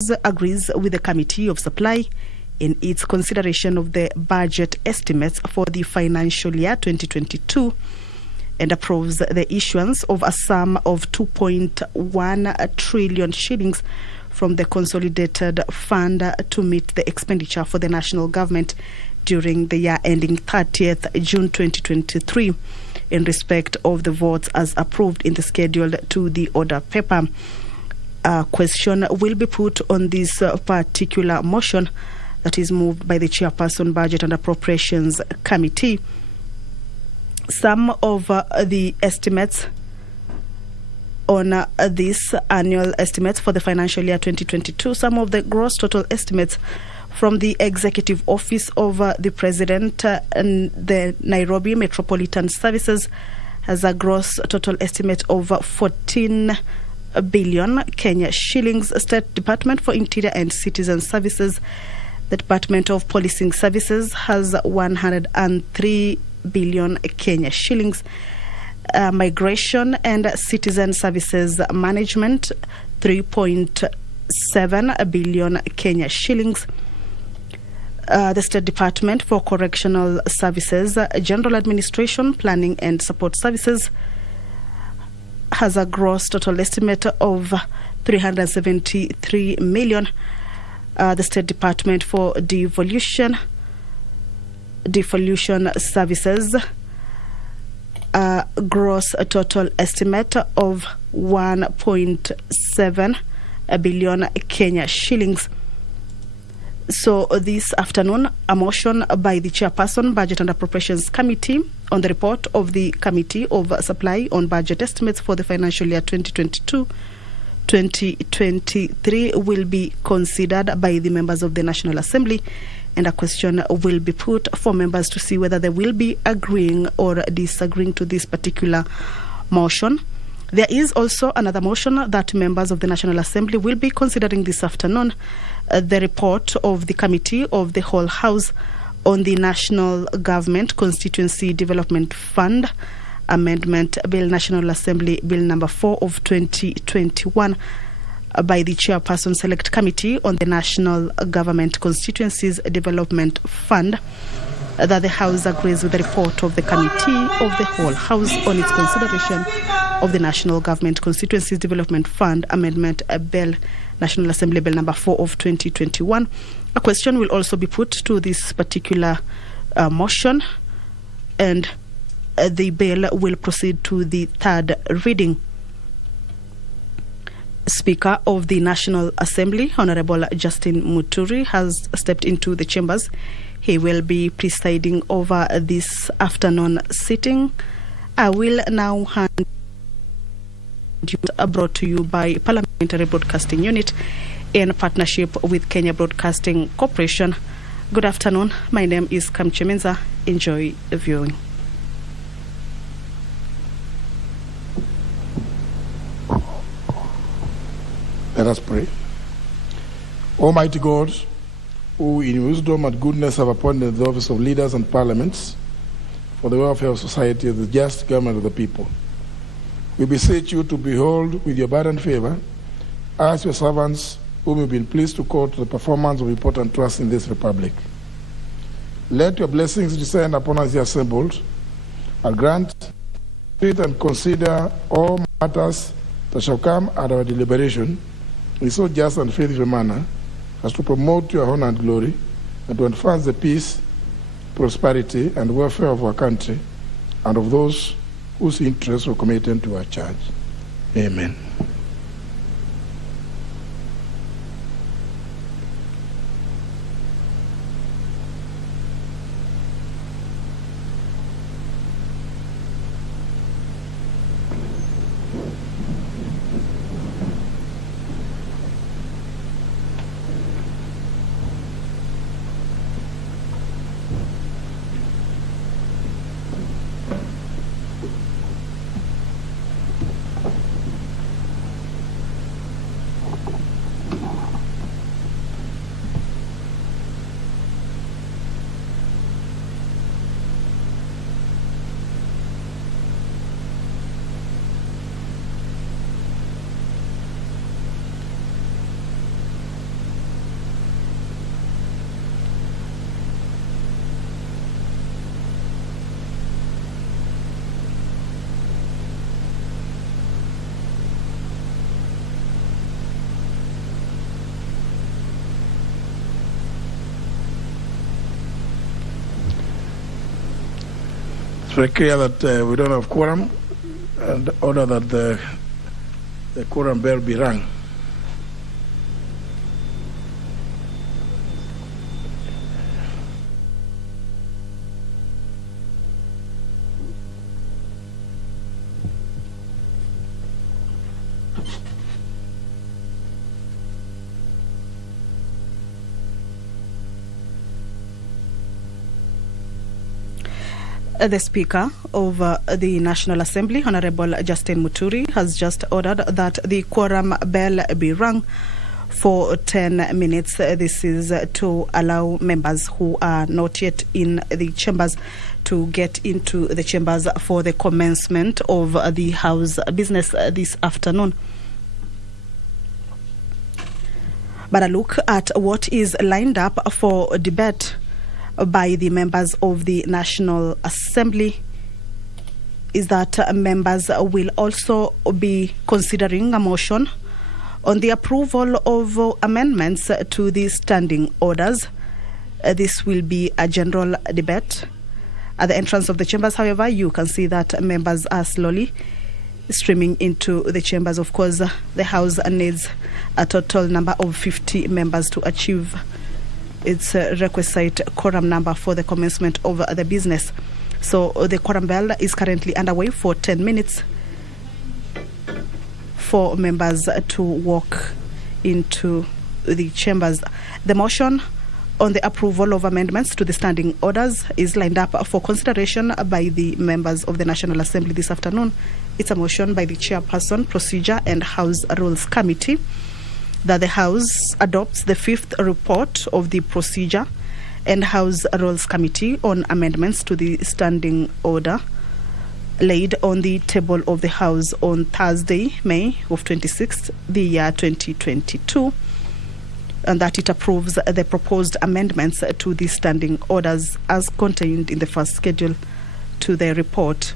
agrees with the Committee of Supply in its consideration of the budget estimates for the financial year 2022 and approves the issuance of a sum of 2.1 trillion shillings from the consolidated fund to meet the expenditure for the national government during the year ending 30th June 2023 in respect of the votes as approved in the schedule to the order paper. A question will be put on this particular motion that is moved by the Chairperson, Budget and Appropriations Committee. Some of the estimates on this annual estimates for the financial year 2022, some of the gross total estimates from the Executive Office of the President and the Nairobi Metropolitan Services has a gross total estimate of 14 billion Kenya shillings. State Department for Interior and Citizen Services, the Department of Policing Services has 103 billion Kenya shillings. Migration and Citizen Services Management 3.7 billion Kenya shillings. The State Department for Correctional Services, General Administration, Planning and Support Services has a gross total estimate of 373 million. The State Department for Devolution Services, gross total estimate of 1.7 billion Kenya shillings. So this afternoon, a motion by the Chairperson, Budget and Appropriations Committee on the report of the Committee of Supply on budget estimates for the financial year 2022-2023 will be considered by the members of the National Assembly, and a question will be put for members to see whether they will be agreeing or disagreeing to this particular motion. There is also another motion that members of the National Assembly will be considering this afternoon, the report of the Committee of the Whole House on the National Government Constituency Development Fund Amendment Bill, National Assembly Bill number 4 of 2021, by the Chairperson Select Committee on the National Government Constituencies Development Fund, that the House agrees with the report of the Committee of the Whole House on its consideration of the National Government Constituencies Development Fund Amendment Bill, National Assembly Bill number 4 of 2021. A question will also be put to this particular motion, and the bill will proceed to the third reading. Speaker of the National Assembly, Honorable Justin Muturi, has stepped into the chambers. He will be presiding over this afternoon sitting. I will now hand you brought to you by Parliamentary Broadcasting Unit in partnership with Kenya Broadcasting Corporation. Good afternoon. My name is Kamchemenza. Enjoy the viewing. Let us pray. Almighty God, who in wisdom and goodness have appointed the office of leaders and parliaments for the welfare of society as the just government of the people, we beseech you to behold with your abundant favor us, your servants, whom you've been pleased to call to the performance of important trusts in this republic. Let your blessings descend upon us here assembled, and grant, treat and consider all matters that shall come at our deliberation in so just and faithful manner as to promote your honor and glory, and to advance the peace, prosperity, and welfare of our country and of those whose interests were committed to our charge. Amen. very clear that we don't have quorum, and order that the quorum bell be rung. The Speaker of the National Assembly, Honorable Justin Muturi, has just ordered that the quorum bell be rung for 10 minutes. This is to allow members who are not yet in the chambers to get into the chambers for the commencement of the House business this afternoon. But a look at what is lined up for debate by the members of the National Assembly is that members will also be considering a motion on the approval of amendments to the standing orders. This will be a general debate. At the entrance of the chambers, however, you can see that members are slowly streaming into the chambers. Of course, the House needs a total number of 50 members to achieve its requisite quorum number for the commencement of the business. So the quorum bell is currently underway for 10 minutes for members to walk into the chambers. The motion on the approval of amendments to the standing orders is lined up for consideration by the members of the National Assembly this afternoon. It's a motion by the Chairperson, Procedure and House Rules Committee that the House adopts the 5th report of the Procedure and House Rules Committee on amendments to the standing order laid on the table of the House on Thursday, May of 26th, the year 2022, and that it approves the proposed amendments to the standing orders as contained in the first schedule to the report,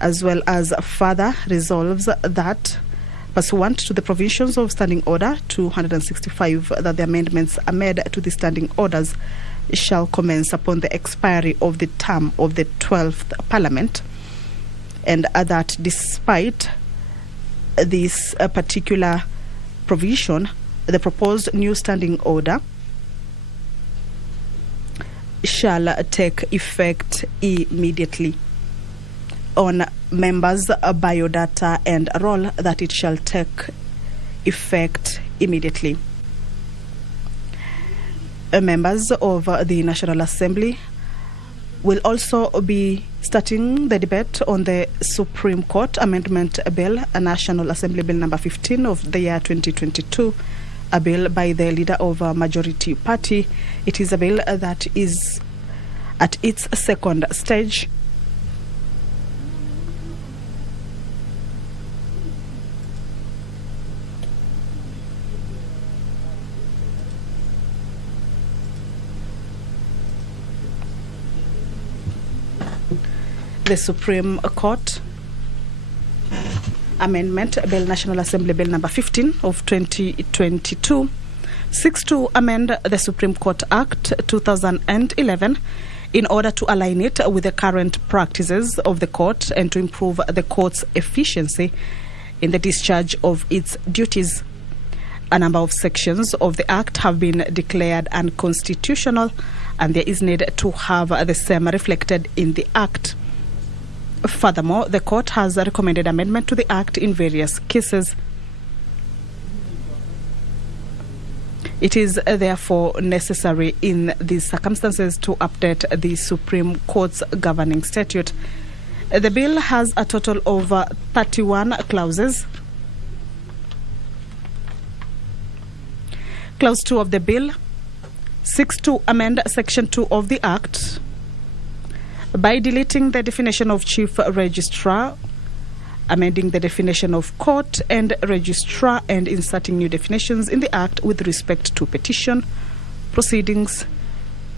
as well as further resolves that pursuant to the provisions of Standing Order 265, that the amendments are made to the standing orders shall commence upon the expiry of the term of the 12th Parliament, and that despite this particular provision, the proposed new standing order shall take effect immediately. On members' biodata and roll, that it shall take effect immediately. Members of the National Assembly will also be starting the debate on the Supreme Court Amendment Bill, a National Assembly Bill number 15 of the year 2022, a bill by the leader of a majority party. It is a bill that is at its second stage. The Supreme Court Amendment Bill, National Assembly Bill number 15 of 2022, seeks to amend the Supreme Court Act 2011 in order to align it with the current practices of the court and to improve the court's efficiency in the discharge of its duties. A number of sections of the Act have been declared unconstitutional, and there is need to have the same reflected in the Act. Furthermore, the court has recommended amendment to the Act in various cases. It is therefore necessary in these circumstances to update the Supreme Court's governing statute. The bill has a total of 31 clauses. Clause 2 of the bill seeks to amend Section 2 of the Act by deleting the definition of chief registrar, amending the definition of court and registrar, and inserting new definitions in the Act with respect to petition, proceedings,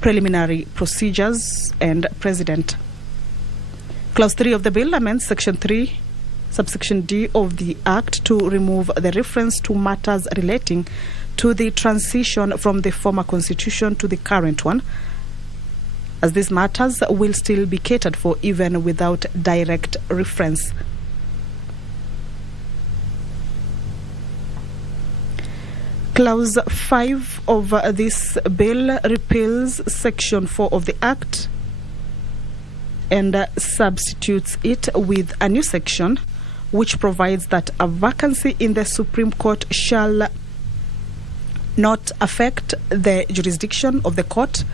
preliminary procedures, and president. Clause 3 of the bill amends Section 3, subsection D of the Act to remove the reference to matters relating to the transition from the former constitution to the current one, as these matters will still be catered for even without direct reference. Clause 5 of this bill repeals Section 4 of the Act and substitutes it with a new section which provides that a vacancy in the Supreme Court shall not affect the jurisdiction of the court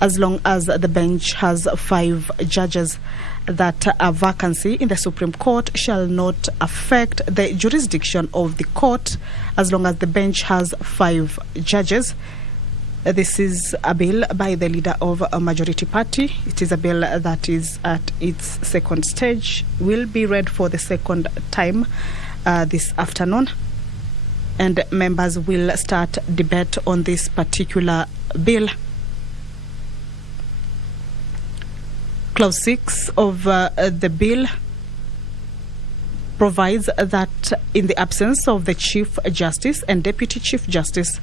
as long as the bench has 5 judges. That a vacancy in the Supreme Court shall not affect the jurisdiction of the court as long as the bench has 5 judges. This is a bill by the leader of a majority party. It is a bill that is at its second stage, will be read for the second time this afternoon, and members will start debate on this particular bill. Clause 6 of the bill provides that in the absence of the Chief Justice and Deputy Chief Justice,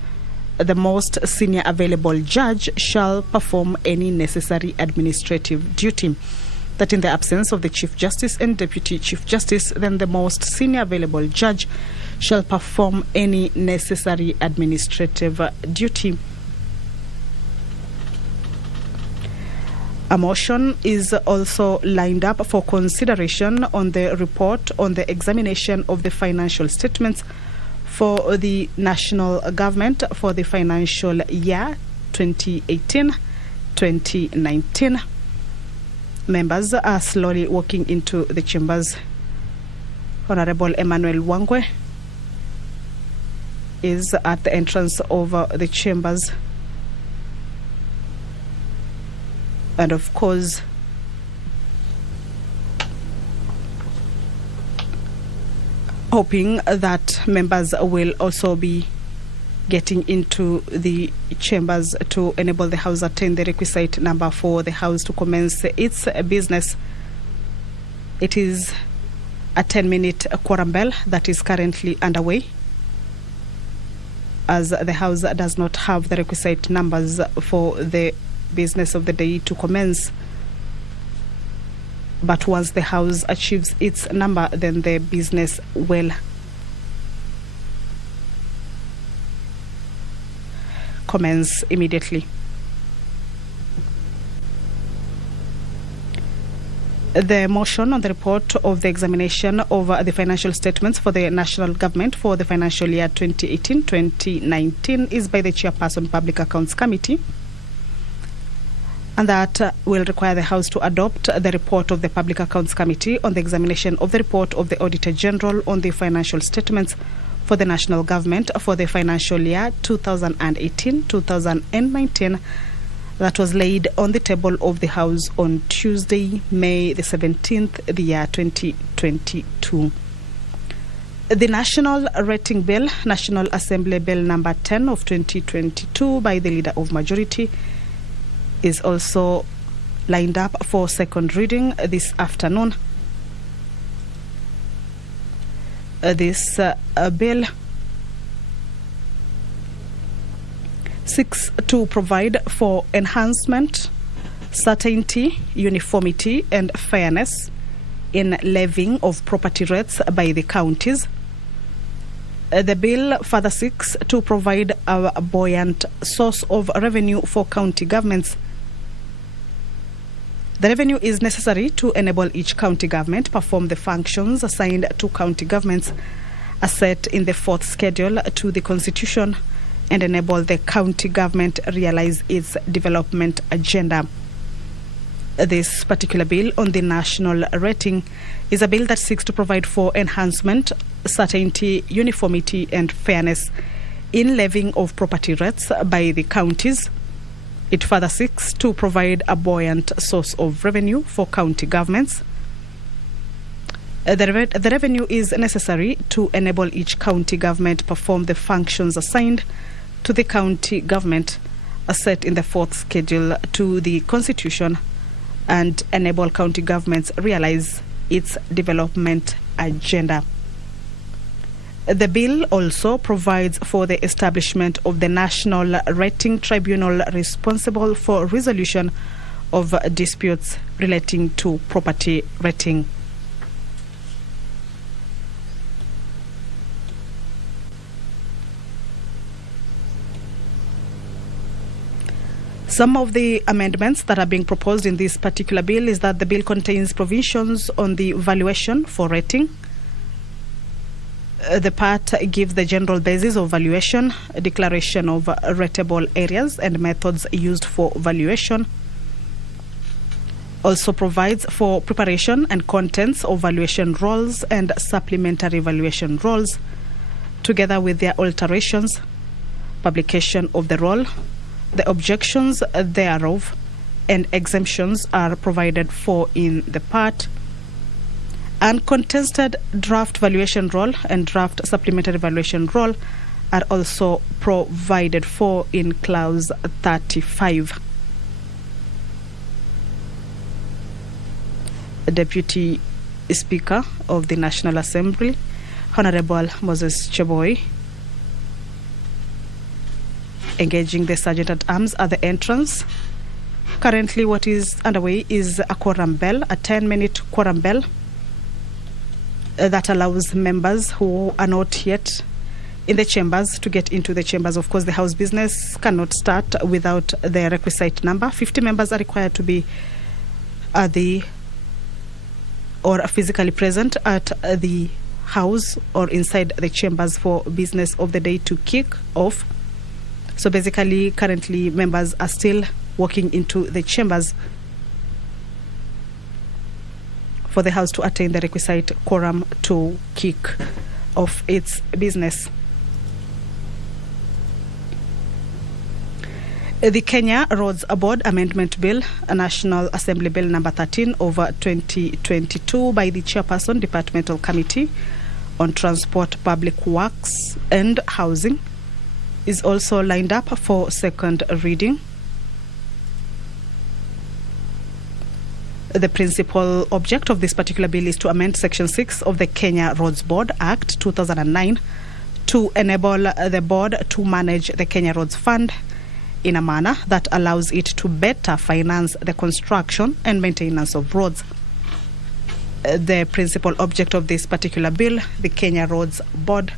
the most senior available judge shall perform any necessary administrative duty. That in the absence of the Chief Justice and Deputy Chief Justice, then the most senior available judge shall perform any necessary administrative duty. A motion is also lined up for consideration on the report on the examination of the financial statements for the national government for the financial year 2018-2019. Members are slowly walking into the chambers. Honorable Emmanuel Wangwe is at the entrance of the chambers. And of course, hoping that members will also be getting into the chambers to enable the House attain the requisite number for the House to commence its business. It is a 10-minute quorum bell that is currently underway, as the House does not have the requisite numbers for the business of the day to commence. But once the House achieves its number, then the business will commence immediately. The motion on the report of the examination of the financial statements for the national government for the financial year 2018-2019 is by the Chairperson Public Accounts Committee, and that will require the House to adopt the report of the Public Accounts Committee on the examination of the report of the Auditor General on the financial statements for the national government for the financial year 2018-2019 that was laid on the table of the House on Tuesday, May the 17th, the year 2022. The National Rating Bill, National Assembly Bill number 10 of 2022 by the Leader of Majority, is also lined up for second reading this afternoon. This bill seeks to provide for enhancement, certainty, uniformity, and fairness in levying of property rates by the counties. The bill further seeks to provide a buoyant source of revenue for county governments. The revenue is necessary to enable each county government perform the functions assigned to county governments as set in the 4th schedule to the Constitution and enable the county government realize its development agenda. This particular bill on the national rating is a bill that seeks to provide for enhancement, certainty, uniformity, and fairness in levying of property rates by the counties. It further seeks to provide a buoyant source of revenue for county governments. The revenue is necessary to enable each county government perform the functions assigned to the county government as set in the 4th schedule to the Constitution and enable county governments realize its development agenda. The bill also provides for the establishment of the National Rating Tribunal responsible for resolution of disputes relating to property rating. Some of the amendments that are being proposed in this particular bill is that the bill contains provisions on the valuation for rating. The part gives the general basis of valuation, a declaration of rateable areas and methods used for valuation. Also provides for preparation and contents of valuation rolls and supplementary valuation rolls, together with their alterations, publication of the roll, the objections thereof, and exemptions are provided for in the part. Uncontested draft valuation roll and draft supplementary valuation roll are also provided for in clause 35. Deputy Speaker of the National Assembly, Honorable Moses Cheboy, engaging the Sergeant at Arms at the entrance. Currently, what is underway is a quorum bell, a 10-minute quorum bell that allows members who are not yet in the chambers to get into the chambers. Of course, the House business cannot start without the requisite number. 50 members are required to be at the or physically present at the House or inside the chambers for business of the day to kick off. So basically, currently, members are still walking into the chambers for the House to attain the requisite quorum to kick off its business. The Kenya Roads Board Amendment Bill, a National Assembly Bill number 13 over 2022 by the Chairperson, Departmental Committee on Transport, Public Works and Housing, is also lined up for second reading. The principal object of this particular bill is to amend Section 6 of the Kenya Roads Board Act 2009 to enable the board to manage the Kenya Roads Fund in a manner that allows it to better finance the construction and maintenance of roads. The principal object of this particular bill, the Kenya Roads Board,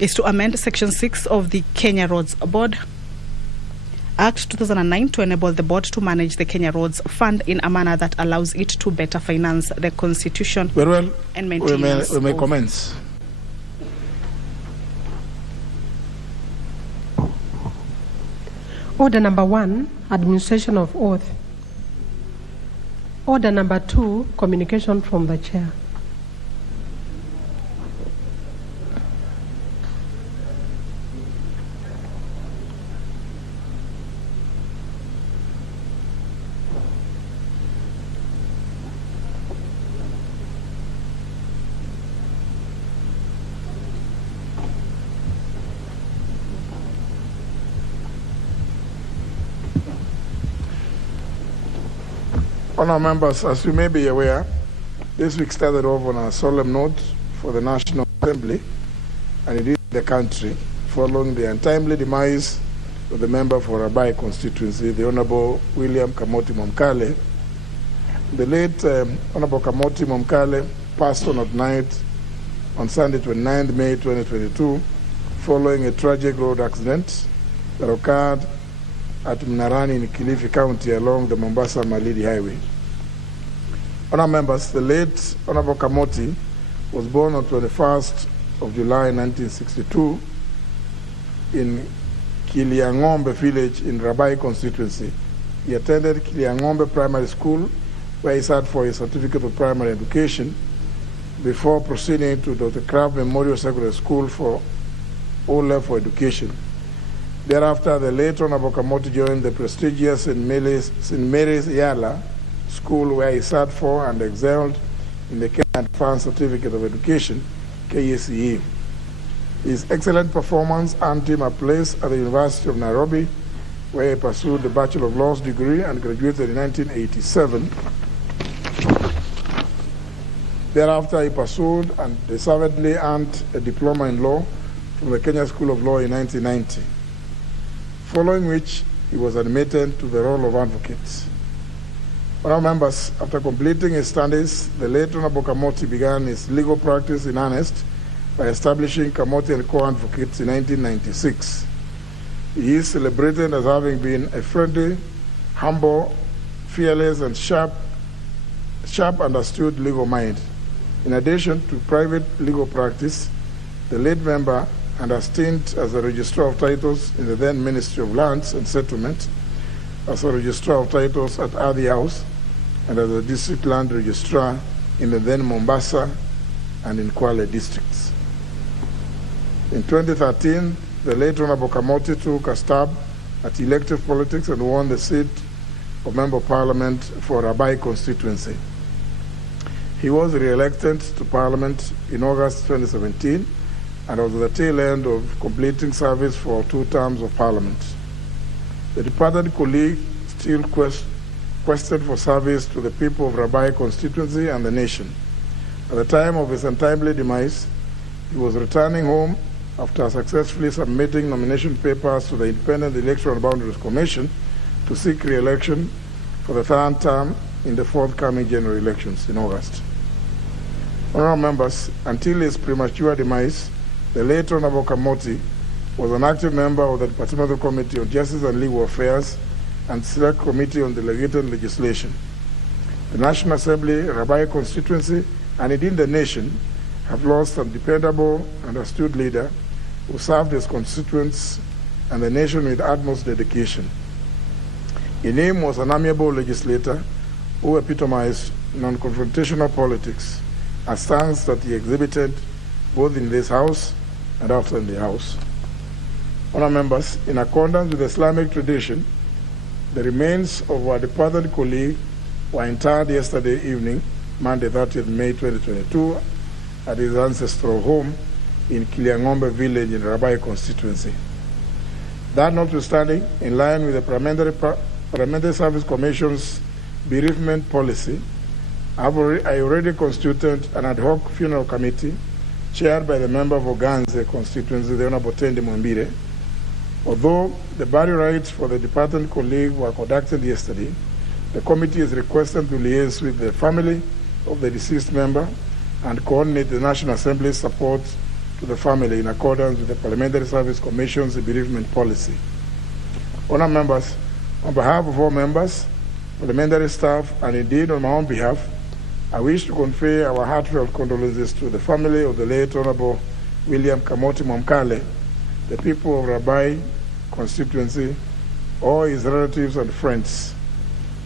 is to amend Section 6 of the Kenya Roads Board Act 2009 to enable the board to manage the Kenya Roads Fund in a manner that allows it to better finance the constitution and maintenance. We may commence. Order number 1, administration of oath. Order number 2, communication from the chair. Honourable members, as you may be aware, this week started off on a solemn note for the National Assembly and indeed the country, following the untimely demise of the member for Rabai constituency, the Honourable William Kamoti Momkale. The late Honourable Kamoti Momkale passed on at night on Sunday, 29th May 2022, following a tragic road accident that occurred at Mnarani in Kilifi County along the Mombasa-Malindi Highway. Honourable members, the late Honourable Kamoti was born on 21st of July 1962 in Kiliang'ombe village in Rabai constituency. He attended Kiliang'ombe Primary School, where he sat for his certificate of primary education before proceeding to Dr. Kraft Memorial Secondary School for O-level education. Thereafter, the late Honorable Kamoti joined the prestigious St. Mary's Yala School, where he sat for and excelled in the Kenya Advanced Certificate of Education, KCE. His excellent performance earned him a place at the University of Nairobi, where he pursued the Bachelor of Laws degree and graduated in 1987. Thereafter, he pursued and deservedly earned a diploma in law from the Kenya School of Law in 1990. Following which, he was admitted to the role of advocate. Honourable members, after completing his studies, the late Honourable Kamoti began his legal practice in earnest by establishing Kamoti & Co. Advocates in 1996. He is celebrated as having been a friendly, humble, fearless, and sharp and astute legal mind. In addition to private legal practice, the late member had a stint as a registrar of titles in the then Ministry of Lands and Settlement, as a registrar of titles at Adi House, and as a district land registrar in the then Mombasa and in Kwale districts. In 2013, the late Honorable Kamoti took a stab at elective politics and won the seat of Member of Parliament for Rabai constituency. He was re-elected to Parliament in August 2017 and was at the tail end of completing service for 2 terms of Parliament. The departed colleague still quested for service to the people of Rabai constituency and the nation. At the time of his untimely demise, he was returning home after successfully submitting nomination papers to the Independent Electoral Boundaries Commission to seek re-election for the 3rd term in the forthcoming general elections in August. Honourable members, until his premature demise, the late Honourable Kamoti was an active member of the Departmental Committee on Justice and Legal Affairs and Select Committee on Delegated Legislation. The National Assembly, Rabai constituency, and indeed the nation have lost a dependable and astute leader who served his constituents and the nation with utmost dedication. In him was an amiable legislator who epitomized non-confrontational politics, a stance that he exhibited both in this House and after in the House. Honourable members, in accordance with Islamic tradition, the remains of our departed colleague were interred yesterday evening, Monday 30th May 2022, at his ancestral home in Kiliangombe village in Rabai constituency. That notwithstanding, in line with the Parliamentary Service Commission's bereavement policy, I already constituted an ad hoc funeral committee chaired by the member of Oganze constituency, the Honorable Tendi Mwambire. Although the burial rites for the departed colleague were conducted yesterday, the committee is requested to liaise with the family of the deceased member and coordinate the National Assembly's support to the family in accordance with the Parliamentary Service Commission's bereavement policy. Honourable members, on behalf of all members, parliamentary staff, and indeed on my own behalf, I wish to convey our heartfelt condolences to the family of the late Honourable William Kamoti Mwamkale, the people of Rabai constituency, all his relatives and friends.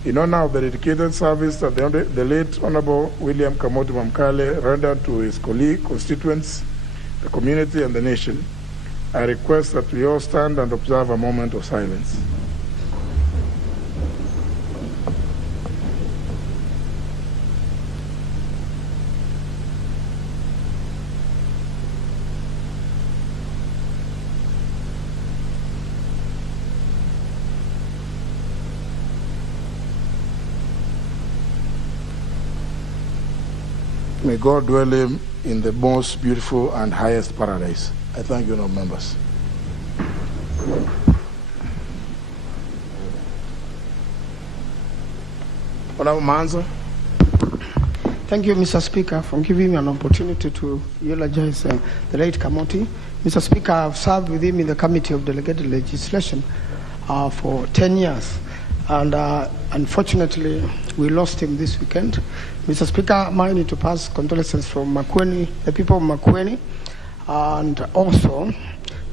In honor of the dedicated service that the late Honourable William Kamoti Mwamkale rendered to his colleague, constituents, the community, and the nation, I request that we all stand and observe a moment of silence. May God dwell him in the most beautiful and highest paradise. I thank you, honourable members. Honourable Manzo. Thank you, Mr. Speaker, for giving me an opportunity to eulogize the late Kamoti. Mr. Speaker, I've served with him in the Committee of Delegated Legislation for 10 years. And unfortunately, we lost him this weekend. Mr. Speaker, I need to pass condolences from Makueni, the people of Makueni, and also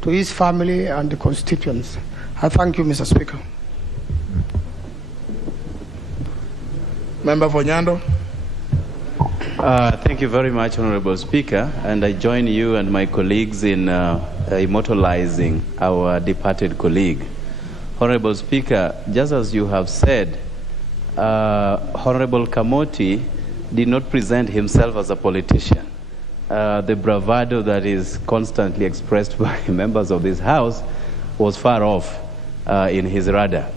to his family and the constituents. I thank you, Mr. Speaker. Member for Nyando. Thank you very much, Honorable Speaker, and I join you and my colleagues in immortalizing our departed colleague. Honorable Speaker, just as you have said, Honorable Kamoti did not present himself as a politician. The bravado that is constantly expressed by members of this House was far off in his radar.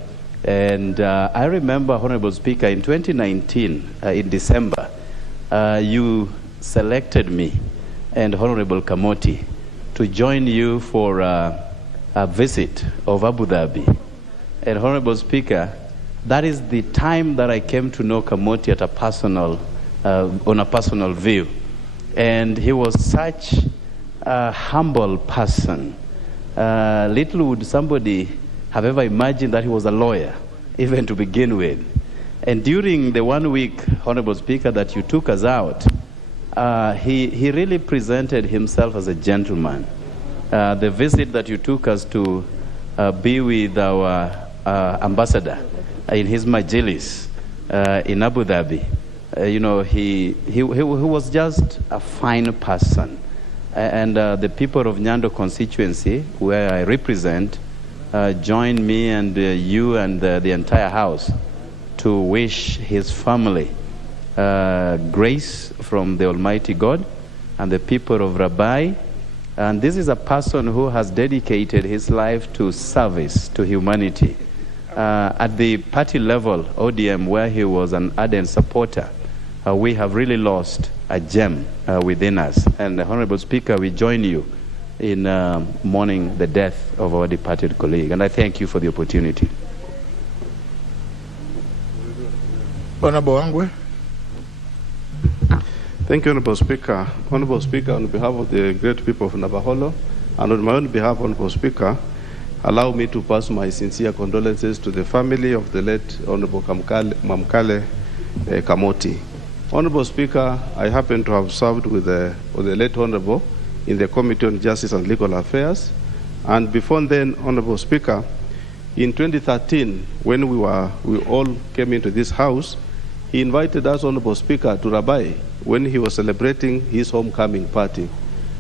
And I remember, Honorable Speaker, in 2019, in December, you selected me and Honorable Kamoti to join you for a visit of Abu Dhabi. And Honorable Speaker, that is the time that I came to know Kamoti at a personal, on a personal view. And he was such a humble person. Little would somebody have ever imagined that he was a lawyer, even to begin with. And during the 1 week, Honorable Speaker, that you took us out, he really presented himself as a gentleman. The visit that you took us to be with our ambassador in his Majlis in Abu Dhabi, he was just a fine person. And the people of Nyando constituency, where I represent, joined me and you and the entire house to wish his family grace from the Almighty God and the people of Rabai. And this is a person who has dedicated his life to service to humanity. At the party level, ODM, where he was an ardent supporter, we have really lost a gem within us. And Honorable Speaker, we join you in mourning the death of our departed colleague. And I thank you for the opportunity. Honorable Angwe. Thank you, Honorable Speaker. Honorable Speaker, on behalf of the great people of Navaholo, and on my own behalf, Honorable Speaker, allow me to pass my sincere condolences to the family of the late Honorable Mamkale Kamoti. Honorable Speaker, I happen to have served with the late Honorable in the Committee on Justice and Legal Affairs. And before then, Honorable Speaker, in 2013, when we all came into this house, he invited us, Honorable Speaker, to Rabai when he was celebrating his homecoming party.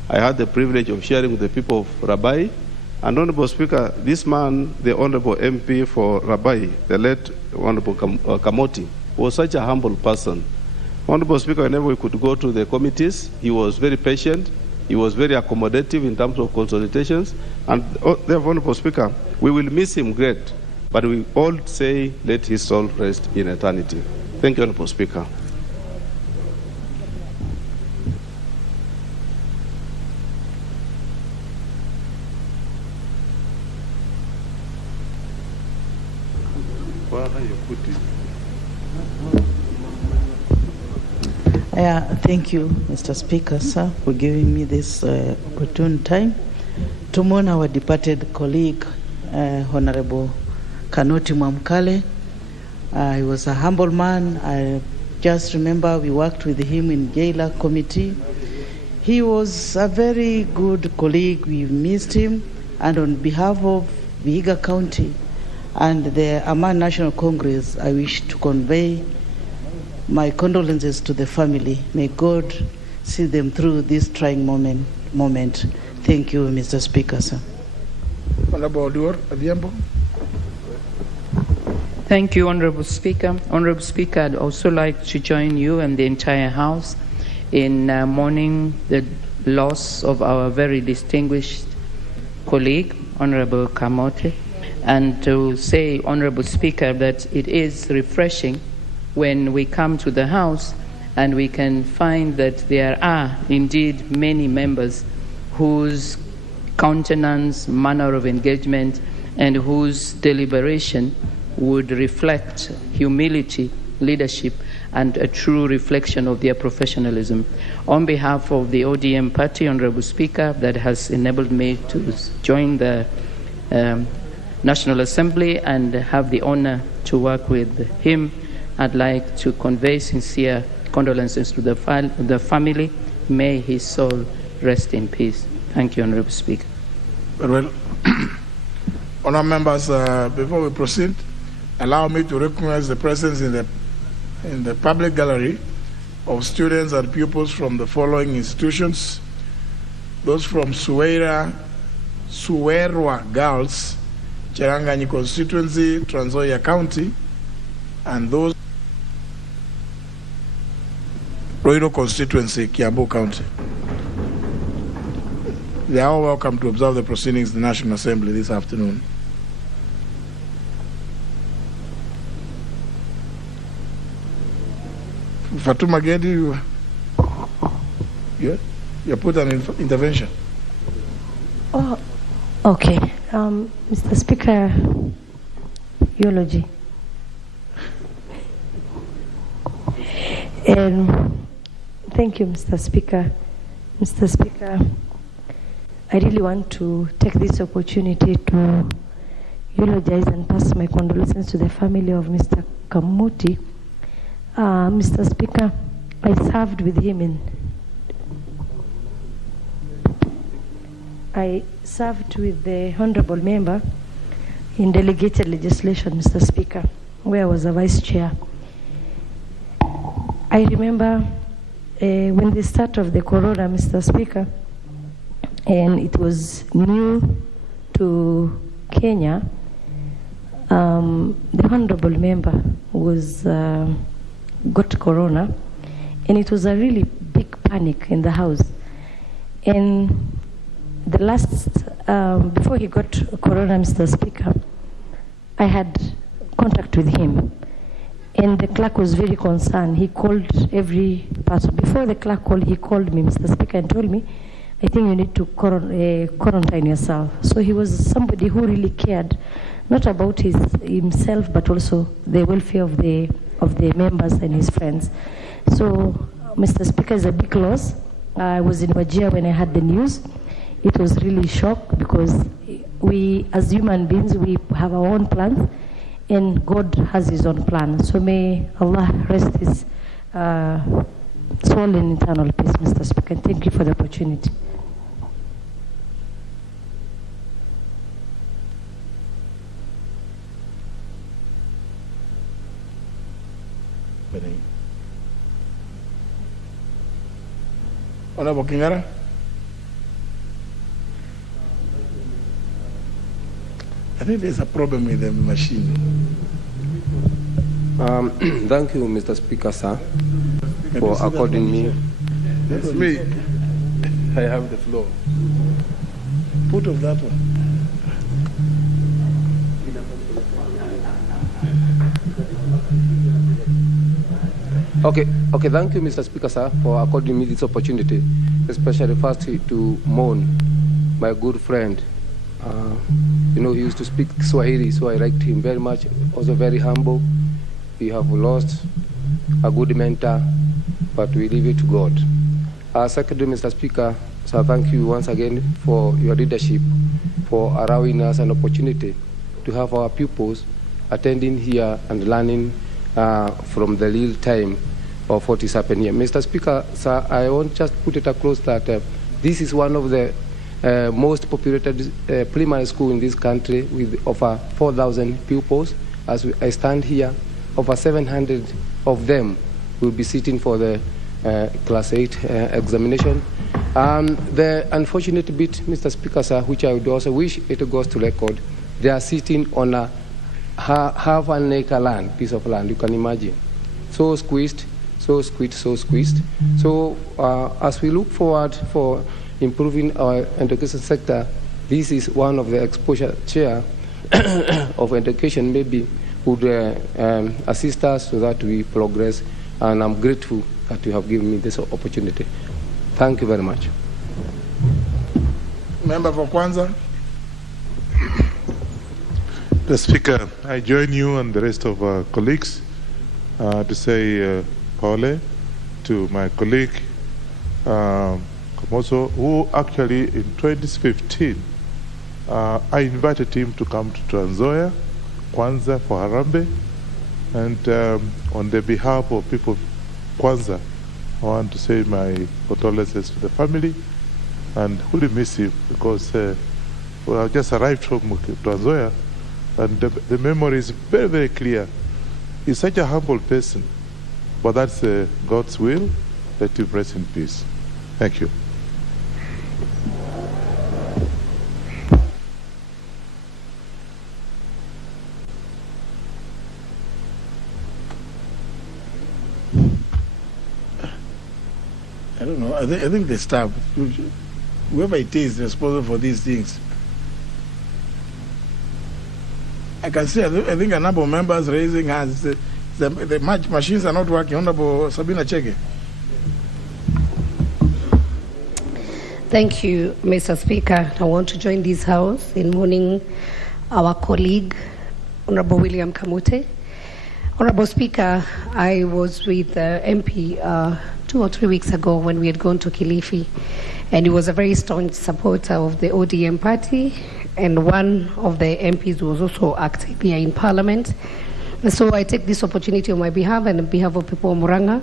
I had the privilege of sharing with the people of Rabai. And Honorable Speaker, this man, the Honorable MP for Rabai, the late Honorable Kamoti, was such a humble person. Honorable Speaker, whenever we could go to the committees, he was very patient. He was very accommodative in terms of consultations. And therefore, Honorable Speaker, we will miss him great, but we all say, let his soul rest in eternity. Thank you, Honorable Speaker. Thank you, Mr. Speaker, sir, for giving me this opportune time to mourn our departed colleague, Honorable Kanoti Mwamkale. He was a humble man. I just remember we worked with him in Jailer Committee. He was a very good colleague. We missed him. And on behalf of Vihiga County and the Aman National Congress, I wish to convey my condolences to the family. May God see them through this trying moment. Thank you, Mr. Speaker, sir. Honorable Oduor Adhiambo. Thank you, Honorable Speaker. Honorable Speaker, I'd also like to join you and the entire House in mourning the loss of our very distinguished colleague, Honorable Kamote, and to say, Honorable Speaker, that it is refreshing when we come to the House and we can find that there are indeed many members whose countenance, manner of engagement, and whose deliberation would reflect humility, leadership, and a true reflection of their professionalism. On behalf of the ODM party, Honorable Speaker, that has enabled me to join the National Assembly and have the honor to work with him, I'd like to convey sincere condolences to the family. May his soul rest in peace. Thank you, Honorable Speaker. Very well. Honourable members, before we proceed, allow me to recognize the presence in the public gallery of students and pupils from the following institutions: those from Suwerwa Girls, Cheranganyi constituency, Trans Nzoia County, and those Roiro constituency, Kiambu County. They are all welcome to observe the proceedings of the National Assembly this afternoon. Fatuma Gedi, you put an intervention. Oh, okay. Mr. Speaker, eulogy. Thank you, Mr. Speaker. Mr. Speaker, I really want to take this opportunity to eulogize and pass my condolences to the family of Mr. Kamuti. Mr. Speaker, I served with him I served with the honorable member in delegated legislation, Mr. Speaker, where I was a vice chair. I remember when the start of the corona, Mr. Speaker, and it was new to Kenya, the honorable member was got corona, and it was a really big panic in the house. And the last, before he got corona, Mr. Speaker, I had contact with him. And the clerk was very concerned. He called every person. Before the clerk called, he called me, Mr. Speaker, and told me, I think you need to quarantine yourself. So he was somebody who really cared, not about himself, but also the welfare of the members and his friends. So, Mr. Speaker, it's a big loss. I was in Wajir when I heard the news. It was really shock because we, as human beings, we have our own plans, and God has his own plan. So may Allah rest his soul in eternal peace, Mr. Speaker. And thank you for the opportunity. Honorable Kingara. I think there's a problem with the machine. Thank you, Mr. Speaker, sir, for according me. That's me. I have the floor. Put off that one. Okay, thank you, Mr. Speaker, sir, for according me this opportunity, especially first to mourn my good friend. He used to speak Swahili, so I liked him very much. Also very humble. We have lost a good mentor, but we leave it to God. Secondly, Mr. Speaker, so thank you once again for your leadership, for allowing us an opportunity to have our pupils attending here and learning from the real time of what is happening here. Mr. Speaker, sir, I want just put it across that this is one of the most populated primary school in this country with over 4,000 pupils. As I stand here, over 700 of them will be sitting for the Class 8 examination. The unfortunate bit, Mr. Speaker, sir, which I would also wish it goes to record, they are sitting on a half an acre land, piece of land, you can imagine. So squeezed, so squeezed, so squeezed. So as we look forward for improving our education sector, this is one of the exposure chair of education maybe would assist us so that we progress, and I'm grateful that you have given me this opportunity. Thank you very much. Member for Kwanza. The Speaker, I join you and the rest of our colleagues to say Paule to my colleague Kamoso, who actually in 2015 I invited him to come to Trans Nzoia, Kwanza for Harambee, and on the behalf of people of Kwanza, I want to say my condolences to the family and really miss him because I just arrived from Trans Nzoia, and the memory is very, very clear. He's such a humble person, but that's God's will. Let him rest in peace. Thank you. I don't know. I think the staff, whoever it is responsible for these things. I can see, I think a number of members raising hands. The machines are not working. Honorable Sabina Chege. Thank you, Mr. Speaker. I want to join this House in mourning our colleague, Honorable William Kamute. Honorable Speaker, I was with MP 2 or 3 weeks ago when we had gone to Kilifi, and he was a very staunch supporter of the ODM party, and one of the MPs was also active here in Parliament. And so I take this opportunity on my behalf and on behalf of people of Muranga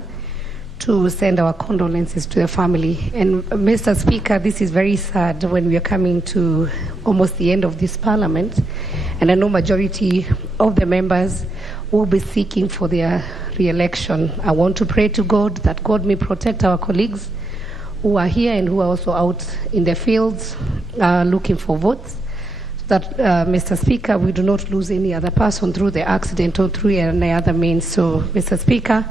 to send our condolences to the family. And Mr. Speaker, this is very sad when we are coming to almost the end of this Parliament, and I know majority of the members will be seeking for their re-election. I want to pray to God that God may protect our colleagues who are here and who are also out in the fields looking for votes, so that, Mr. Speaker, we do not lose any other person through the accident or through any other means. So, Mr. Speaker,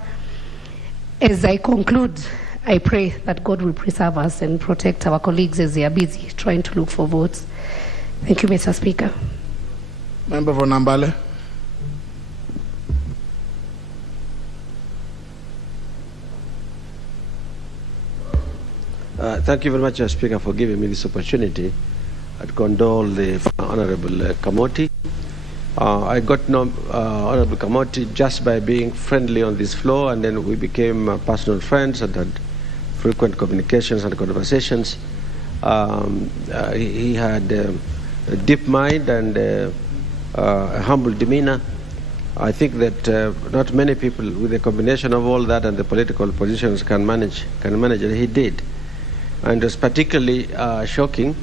as I conclude, I pray that God will preserve us and protect our colleagues as they are busy trying to look for votes. Thank you, Mr. Speaker. Member for Nambale. Thank you very much, Speaker, for giving me this opportunity. I condole the Honorable Kamoti. I got to know Honorable Kamoti just by being friendly on this floor, and then we became personal friends and had frequent communications and conversations. He had a deep mind and a humble demeanor. I think that not many people with a combination of all that and the political positions can manage, and he did. And it was particularly shocking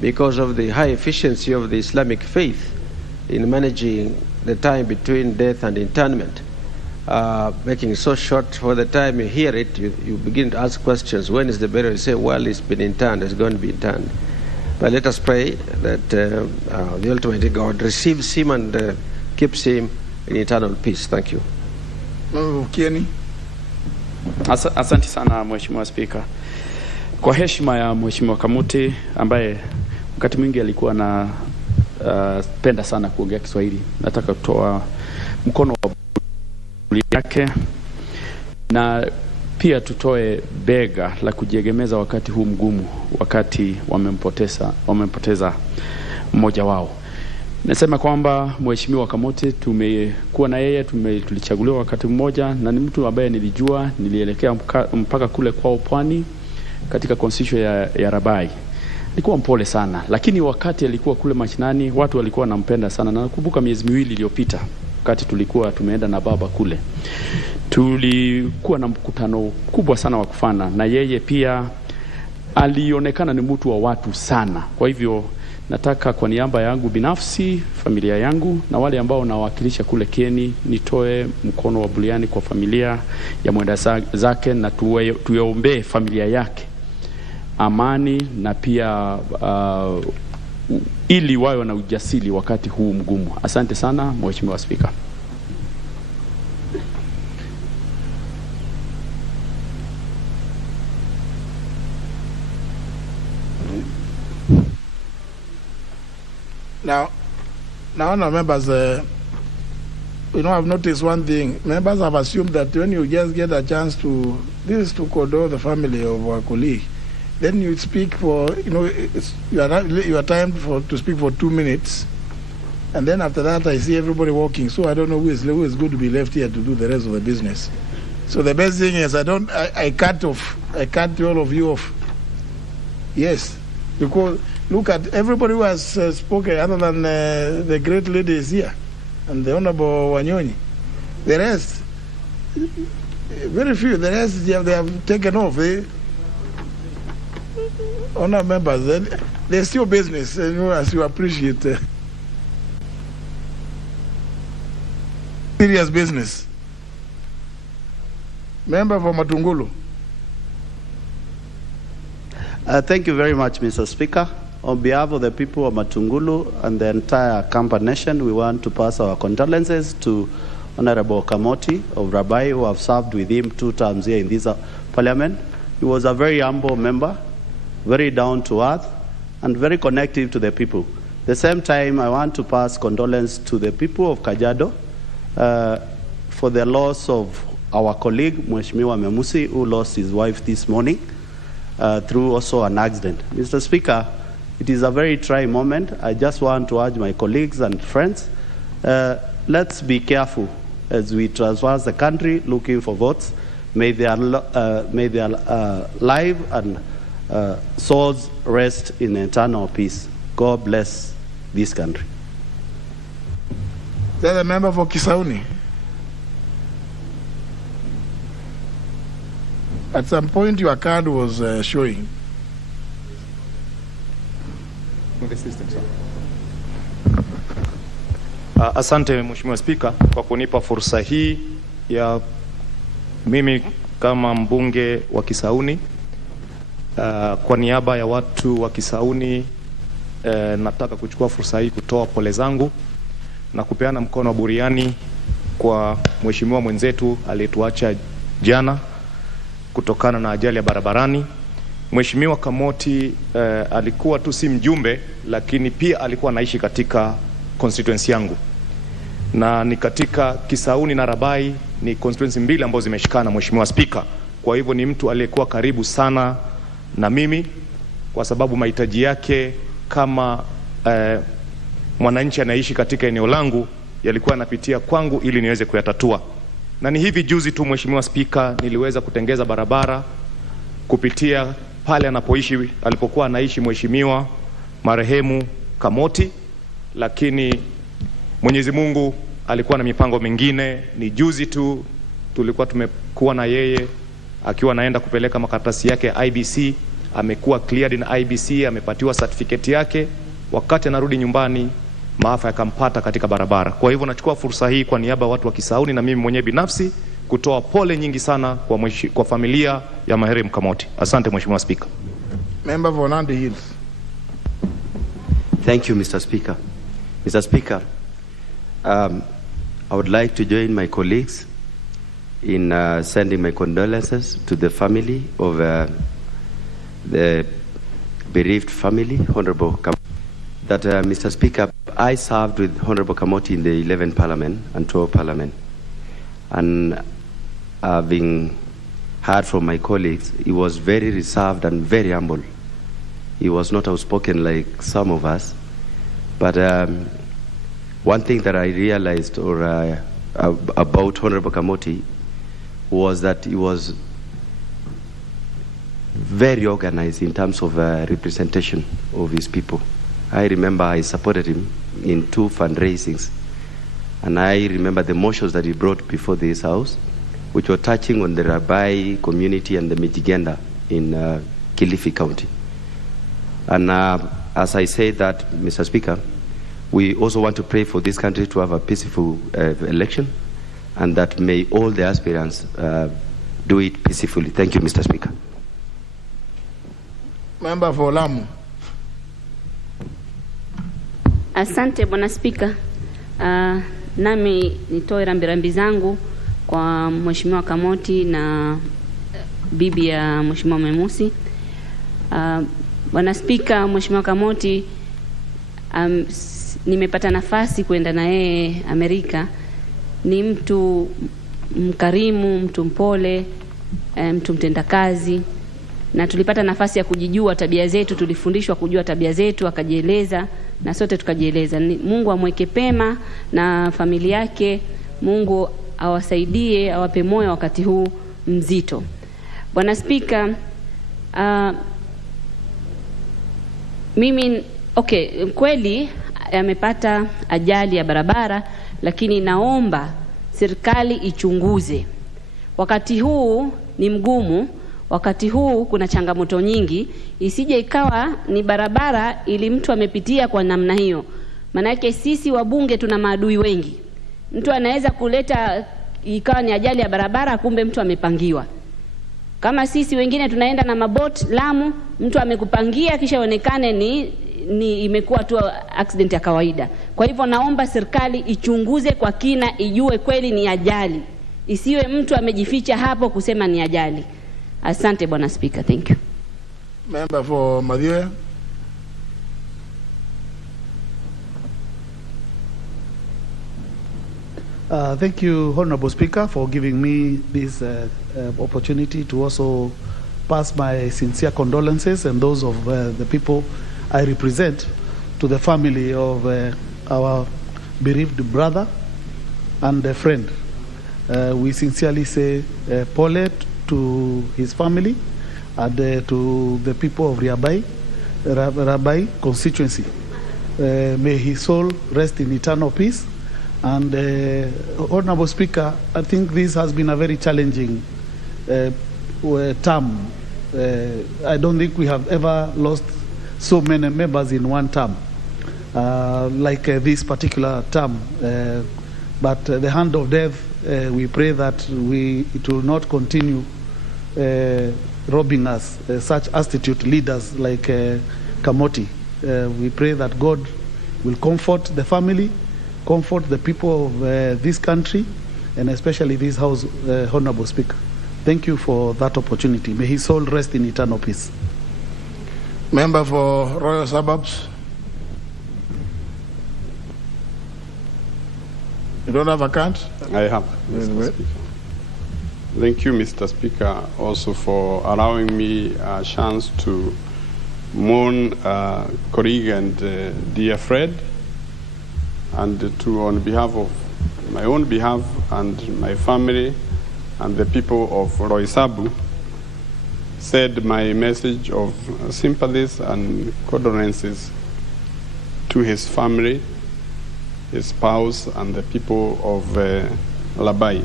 because of the high efficiency of the Islamic faith in managing the time between death and interment, making it so short. For the time you hear it, you begin to ask questions. When is the burial? You say, well, it's been interned, it's going to be interned. But let us pray that the Almighty God receives him and keeps him in eternal peace. Thank you. Asante sana Mheshimiwa Spika. Kwa heshima ya Mheshimiwa Kamuti ambaye wakati mwingi alikuwa na penda sana kuongea Kiswahili, nataka kutoa mkono wa buli yake na pia tutoe bega la kujiegemeza wakati huu mgumu, wakati wamempoteza mmoja wao. Nasema kwamba Mheshimiwa Kamuti tumekuwa na yeye, tulichaguliwa wakati mmoja, na ni mtu ambaye nilijua, nilielekea mpaka kule kwao Pwani katika constitution ya Rabai. Alikuwa mpole sana, lakini wakati alikuwa kule mashinani watu walikuwa wanampenda sana. Na nakumbuka miezi miwili iliyopita wakati tulikuwa tumeenda na baba kule, tulikuwa na mkutano kubwa sana wa kufana, na yeye pia alionekana ni mtu wa watu sana. Kwa hivyo nataka kwa niaba yangu binafsi, familia yangu na wale ambao nawakilisha kule Kieni, nitoe mkono wa buliani kwa familia ya mwenda zake, na tuyaombee familia yake amani, na pia ili wawe na ujasiri wakati huu mgumu. Asante sana Mheshimiwa Spika. Now, members, I've noticed one thing. Members have assumed that when you just get a chance to condole the family of our colleague, then you speak for, you are timed to speak for 2 minutes, and then after that I see everybody walking. So I don't know who is going to be left here to do the rest of the business. So the best thing is I cut all of you off. Yes, because look at everybody who has spoken other than the great ladies here and the Honorable Wanyonyi. The rest, very few. The rest they have taken off. Honor members, there's still business, as you appreciate. Serious business. Member for Matungulu. Thank you very much, Mr. Speaker. On behalf of the people of Matungulu and the entire Kamba Nation, we want to pass our condolences to Honorable Kamoti of Rabai, who have served with him 2 terms here in this parliament. He was a very humble member, very down to earth, and very connected to the people. At the same time, I want to pass condolence to the people of Kajiado for the loss of our colleague, Mheshimiwa Memusi, who lost his wife this morning through also an accident. Mr. Speaker, it is a very trying moment. I just want to urge my colleagues and friends let's be careful as we traverse the country looking for votes. May their life and souls rest in eternal peace. God bless this country. Is that a member for Kisauni? At some point, your card was showing. Asante Mheshimiwa Spika kwa kunipa fursa hii ya mimi kama mbunge wa Kisauni kwa niaba ya watu wa Kisauni nataka kuchukua fursa hii kutoa pole zangu na kupeana mkono wa buriani kwa mheshimiwa mwenzetu aliyetuacha jana kutokana na ajali ya barabarani. Mheshimiwa Kamoti alikuwa tu si mjumbe, lakini pia alikuwa anaishi katika constituency yangu, na ni katika Kisauni na Rabai, ni constituency mbili ambazo zimeshikana Mheshimiwa Spika. Kwa hivyo ni mtu aliyekuwa karibu sana na mimi, kwa sababu mahitaji yake kama mwananchi anaishi katika eneo langu yalikuwa yanapitia kwangu ili niweze kuyatatua. Na ni hivi juzi tu Mheshimiwa Spika, niliweza kutengeza barabara kupitia pale alipokuwa anaishi Mheshimiwa marehemu Kamoti, lakini Mwenyezi Mungu alikuwa na mipango mingine. Ni juzi tu tulikuwa tumekuwa na yeye akiwa naenda kupeleka makaratasi yake IBC, amekuwa cleared in IBC, amepatiwa certificate yake. Wakati anarudi nyumbani, maafa yakampata katika barabara. Kwa hivyo nachukua fursa hii kwa niaba ya watu wa Kisauni na mimi mwenyewe binafsi kutoa pole nyingi sana kwa familia ya marehemu Kamoti. Asante Mheshimiwa Spika. Member for Nandi Hills. Thank you, Mr. Speaker. Mr. Speaker, I would like to join my colleagues in sending my condolences to the family of the bereaved family, Honorable Kamoti. That, Mr. Speaker, I served with Honorable Kamoti in the 11th Parliament and 12th Parliament. And having heard from my colleagues, he was very reserved and very humble. He was not outspoken like some of us. But one thing that I realized about Honorable Kamoti was that he was very organized in terms of representation of his people. I remember I supported him in 2 fundraisings, and I remember the motions that he brought before this house, which were touching on the Rabai community and the Mijigenda in Kilifi County. And as I say that, Mr. Speaker, we also want to pray for this country to have a peaceful election, and that may all the aspirants do it peacefully. Thank you, Mr. Speaker. Member for Lamu. Asante Bwana Spika. Nami nitoe rambirambi zangu kwa Mheshimiwa Kamoti na bibi ya Mheshimiwa Memusi. Bwana Spika, Mheshimiwa Kamoti nimepata nafasi kwenda na yeye Amerika. Ni mtu mkarimu, mtu mpole, mtu mtendakazi, na tulipata nafasi ya kujijua tabia zetu, tulifundishwa kujua tabia zetu, akajieleza na sote tukajieleza. Mungu amweke pema na familia yake, Mungu awasaidie, awape moyo wakati huu mzito. Bwana Spika, mimi kweli amepata ajali ya barabara, lakini naomba serikali ichunguze. Wakati huu ni mgumu, wakati huu kuna changamoto nyingi, isije ikawa ni barabara ili mtu amepitia kwa namna hiyo. Maana yake sisi wabunge tuna maadui wengi. Mtu anaweza kuleta ikawa ni ajali ya barabara, kumbe mtu amepangiwa. Kama sisi wengine tunaenda na mabot Lamu, mtu amekupangia kisha onekane ni imekuwa tu accident ya kawaida. Kwa hivyo naomba serikali ichunguze kwa kina, ijue kweli ni ajali. Isiwe mtu amejificha hapo kusema ni ajali. Asante Bwana Speaker. Thank you. Member for Madhya. Thank you, Honorable Speaker, for giving me this opportunity to also pass my sincere condolences and those of the people I represent to the family of our bereaved brother and a friend. We sincerely say Pole to his family and to the people of Rabai constituency. May his soul rest in eternal peace. And Honorable Speaker, I think this has been a very challenging term. I don't think we have ever lost so many members in one term, like this particular term. But the hand of death, we pray that it will not continue robbing us, such institute leaders like Kamoti. We pray that God will comfort the family, comfort the people of this country, and especially this House, Honorable Speaker. Thank you for that opportunity. May his soul rest in eternal peace. Member for Royal Suburbs. You don't have a card? I have, Mr. Speaker. Thank you, Mr. Speaker, also for allowing me a chance to mourn colleague and dear friend, and to, on behalf of my own behalf and my family and the people of Roysabu, said my message of sympathies and condolences to his family, his spouse, and the people of Labai.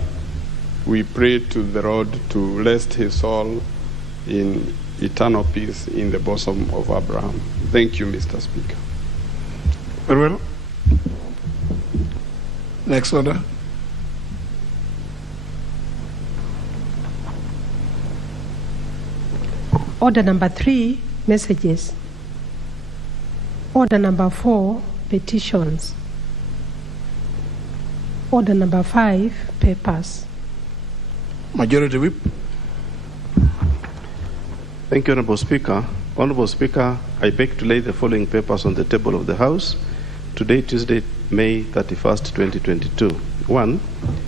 We pray to the Lord to rest his soul in eternal peace in the bosom of Abraham. Thank you, Mr. Speaker. Very well. Next order. Order number 3, messages. Order number 4, petitions. Order number 5, papers. Majority Whip. Thank you, Honorable Speaker. Honorable Speaker, I beg to lay the following papers on the table of the House. Today, Tuesday, May 31st, 2022. 1.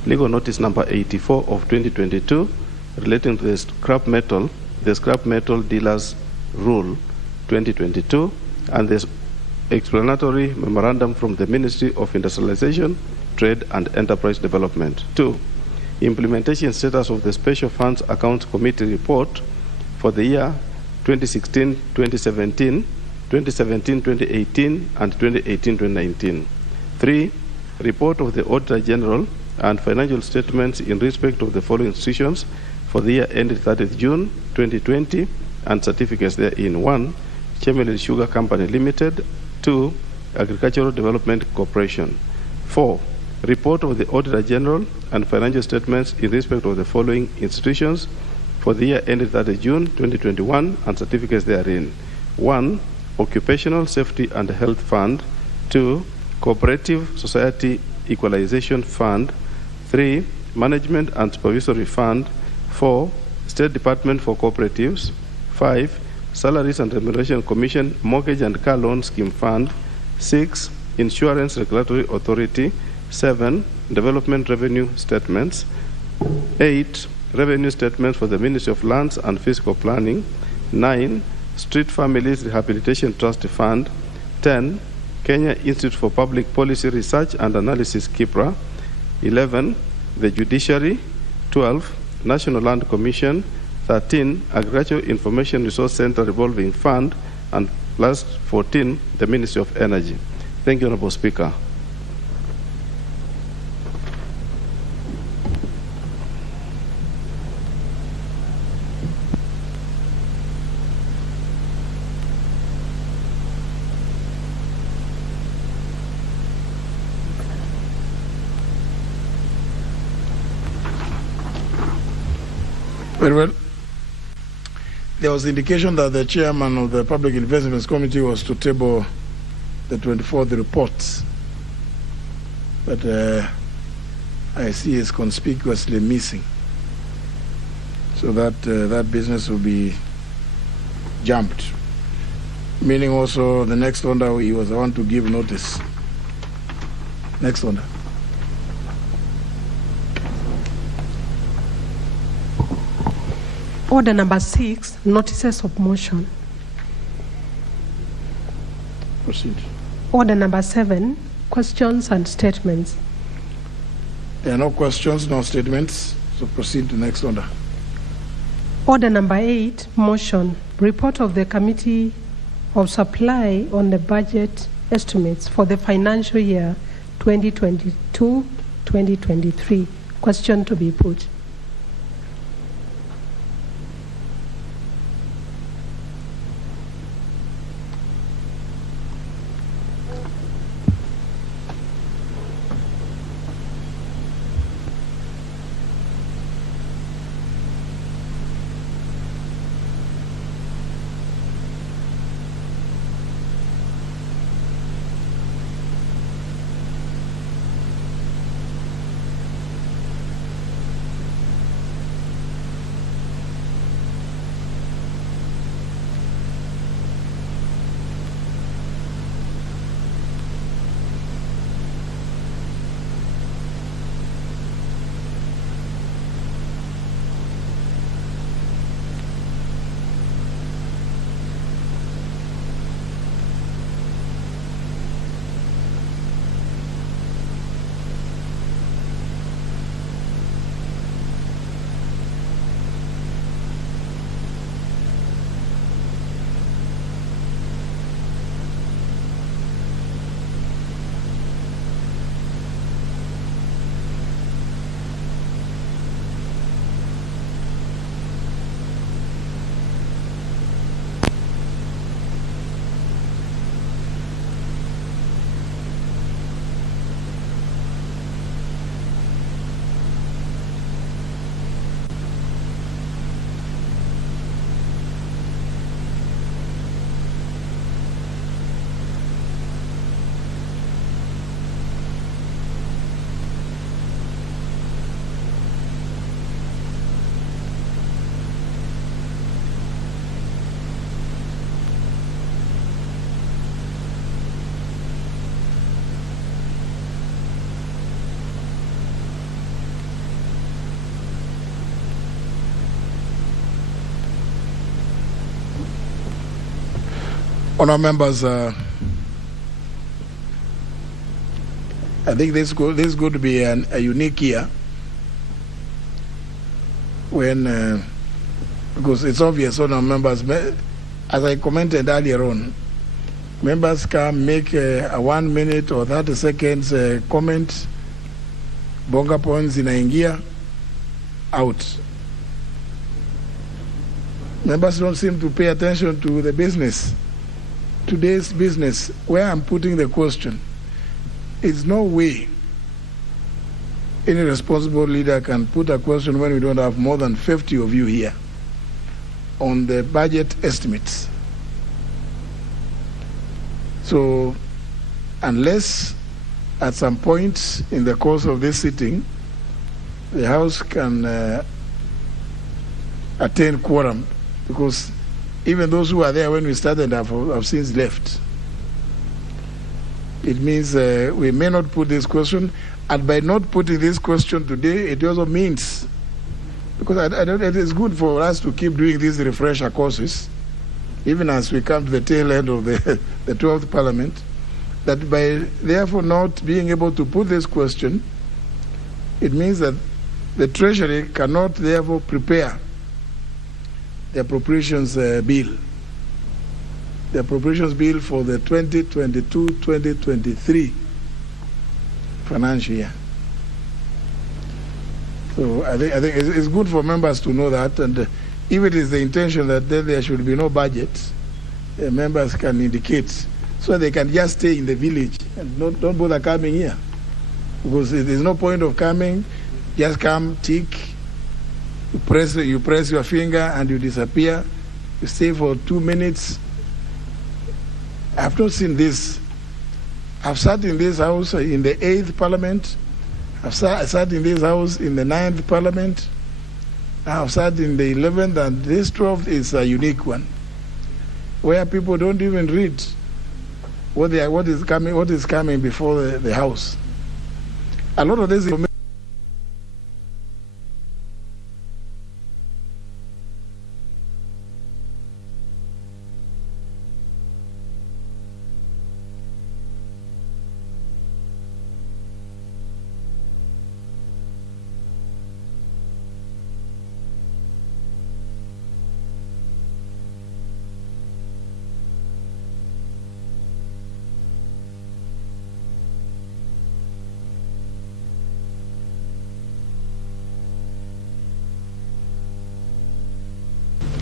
Legal notice number 84 of 2022 relating to the scrap metal dealers rule 2022 and the explanatory memorandum from the Ministry of Industrialization, Trade and Enterprise Development. 2. Implementation status of the Special Funds Accounts Committee report for the year 2016-2017, 2017-2018, and 2018-2019. 3. Report of the Auditor General and financial statements in respect of the following institutions for the year ended 30th June 2020 and certificates therein. 1. Chemelil Sugar Company Limited. 2. Agricultural Development Corporation. 4. Report of the Auditor General and financial statements in respect of the following institutions for the year ended 30th June 2021 and certificates therein. 1. Occupational Safety and Health Fund. 2. Cooperative Society Equalization Fund. 3. Management and Supervisory Fund. 4. State Department for Cooperatives. 5. Salaries and Remuneration Commission Mortgage and Car Loan Scheme Fund. 6. Insurance Regulatory Authority. 7. Development Revenue Statements. 8. Revenue Statements for the Ministry of Lands and Physical Planning. 9. Street Families Rehabilitation Trust Fund. 10. Kenya Institute for Public Policy Research and Analysis, KIPRA. 11. The Judiciary. 12. National Land Commission. 13. Agricultural Information Resource Center Revolving Fund. And last, 14. The Ministry of Energy. Thank you, Honorable Speaker. Very well. There was indication that the chairman of the Public Investments Committee was to table the 24th reports, but I see is conspicuously missing. So that business will be jumped. Meaning also the next order, he was the one to give notice. Next order. Order number 6, notices of motion. Proceed. Order number 7, Questions and statements. There are no questions, no statements, so proceed to next order. Order number 8, motion. Report of the Committee of Supply on the budget estimates for the financial year 2022-2023. Question to be put. Honourable members, I think this is going to be a unique year when, because it's obvious, honourable members, as I commented earlier on, members can make a 1 minute or 30 seconds comment, bonga points inaingia, out. Members don't seem to pay attention to the business. Today's business, where I'm putting the question, is no way any responsible leader can put a question when we don't have more than 50 of you here on the budget estimates. So unless at some point in the course of this sitting, the House can attain quorum, because even those who are there when we started have since left. It means we may not put this question, and by not putting this question today, it also means, because it is good for us to keep doing these refresher courses, even as we come to the tail end of the 12th Parliament, that by therefore not being able to put this question, it means that the Treasury cannot therefore prepare the appropriations bill. The appropriations bill for the 2022-2023 financial year. So I think it's good for members to know that, and if it is the intention that there should be no budget, members can indicate, so they can just stay in the village and don't bother coming here, because there's no point of coming. Just come, tick. You press your finger and you disappear. You stay for 2 minutes. I've not seen this. I've sat in this house in the 8th Parliament. I've sat in this house in the 9th Parliament. I've sat in the 11th, and this 12th is a unique one, where people don't even read what is coming before the House. A lot of this information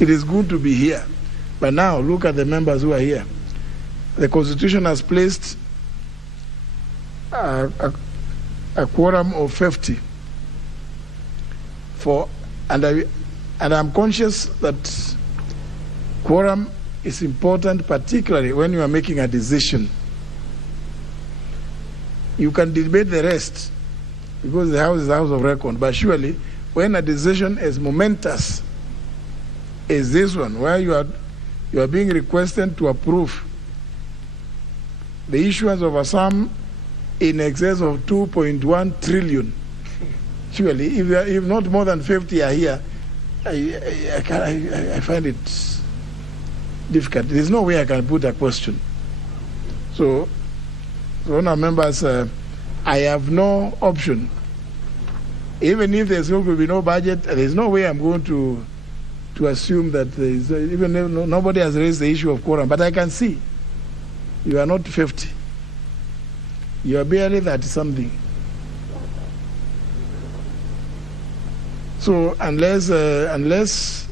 It is good to be here. But now, look at the members who are here. The Constitution has placed a quorum of 50. And I'm conscious that quorum is important, particularly when you are making a decision. You can debate the rest, because the House is a house of record, but surely when a decision is momentous, is this one, where you are being requested to approve the issuance of a sum in excess of 2.1 trillion. Surely, if not more than 50 are here, I find it difficult. There's no way I can put a question. So honourable members, I have no option. Even if there's going to be no budget, there's no way I'm going to assume that even if nobody has raised the issue of quorum. But I can see you are not 50. You are barely 30-something. So unless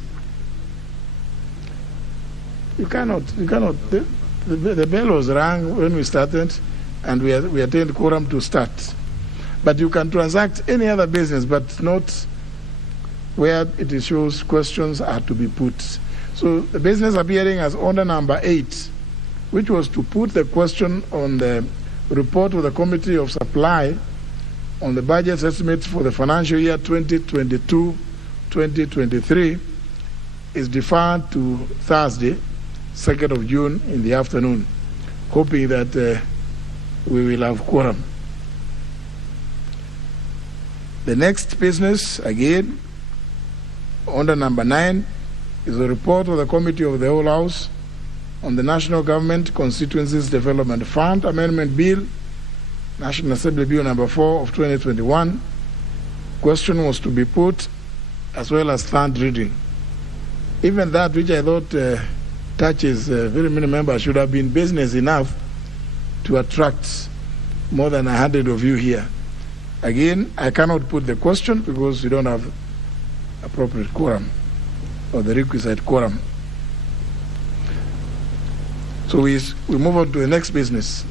you cannot. The bell was rang when we started, and we attained quorum to start. But you can transact any other business, but not where it shows questions are to be put. So the business appearing as order number 8, which was to put the question on the report of the Committee of Supply on the budget estimates for the financial year 2022-2023, is deferred to Thursday, 2nd of June in the afternoon, hoping that we will have quorum. The next business, again, under number 9, is a report of the Committee of the Whole House on the National Government Constituencies Development Fund Amendment Bill, National Assembly Bill number 4 of 2021. Question was to be put as well as third reading. Even that, which I thought touches very many members, should have been business enough to attract more than 100 of you here. Again, I cannot put the question because we don't have appropriate quorum or the requisite quorum. So we move on to the next business.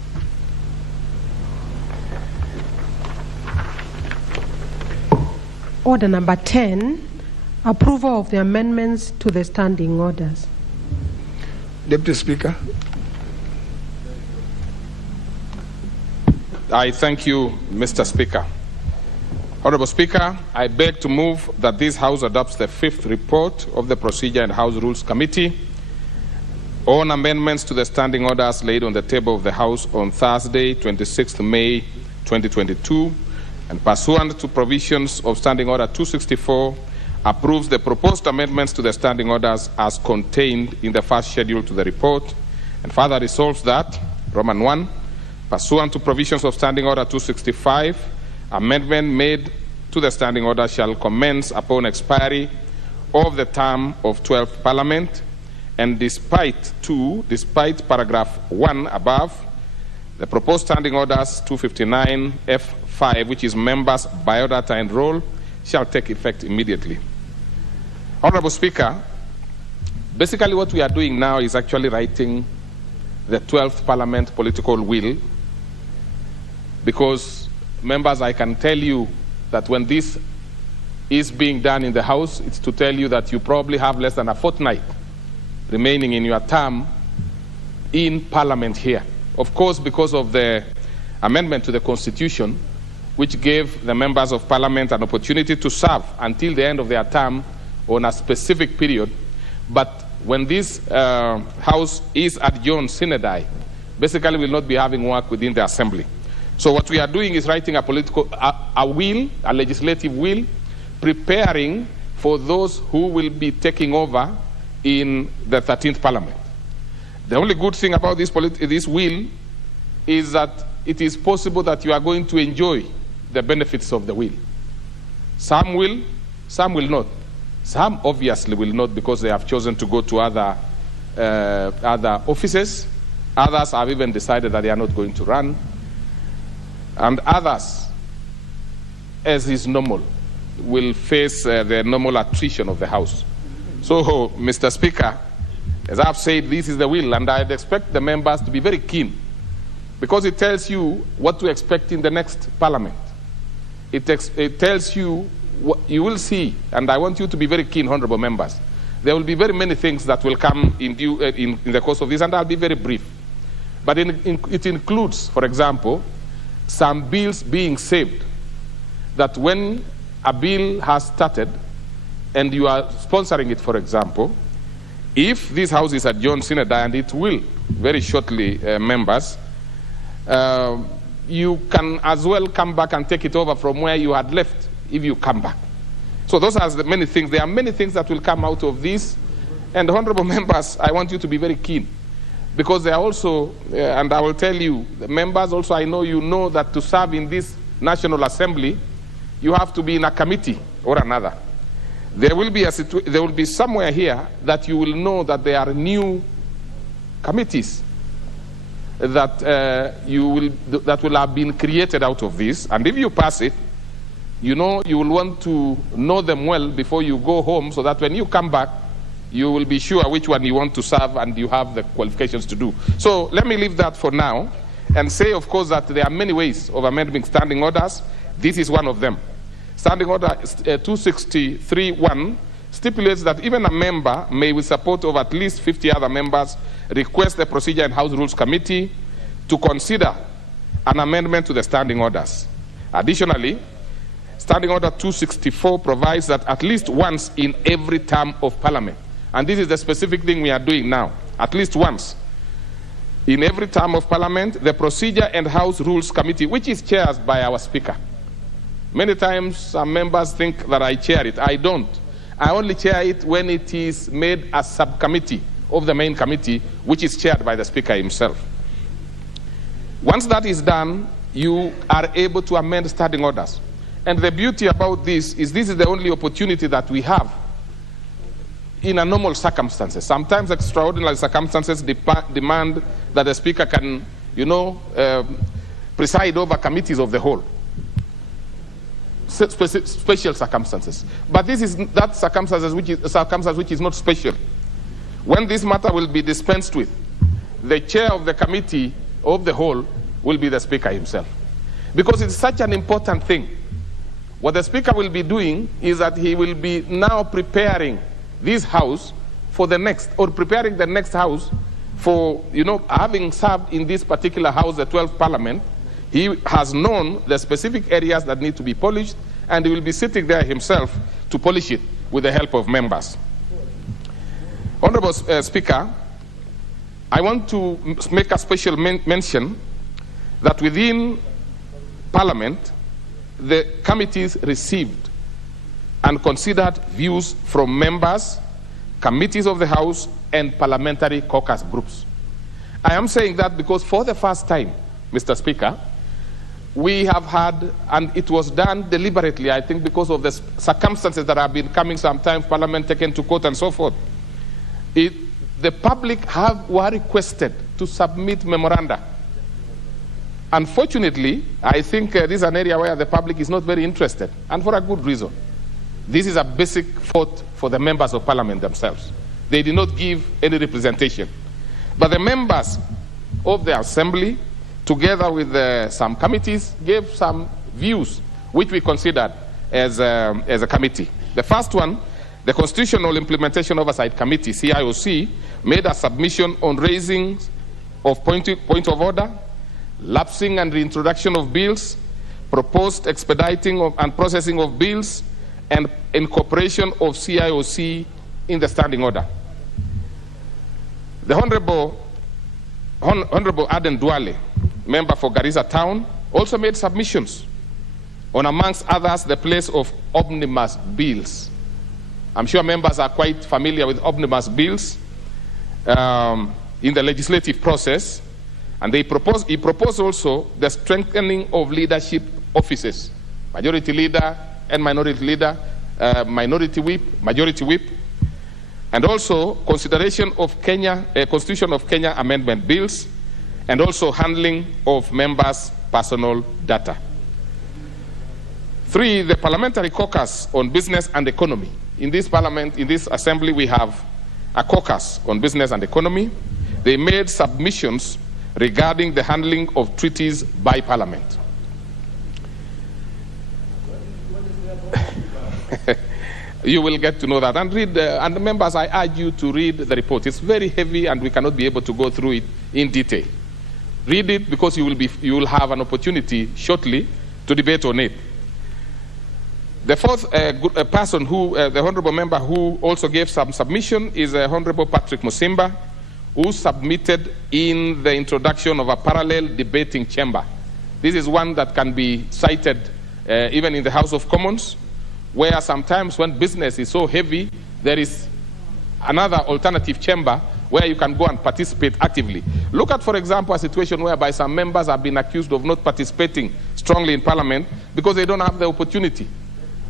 Order number 10, approval of the amendments to the standing orders. Deputy Speaker. I thank you, Mr. Speaker. Honorable Speaker, I beg to move that this House adopts the 5th report of the Procedure and House Rules Committee on amendments to the standing orders laid on the table of the House on Thursday, 26th May 2022, and pursuant to provisions of Standing Order 264, approves the proposed amendments to the standing orders as contained in the first schedule to the report, and further resolves that, Roman 1, pursuant to provisions of Standing Order 265, amendment made to the standing order shall commence upon expiry of the term of 12th Parliament, and despite paragraph 1 above, the proposed standing orders 259 F5, which is members' biodata and roll, shall take effect immediately. Honorable Speaker, basically what we are doing now is actually writing the 12th Parliament political will, because, members, I can tell you that when this is being done in the House, it's to tell you that you probably have less than a fortnight remaining in your term in Parliament here. Of course, because of the amendment to the Constitution, which gave the members of Parliament an opportunity to serve until the end of their term on a specific period. But when this House is adjourned sine die, basically will not be having work within the Assembly. So what we are doing is writing a legislative will, preparing for those who will be taking over in the 13th Parliament. The only good thing about this will is that it is possible that you are going to enjoy the benefits of the will. Some will, some will not. Some obviously will not because they have chosen to go to other offices. Others have even decided that they are not going to run. And others, as is normal, will face the normal attrition of the House. So, Mr. Speaker, as I've said, this is the will, and I'd expect the members to be very keen, because it tells you what to expect in the next parliament. It tells you what you will see, and I want you to be very keen, honorable members. There will be very many things that will come in the course of this, and I'll be very brief. But it includes, for example, some bills being saved, that when a bill has started and you are sponsoring it, for example, if this House is adjourned sine die, and it will very shortly, members, you can as well come back and take it over from where you had left if you come back. So those are the many things. There are many things that will come out of this. And honorable members, I want you to be very keen, because there are also, and I will tell you, the members also, I know you know that to serve in this National Assembly, you have to be in a committee or another. There will be somewhere here that you will know that there are new committees that that will have been created out of this, and if you pass it, you know you will want to know them well before you go home, so that when you come back, you will be sure which one you want to serve and you have the qualifications to do. So let me leave that for now and say, of course, that there are many ways of amending standing orders. This is one of them. Standing Order 263(1) stipulates that even a member may, with support of at least 50 other members, request the Procedure and House Rules Committee to consider an amendment to the standing orders. Additionally, Standing Order 264 provides that at least once in every term of Parliament, and this is the specific thing we are doing now, at least once in every term of Parliament, the Procedure and House Rules Committee, which is chaired by our Speaker. Many times some members think that I chair it. I don't. I only chair it when it is made a subcommittee of the main committee, which is chaired by the Speaker himself. Once that is done, you are able to amend standing orders. And the beauty about this is the only opportunity that we have in a normal circumstances. Sometimes extraordinary circumstances demand that the Speaker can, preside over committees of the whole. Special circumstances. But this is that circumstance which is not special. When this matter will be dispensed with, the chair of the committee of the whole will be the Speaker himself. Because it's such an important thing. What the Speaker will be doing is that he will be now preparing this House for the next, or preparing the next House for, having served in this particular House, the 12th Parliament, he has known the specific areas that need to be polished, and he will be sitting there himself to polish it with the help of members. Honorable Speaker, I want to make a special mention that within Parliament, the committees received and considered views from members, committees of the House, and parliamentary caucus groups. I am saying that because for the first time, Mr. Speaker, we have had, and it was done deliberately, I think because of the circumstances that have been coming, sometimes Parliament taken to court and so forth. The public were requested to submit memoranda. Unfortunately, I think this is an area where the public is not very interested, and for a good reason. This is a basic fault for the members of Parliament themselves. They did not give any representation. But the members of the Assembly, together with some committees, gave some views which we considered as a committee. The first one, the Constitutional Implementation Oversight Committee, CIOC, made a submission on raising of point of order, lapsing and reintroduction of bills, proposed expediting and processing of bills, and incorporation of CIOC in the standing order. The Honorable Aden Duale, member for Garissa Town, also made submissions on, amongst others, the place of omnibus bills. I'm sure members are quite familiar with omnibus bills in the legislative process, and he proposed also the strengthening of leadership offices, majority leader and minority leader, minority whip, majority whip, and also consideration of Constitution of Kenya amendment bills, and also handling of members' personal data. 3, the Parliamentary Caucus on Business and Economy in this parliament, in this assembly, we have a caucus on business and economy. They made submissions regarding the handling of treaties by parliament. You will get to know that. And read, and members, I urge you to read the report. It's very heavy and we cannot be able to go through it in detail. Read it because you will have an opportunity shortly to debate on it. The fourth person who, the honorable member who also gave some submission is Honorable Patrick Musimba, who submitted in the introduction of a parallel debating chamber. This is one that can be cited even in the House of Commons, where sometimes when business is so heavy, there is another alternative chamber where you can go and participate actively. Look at, for example, a situation whereby some members have been accused of not participating strongly in Parliament because they don't have the opportunity.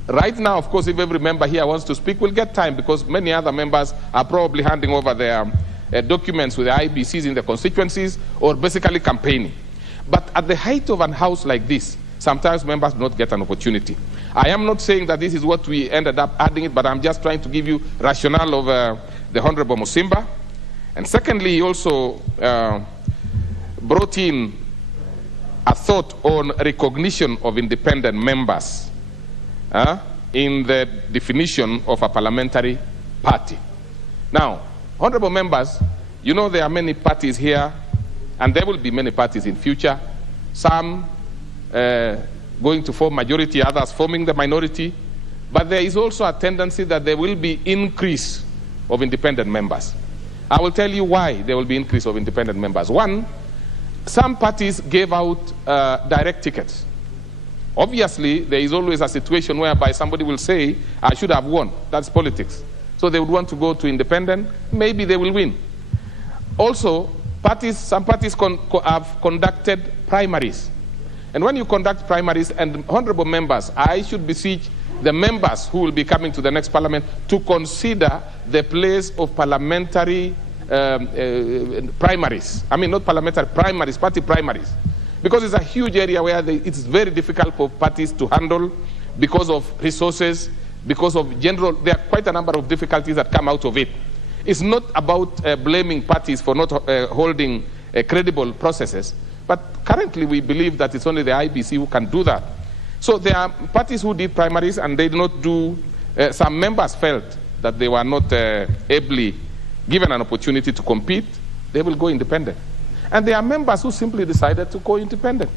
Right now, of course, if every member here wants to speak, we'll get time because many other members are probably handing over their documents with the IBCs in the constituencies or basically campaigning. But at the height of a house like this, sometimes members do not get an opportunity. I am not saying that this is what we ended up adding it, but I'm just trying to give you rationale of the Honorable Musimba. And secondly, he also brought in a thought on recognition of independent members in the definition of a parliamentary party. Now, honorable members, you know there are many parties here, and there will be many parties in future. Some going to form majority, others forming the minority. But there is also a tendency that there will be increase of independent members. I will tell you why there will be increase of independent members. One, some parties gave out direct tickets. Obviously, there is always a situation whereby somebody will say, I should have won. That's politics. So they would want to go to independent. Maybe they will win. Also, some parties have conducted primaries. And when you conduct primaries, and honorable members, I should beseech the members who will be coming to the next parliament to consider the place of parliamentary primaries. I mean, not parliamentary primaries, party primaries. Because it's a huge area where it's very difficult for parties to handle because of resources, because of general, there are quite a number of difficulties that come out of it. It's not about blaming parties for not holding credible processes. But currently, we believe that it's only the IBC who can do that. So there are parties who did primaries and they did not do, some members felt that they were not ably given an opportunity to compete. They will go independent. And there are members who simply decided to go independent.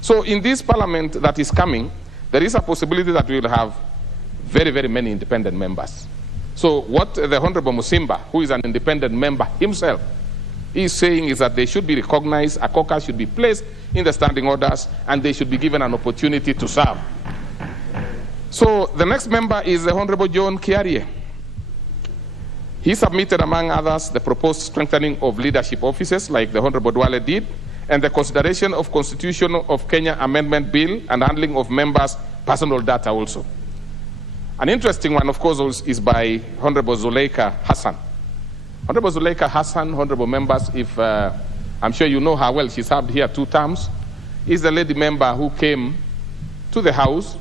So in this parliament that is coming, there is a possibility that we will have very, very many independent members. So what the Honorable Musimba, who is an independent member himself, is saying is that they should be recognized, a caucus should be placed in the standing orders, and they should be given an opportunity to serve. So the next member is the Honorable John Kiarie. He submitted, among others, the proposed strengthening of leadership offices, like the Honorable Duale did, and the consideration of Constitution of Kenya Amendment Bill and handling of members' personal data also. An interesting one, of course, is by Honorable Zuleika Hassan. Honorable Zuleika Hassan, honorable members, if I'm sure you know her well, she served here 2 terms, is the lady member who came to the House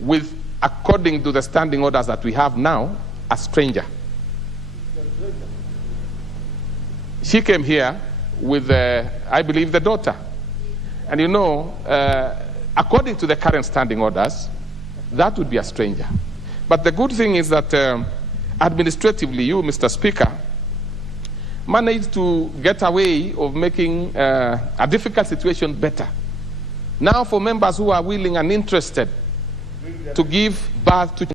with, according to the standing orders that we have now, a stranger. She came here with, I believe, the daughter. And you know, according to the current standing orders, that would be a stranger. But the good thing is that administratively, you, Mr. Speaker, managed to get a way of making a difficult situation better. Now for members who are willing and interested to give birth to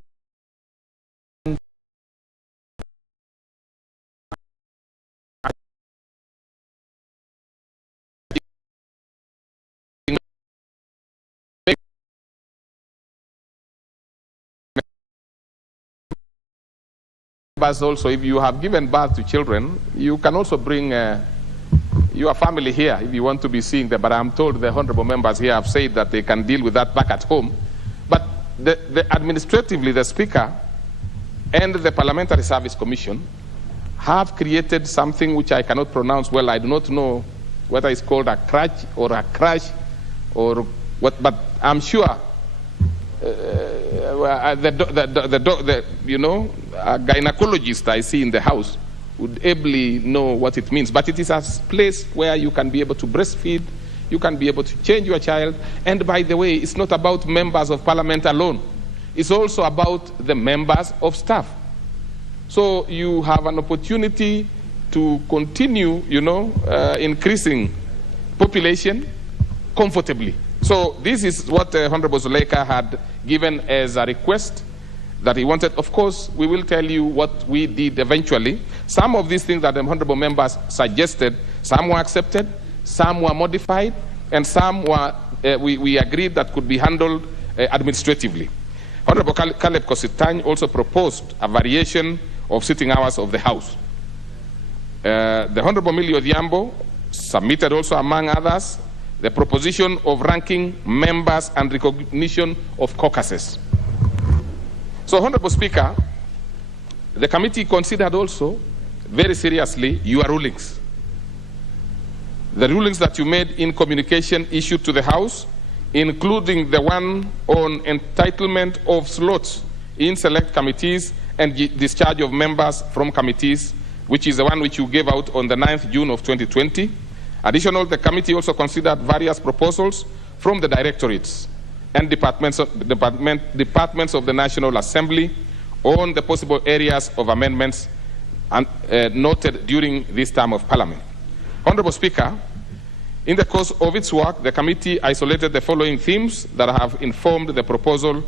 also, if you have given birth to children, you can also bring your family here if you want to be seeing them. But I'm told the honorable members here have said that they can deal with that back at home. But administratively, the Speaker and the Parliamentary Service Commission have created something which I cannot pronounce well. I do not know whether it's called a crutch or a crash or what, but I'm sure gynecologist I see in the house would ably know what it means. But it is a place where you can be able to breastfeed, you can be able to change your child. And by the way, it's not about members of parliament alone. It's also about the members of staff. So you have an opportunity to continue, increasing population comfortably. So this is what Honorable Zuleika had given as a request that he wanted. Of course, we will tell you what we did eventually. Some of these things that the honorable members suggested, some were accepted, some were modified, and some were we agreed that could be handled administratively. Honorable Caleb Kositany also proposed a variation of sitting hours of the House. The Honorable Millie Odhiambo submitted also, among others, the proposition of ranking members and recognition of caucuses. So, Honorable Speaker, the committee considered also very seriously your rulings. The rulings that you made in communication issued to the House, including the one on entitlement of slots in select committees and discharge of members from committees, which is the one which you gave out on the 9th June of 2020. Additionally, the committee also considered various proposals from the directorates and departments of the National Assembly on the possible areas of amendments noted during this term of Parliament. Honorable Speaker, in the course of its work, the committee isolated the following themes that have informed the proposal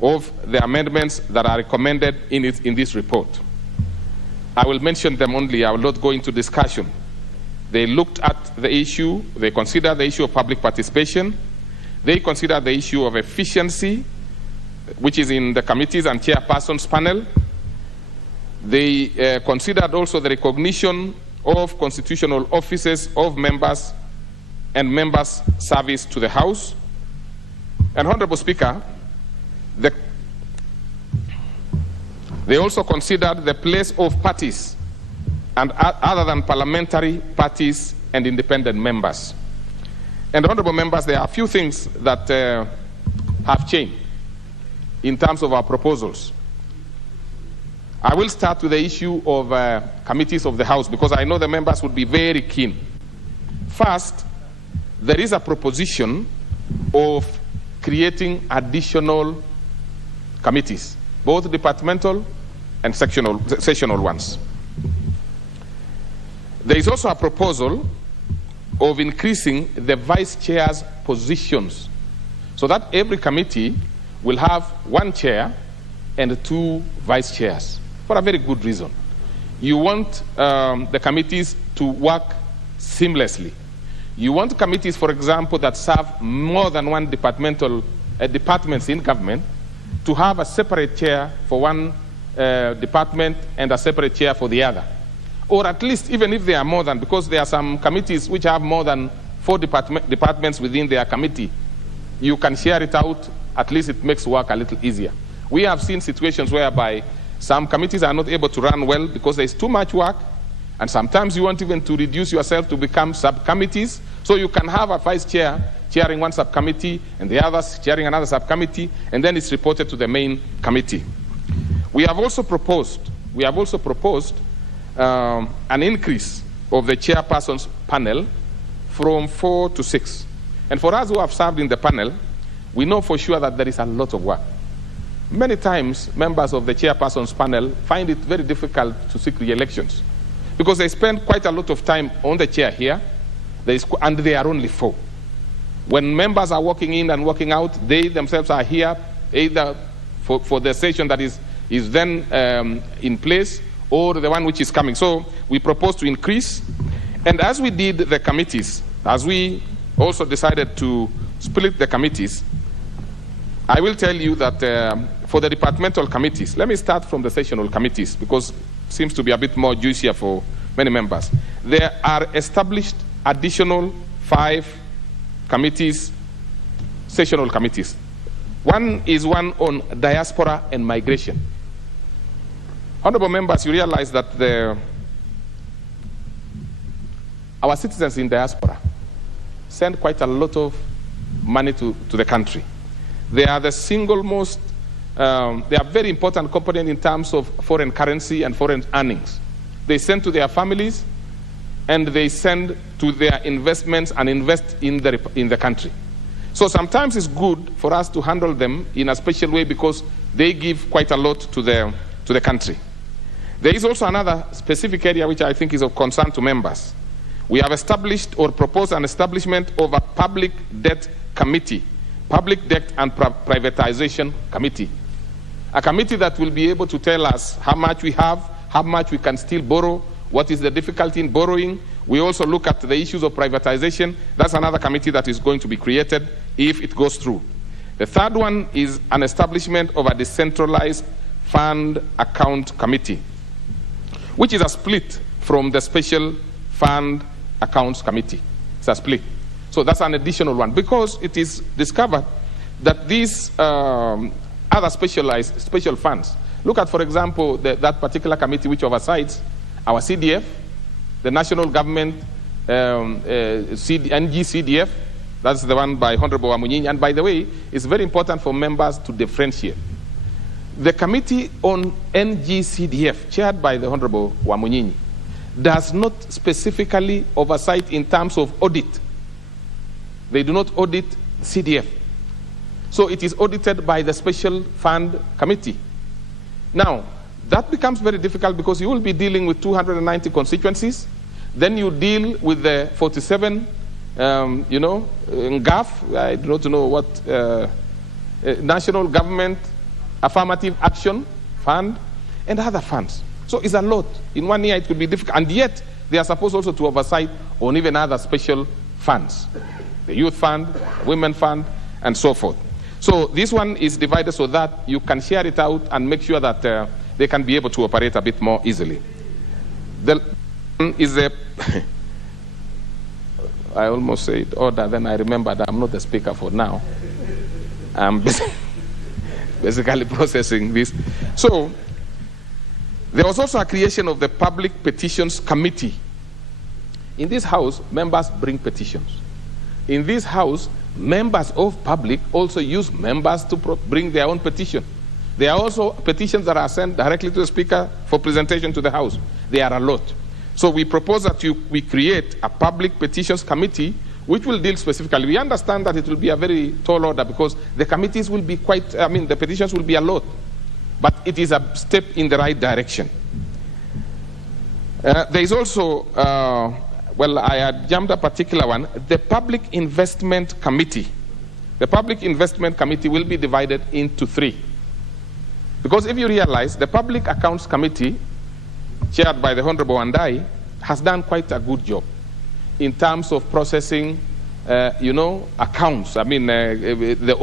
of the amendments that are recommended in this report. I will mention them only. I will not go into discussion. They looked at the issue, they considered the issue of public participation, they considered the issue of efficiency, which is in the committees and chairpersons panel. They considered also the recognition of constitutional offices of members and members' service to the House. And Honorable Speaker, they also considered the place of parties and other than parliamentary parties and independent members. And honorable members, there are a few things that have changed in terms of our proposals. I will start with the issue of committees of the House because I know the members would be very keen. First, there is a proposition of creating additional committees, both departmental and sessional ones. There is also a proposal of increasing the vice chair's positions so that every committee will have one chair and two vice chairs for a very good reason. You want the committees to work seamlessly. You want committees, for example, that serve more than one departments in government to have a separate chair for one department and a separate chair for the other. Or at least, even if they are more than, because there are some committees which have more than 4 departments within their committee, you can share it out, at least it makes work a little easier. We have seen situations whereby some committees are not able to run well because there is too much work, and sometimes you want even to reduce yourself to become subcommittees, so you can have a vice chair chairing one subcommittee and the others chairing another subcommittee, and then it's reported to the main committee. We have also proposed an increase of the chairperson's panel from 4 to 6. And for us who have served in the panel, we know for sure that there is a lot of work. Many times, members of the chairperson's panel find it very difficult to seek re-elections because they spend quite a lot of time on the chair here, and they are only 4. When members are walking in and walking out, they themselves are here either for the session that is then in place or the one which is coming. So we propose to increase. And as we did the committees, as we also decided to split the committees, I will tell you that for the departmental committees, let me start from the sessional committees because it seems to be a bit more juicier for many members. There are established additional 5 committees, sessional committees. One is one on diaspora and migration. Honorable members, you realize that our citizens in diaspora send quite a lot of money to the country. They are the single most, they are very important component in terms of foreign currency and foreign earnings. They send to their families, and they send to their investments and invest in the country. So sometimes it's good for us to handle them in a special way because they give quite a lot to the country. There is also another specific area which I think is of concern to members. We have established or proposed an establishment of a public debt committee, public debt and privatization committee. A committee that will be able to tell us how much we have, how much we can still borrow, what is the difficulty in borrowing. We also look at the issues of privatization. That's another committee that is going to be created if it goes through. The third one is an establishment of a decentralized fund account committee, which is a split from the special fund accounts committee. It's a split. So that's an additional one because it is discovered that these other special funds, look at, for example, that particular committee which oversees our CDF, the national government NGCDF, that's the one by Honorable Wamunyinyi. And by the way, it's very important for members to differentiate. The committee on NGCDF, chaired by the Honorable Wamunyinyi, does not specifically oversight in terms of audit. They do not audit CDF. So it is audited by the Special Fund Committee. Now, that becomes very difficult because you will be dealing with 290 constituencies. Then you deal with the 47, NGAF, I do not know what, National Government Affirmative Action Fund, and other funds. So it's a lot. In 1 year it could be difficult. And yet, they are supposed also to oversight on even other special funds. The Youth Fund, Women Fund, and so forth. So this one is divided so that you can share it out and make sure that they can be able to operate a bit more easily. The is a I almost said order, then I remembered I'm not the speaker for now. I'm basically processing this. So there was also a creation of the Public Petitions Committee. In this house, members bring petitions. In this house, members of public also use members to bring their own petition. There are also petitions that are sent directly to the Speaker for presentation to the House. There are a lot. So we propose that we create a Public Petitions Committee which will deal specifically. We understand that it will be a very tall order because the committees will be the petitions will be a lot. But it is a step in the right direction. There is also, I had jumped a particular one, the Public Investment Committee. The Public Investment Committee will be divided into 3. Because if you realize, the Public Accounts Committee, chaired by the Honorable Andai, has done quite a good job in terms of processing, accounts. The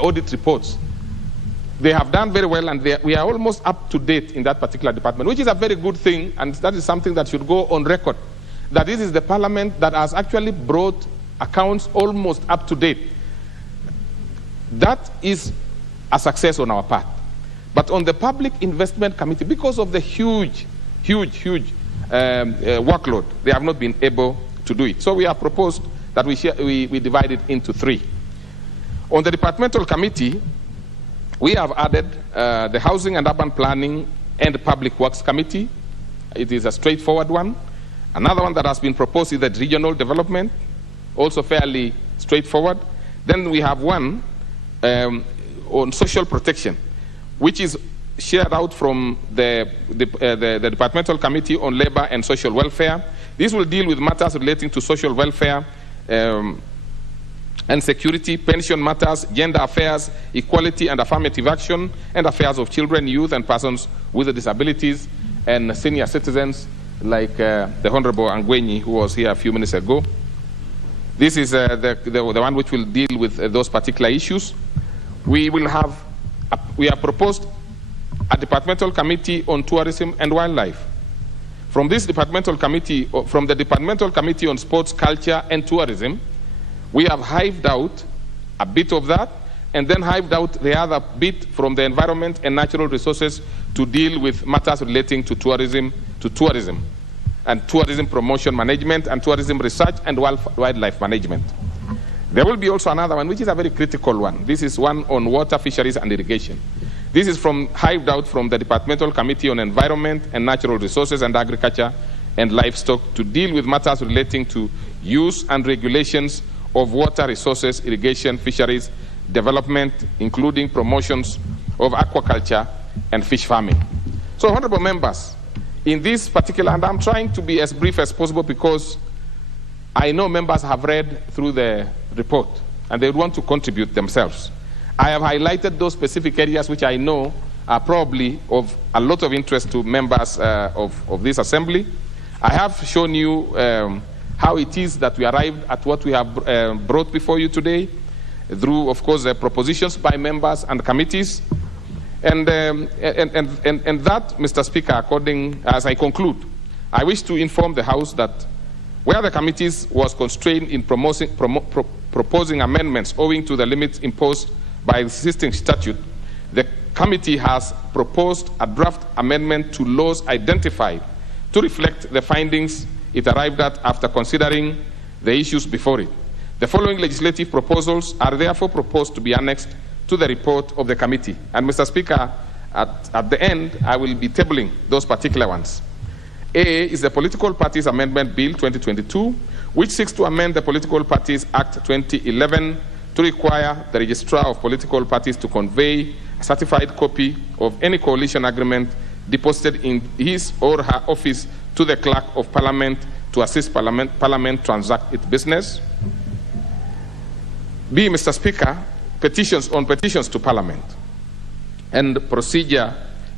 audit reports. They have done very well, and we are almost up to date in that particular department, which is a very good thing, and that is something that should go on record, that this is the parliament that has actually brought accounts almost up to date. That is a success on our part. But on the Public Investment Committee, because of the huge workload, they have not been able to do it. So we have proposed that we divide it into 3. On the Departmental Committee, we have added the Housing and Urban Planning and Public Works Committee. It is a straightforward one. Another one that has been proposed is the Regional Development, also fairly straightforward. Then we have one on Social Protection, which is shared out from the Departmental Committee on Labor and Social Welfare. This will deal with matters relating to social welfare and security, pension matters, gender affairs, equality and affirmative action, and affairs of children, youth, and persons with disabilities, and senior citizens, like the Honorable Angwenyi, who was here a few minutes ago. This is the one which will deal with those particular issues. We have proposed a departmental committee on tourism and wildlife. From this departmental committee, from the Departmental Committee on Sports, Culture, and Tourism, we have hived out a bit of that, and then hived out the other bit from the Environment and Natural Resources to deal with matters relating to tourism, and tourism promotion management, and tourism research and wildlife management. There will be also another one, which is a very critical one. This is one on water, fisheries, and irrigation. This is hived out from the Departmental Committee on Environment and Natural Resources and Agriculture and Livestock to deal with matters relating to use and regulations of water resources, irrigation, fisheries, development, including promotions of aquaculture and fish farming. So, honorable members, in this particular, and I'm trying to be as brief as possible because I know members have read through the report and they would want to contribute themselves. I have highlighted those specific areas which I know are probably of a lot of interest to members of this assembly. I have shown you how it is that we arrived at what we have brought before you today through, of course, propositions by members and committees. And that, Mr. Speaker, as I conclude, I wish to inform the House that where the committees was constrained in proposing amendments owing to the limits imposed by the existing statute, the committee has proposed a draft amendment to laws identified to reflect the findings it arrived at after considering the issues before it. The following legislative proposals are therefore proposed to be annexed to the report of the committee. And Mr. Speaker, at the end, I will be tabling those particular ones. A is the Political Parties Amendment Bill 2022, which seeks to amend the Political Parties Act 2011 to require the Registrar of Political Parties to convey a certified copy of any coalition agreement deposited in his or her office to the Clerk of Parliament to assist Parliament transact its business. B, Mr. Speaker, petitions to Parliament and procedure,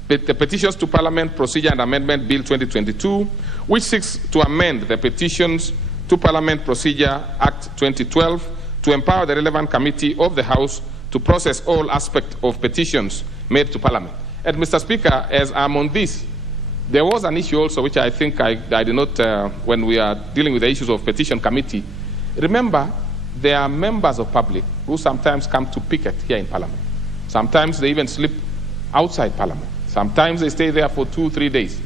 the Petitions to Parliament Procedure and Amendment Bill 2022, which seeks to amend the Petitions to Parliament Procedure Act 2012 to empower the relevant committee of the House to process all aspects of petitions made to Parliament. And Mr. Speaker, as I'm on this, there was an issue also which I think I did not, when we are dealing with the issues of petition committee. Remember, there are members of public who sometimes come to picket here in Parliament. Sometimes they even sleep outside Parliament. Sometimes they stay there for 2-3 days.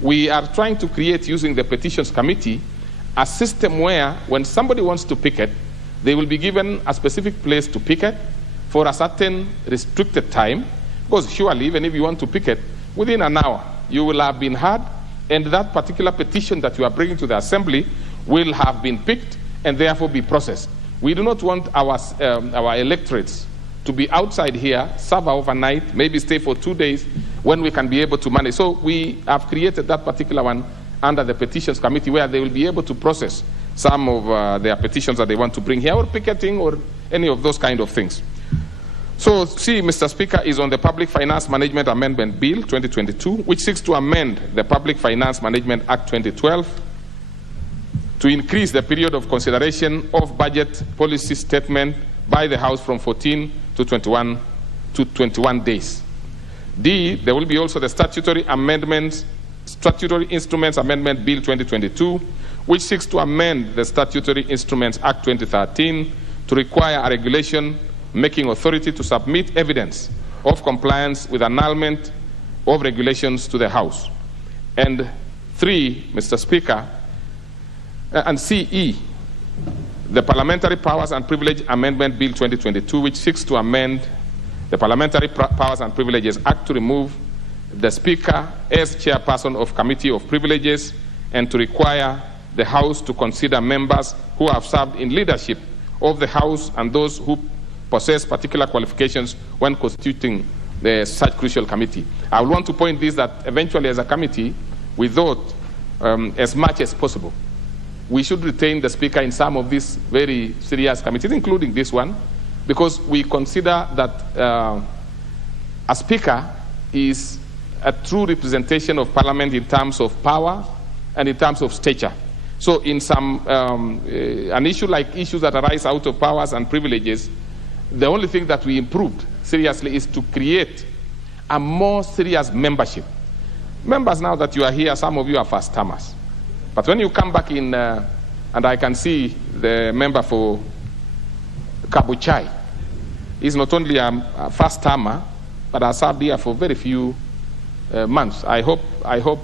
We are trying to create, using the petitions committee, a system where when somebody wants to picket, they will be given a specific place to picket for a certain restricted time, because surely even if you want to picket, within an hour you will have been heard, and that particular petition that you are bringing to the assembly will have been picked and therefore be processed. We do not want our electorates to be outside here, serve overnight, maybe stay for 2 days when we can be able to manage. So we have created that particular one under the petitions committee where they will be able to process some of their petitions that they want to bring here, or picketing, or any of those kind of things. So C, Mr. Speaker, is on the Public Finance Management Amendment Bill 2022, which seeks to amend the Public Finance Management Act 2012 to increase the period of consideration of budget policy statement by the House from 14 to 21 days. D, there will be also the Statutory Instruments Amendment Bill 2022, which seeks to amend the Statutory Instruments Act 2013 to require a regulation making authority to submit evidence of compliance with annulment of regulations to the House. And 3, Mr. Speaker, and CE, the Parliamentary Powers and Privileges Amendment Bill 2022, which seeks to amend the Parliamentary Powers and Privileges Act to remove the Speaker as chairperson of Committee of Privileges and to require the House to consider members who have served in leadership of the House and those who possess particular qualifications when constituting such crucial committee. I want to point this, that eventually as a committee, we thought as much as possible we should retain the Speaker in some of these very serious committees, including this one, because we consider that a Speaker is a true representation of Parliament in terms of power and in terms of stature. So in some, an issue like issues that arise out of powers and privileges, the only thing that we improved seriously is to create a more serious membership. Members, now that you are here, some of you are first-timers. But when you come back in, and I can see the member for Kabuchai, he's not only a first-timer, but has served here for very few months. I hope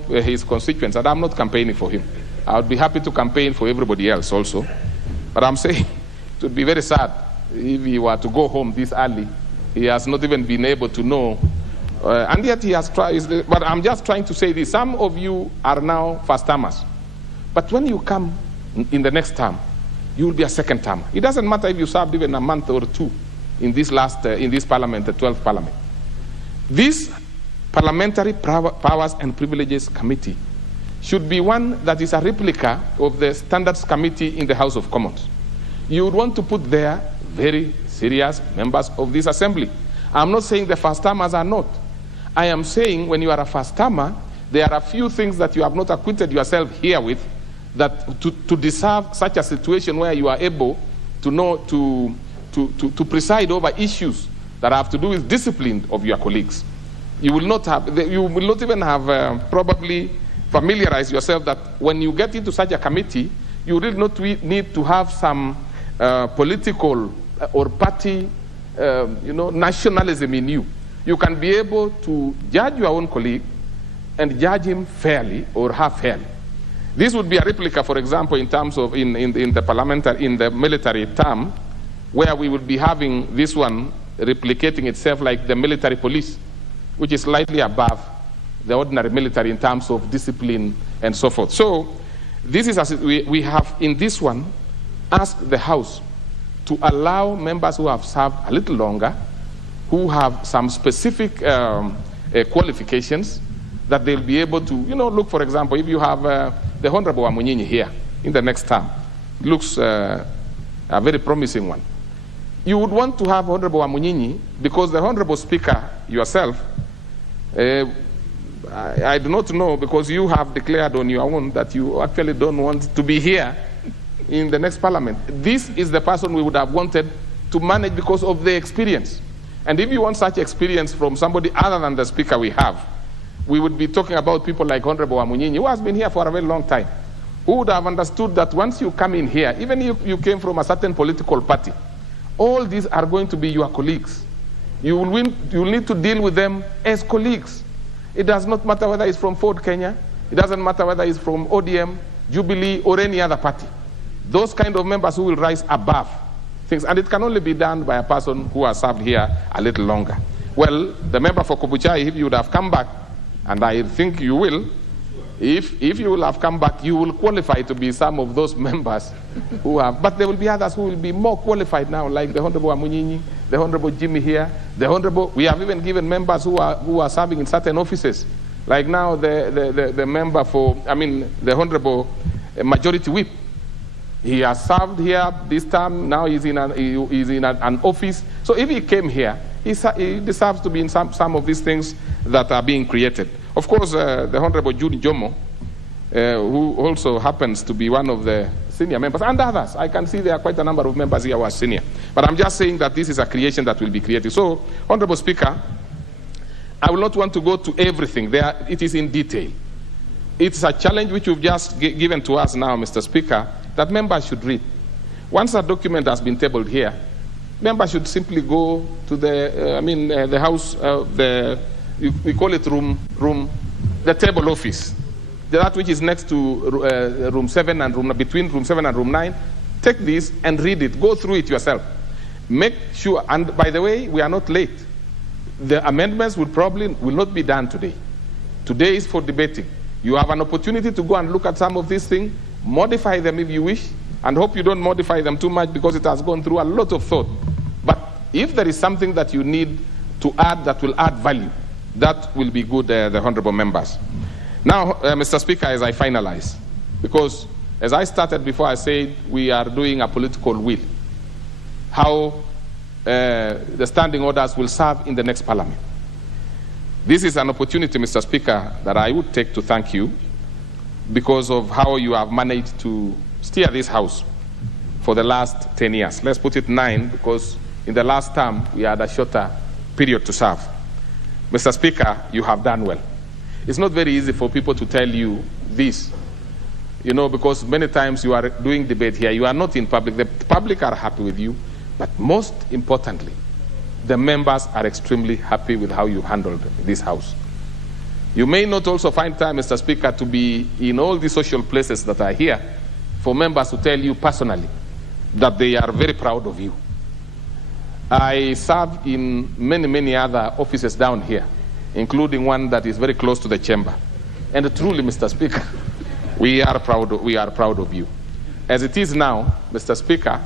his constituents, and I'm not campaigning for him. I would be happy to campaign for everybody else also. But I'm saying, It would be very sad if he were to go home this early. He has not even been able to know. And yet he has tried. But I'm just trying to say this. Some of you are now first-termers. But when you come in the next term, you will be a second-termer. It doesn't matter if you served even a month or two in this parliament, the 12th parliament. This Parliamentary Powers and Privileges Committee should be one that is a replica of the Standards Committee in the House of Commons. You would want to put there very serious members of this assembly. I'm not saying the first-termers are not. I am saying when you are a first-termer, there are a few things that you have not acquitted yourself here with that to deserve such a situation where you are able to know to preside over issues that have to do with discipline of your colleagues. You will not even have probably familiarized yourself that when you get into such a committee, you really not need to have some political or party nationalism in you. You can be able to judge your own colleague and judge him fairly or her fairly. This would be a replica, for example, in terms of in the military term, where we would be having this one replicating itself like the military police, which is slightly above the ordinary military in terms of discipline and so forth. So this is as we have in this one asked the House to allow members who have served a little longer, who have some specific qualifications, that they'll be able to, look, for example, if you have the Honorable Amunyinyi here in the next term, it looks a very promising one. You would want to have Honorable Amunyinyi because the Honorable Speaker yourself, I do not know, because you have declared on your own that you actually don't want to be here in the next parliament. This is the person we would have wanted to manage because of the experience. And if you want such experience from somebody other than the Speaker we have, we would be talking about people like Honorable Amunyinyi, who has been here for a very long time, who would have understood that once you come in here, even if you came from a certain political party, all these are going to be your colleagues. You will need to deal with them as colleagues. It does not matter whether it's from Ford Kenya, it doesn't matter whether it's from ODM, Jubilee, or any other party. Those kind of members who will rise above things, and it can only be done by a person who has served here a little longer. Well, the member for Kobuchai, if you would have come back, and I think you will, if you will have come back, you will qualify to be some of those members who have, but there will be others who will be more qualified now, like the Honorable Amunyinyi, the Honorable Jimmy here, we have even given members who are serving in certain offices, like now the member for, the Honorable Majority Whip. He has served here this time, now he's in an office. So if he came here, he deserves to be in some of these things that are being created. Of course, the Honorable Judy Jomo, who also happens to be one of the senior members, and others. I can see there are quite a number of members here who are senior. But I'm just saying that this is a creation that will be created. So, Honorable Speaker, I will not want to go to everything. It is in detail. It's a challenge which you've just given to us now, Mr. Speaker, that members should read. Once a document has been tabled here, members should simply go to the house, we call it the table office, that which is next to room 7 and between room 7 and room 9. Take this and read it. Go through it yourself. Make sure, and by the way, we are not late. The amendments will not be done today. Today is for debating. You have an opportunity to go and look at some of these things, modify them if you wish, and hope you don't modify them too much because it has gone through a lot of thought. But if there is something that you need to add that will add value, that will be good, the honorable members. Now, Mr. Speaker, as I finalize, because as I started before, I said we are doing a political will, how the standing orders will serve in the next parliament. This is an opportunity, Mr. Speaker, that I would take to thank you because of how you have managed to steer this House for the last 10 years. Let's put it 9, because in the last term, we had a shorter period to serve. Mr. Speaker, you have done well. It's not very easy for people to tell you this, because many times you are doing debate here. You are not in public. The public are happy with you, but most importantly, the members are extremely happy with how you handled this House. You may not also find time, Mr. Speaker, to be in all the social places that are here for members to tell you personally that they are very proud of you. I serve in many, many other offices down here, including one that is very close to the chamber. And truly, Mr. Speaker, we are proud of you. As it is now, Mr. Speaker,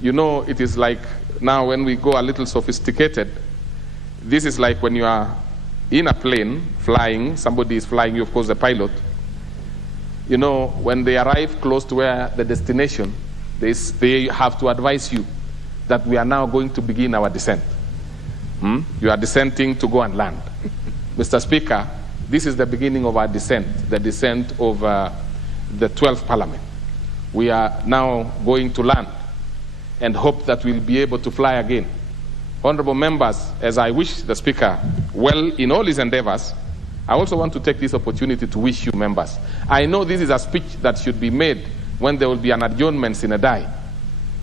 you know, it is like now when we go a little sophisticated, this is like when you are in a plane flying, somebody is flying you, of course, the pilot. You know, when they arrive close to where the destination, they have to advise you that we are now going to begin our descent. You are descending to go and land. Mr. Speaker, this is the beginning of our descent, the descent of the 12th Parliament. We are now going to land and hope that we'll be able to fly again. Honorable members, as I wish the Speaker well in all his endeavors, I also want to take this opportunity to wish you members. I know this is a speech that should be made when there will be an adjournment in a day,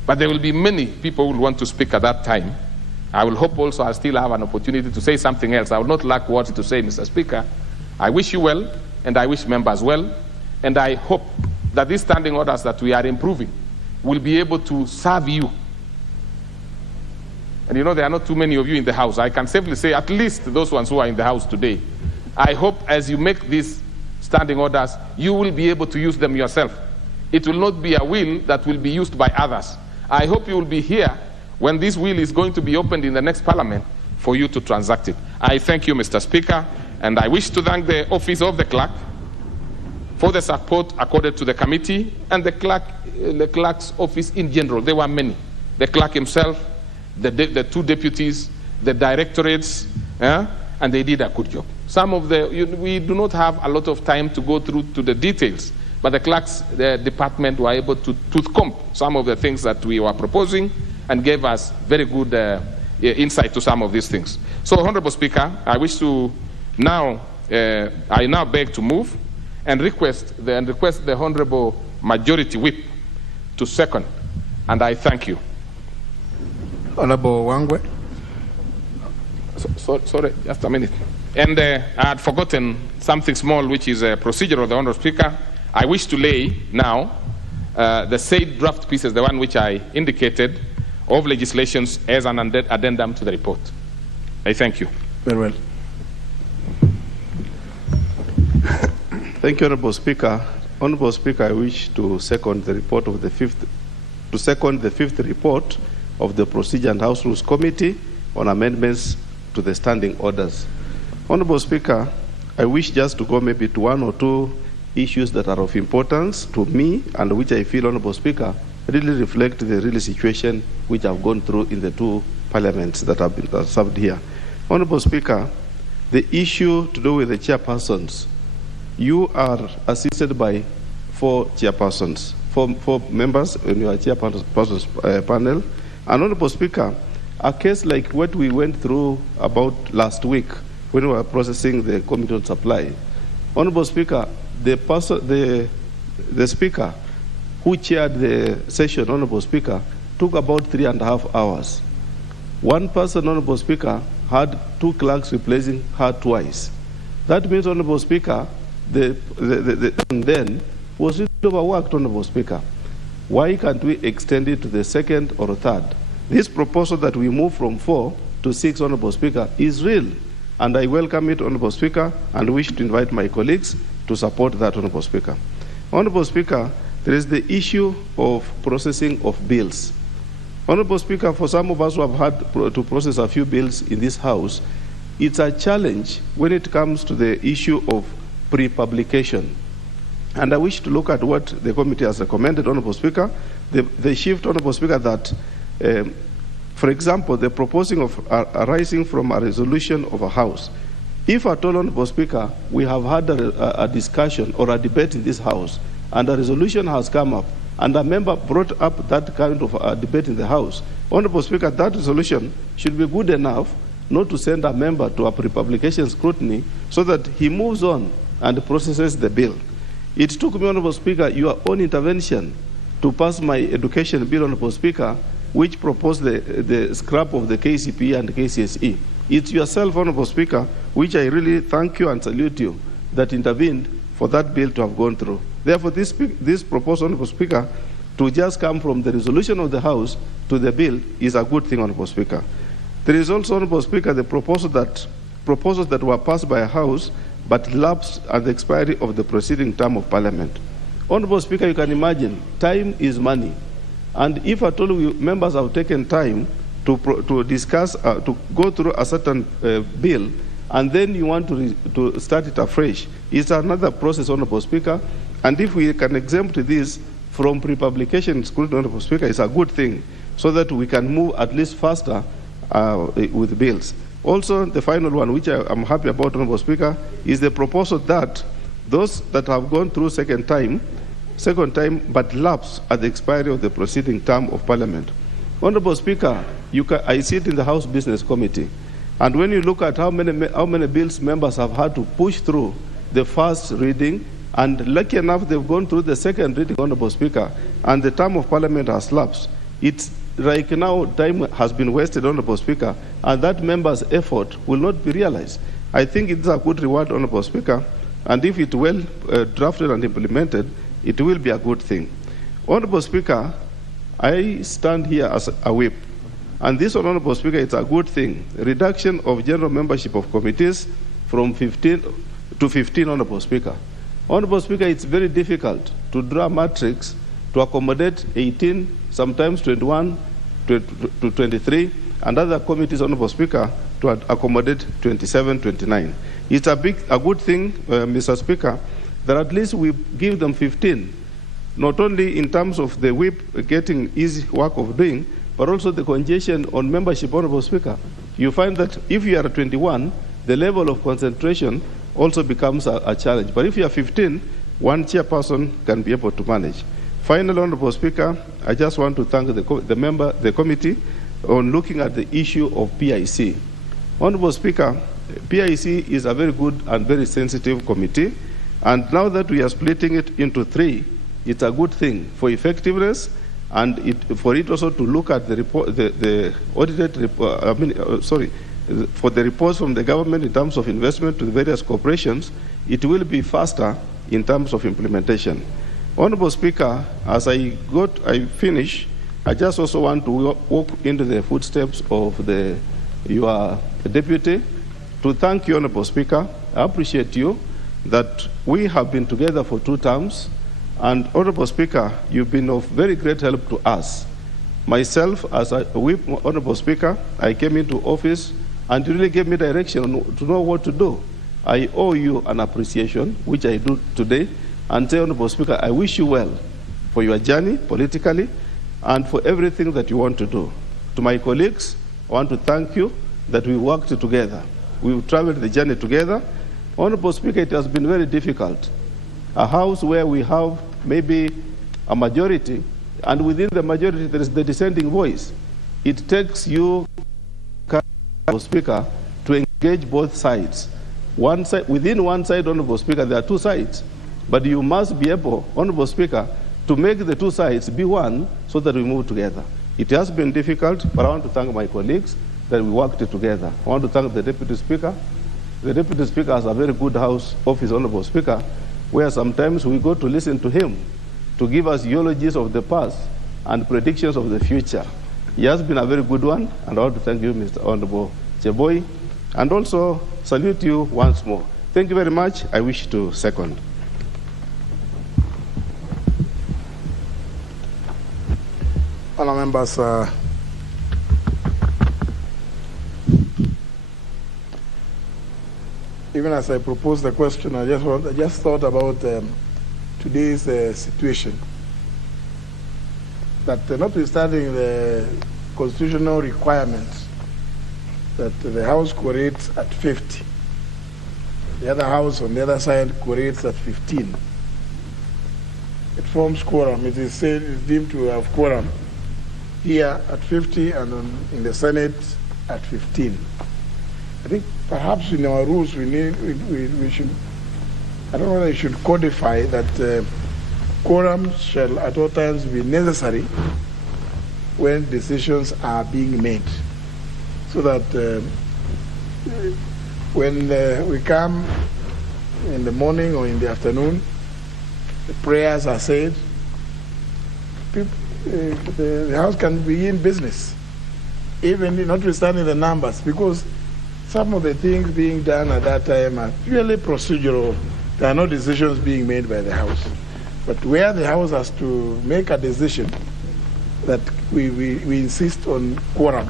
but there will be many people who will want to speak at that time. I will hope also I'll still have an opportunity to say something else. I will not lack words to say, Mr. Speaker. I wish you well, and I wish members well, and I hope that these standing orders that we are improving will be able to serve you. And you know, there are not too many of you in the House. I can safely say at least those ones who are in the House today. I hope as you make these standing orders, you will be able to use them yourself. It will not be a will that will be used by others. I hope you will be here when this will is going to be opened in the next Parliament for you to transact it. I thank you, Mr. Speaker, and I wish to thank the Office of the Clerk for the support accorded to the committee and the clerk's office in general. There were many. The clerk himself, the two deputies, the directorates, and they did a good job. Some of we do not have a lot of time to go through to the details, but the clerk's department were able to tooth-comb some of the things that we were proposing and gave us very good insight to some of these things. So, Honorable Speaker, I wish to now, I now beg to move and request the Honorable Majority Whip to second, and I thank you. Honorable Wangwe. Sorry, just a minute. And I had forgotten something small, which is a procedure of the Honorable Speaker. I wish to lay now the said draft pieces, the one which I indicated, of legislations as an addendum to the report. I thank you. Very well. Thank you, Honorable Speaker. Honorable Speaker, I wish to second the report of the fifth report of the Procedure and House Rules Committee on amendments to the standing orders. Honorable Speaker, I wish just to go maybe to one or two issues that are of importance to me and which I feel, Honorable Speaker, really reflect the real situation which I've gone through in the two parliaments that have been served here. Honorable Speaker, the issue to do with the chairpersons, you are assisted by four chairpersons, four members in your chairpersons panel. And Honorable Speaker, a case like what we went through about last week when we were processing the Committee on Supply, Honorable Speaker, the Speaker who chaired the session, Honorable Speaker, took about 3.5 hours. One person, Honorable Speaker, had two clerks replacing her twice. That means, Honorable Speaker, then was really overworked, Honorable Speaker. Why can't we extend it to the second or third? This proposal that we move from 4 to 6, Honorable Speaker, is real. And I welcome it, Honorable Speaker, and wish to invite my colleagues to support that, Honorable Speaker. Honorable Speaker, there is the issue of processing of bills. Honorable Speaker, for some of us who have had to process a few bills in this House, it's a challenge when it comes to the issue of pre-publication. And I wish to look at what the committee has recommended, Honorable Speaker, the shift, Honorable Speaker, that, for example, the proposing of arising from a resolution of a House. If at all, Honorable Speaker, we have had a discussion or a debate in this House, and a resolution has come up, and a member brought up that kind of a debate in the House, Honorable Speaker, that resolution should be good enough not to send a member to a pre-publication scrutiny so that he moves on and processes the bill. It took me, Honorable Speaker, your own intervention to pass my education bill, Honorable Speaker, which proposed the scrap of the KCPE and KCSE. It's yourself, Honorable Speaker, which I really thank you and salute you, that intervened for that bill to have gone through. Therefore, this proposal, Honorable Speaker, to just come from the resolution of the House to the bill is a good thing, Honorable Speaker. There is also, Honorable Speaker, the proposals that were passed by a House but lapsed at the expiry of the preceding term of Parliament. Honorable Speaker, you can imagine, time is money. And if at all members have taken time to discuss, to go through a certain bill, and then you want to start it afresh, it's another process, Honorable Speaker. And if we can exempt this from pre-publication scrutiny, Honorable Speaker, it's a good thing, so that we can move at least faster with bills. Also, the final one, which I'm happy about, Honorable Speaker, is the proposal that those that have gone through second time, but lapse at the expiry of the preceding term of Parliament. Honorable Speaker, I sit in the House Business Committee, and when you look at how many bills members have had to push through the first reading, and lucky enough they've gone through the second reading, Honorable Speaker, and the term of Parliament has lapsed. It's like now time has been wasted, Honorable Speaker, and that member's effort will not be realized. I think it's a good reward, Honorable Speaker, and if it's well drafted and implemented, it will be a good thing. Honorable Speaker, I stand here as a whip, and this, Honorable Speaker, it's a good thing. Reduction of general membership of committees from 15 to 15, Honorable Speaker. Honorable Speaker, it's very difficult to draw a matrix to accommodate 18, sometimes 21 to 23, and other committees, Honorable Speaker, to accommodate 27, 29. It's a good thing, Mr. Speaker, that at least we give them 15, not only in terms of the whip getting easy work of doing, but also the congestion on membership, Honorable Speaker. You find that if you are 21, the level of concentration also becomes a challenge. But if you are 15, one chairperson can be able to manage. Finally, Honorable Speaker, I just want to thank the committee on looking at the issue of PIC. Honorable Speaker, PIC is a very good and very sensitive committee, and now that we are splitting it into 3, it's a good thing for effectiveness, and for it also to look at the report, the audited report. For the reports from the government in terms of investment to the various corporations, it will be faster in terms of implementation. Honorable Speaker, as I finish, I just also want to walk into the footsteps of your deputy to thank you, Honorable Speaker. I appreciate you that we have been together for 2 terms, and Honorable Speaker, you've been of very great help to us. Myself, as a whip, Honorable Speaker, I came into office and you really gave me direction to know what to do. I owe you an appreciation, which I do today, and say, Honorable Speaker, I wish you well for your journey politically and for everything that you want to do. To my colleagues, I want to thank you that we worked together. We've traveled the journey together. Honorable Speaker, it has been very difficult. A house where we have maybe a majority, and within the majority there is the dissenting voice. It takes you, Honorable Speaker, to engage both sides. One side, within one side, Honorable Speaker, there are 2 sides. But you must be able, Honorable Speaker, to make the 2 sides be one so that we move together. It has been difficult, but I want to thank my colleagues that we worked together. I want to thank the Deputy Speaker. The Deputy Speaker has a very good House office, Honorable Speaker, where sometimes we go to listen to him to give us eulogies of the past and predictions of the future. He has been a very good one, and I want to thank you, Mr. Honorable Cheboy, and also salute you once more. Thank you very much. I wish to second. Honourable members, even as I proposed the question, I just thought about today's situation. That notwithstanding the constitutional requirements that the House quorates at 50, the other House on the other side quorates at 15. It forms quorum. It is said it's deemed to have quorum here at 50 and in the Senate at 15. I think perhaps in our rules we should, I don't know whether we should codify that quorum shall at all times be necessary when decisions are being made, so that when we come in the morning or in the afternoon, the prayers are said, the House can begin business, even notwithstanding the numbers, because some of the things being done at that time are purely procedural. There are no decisions being made by the House. But where the House has to make a decision, that we insist on quorum.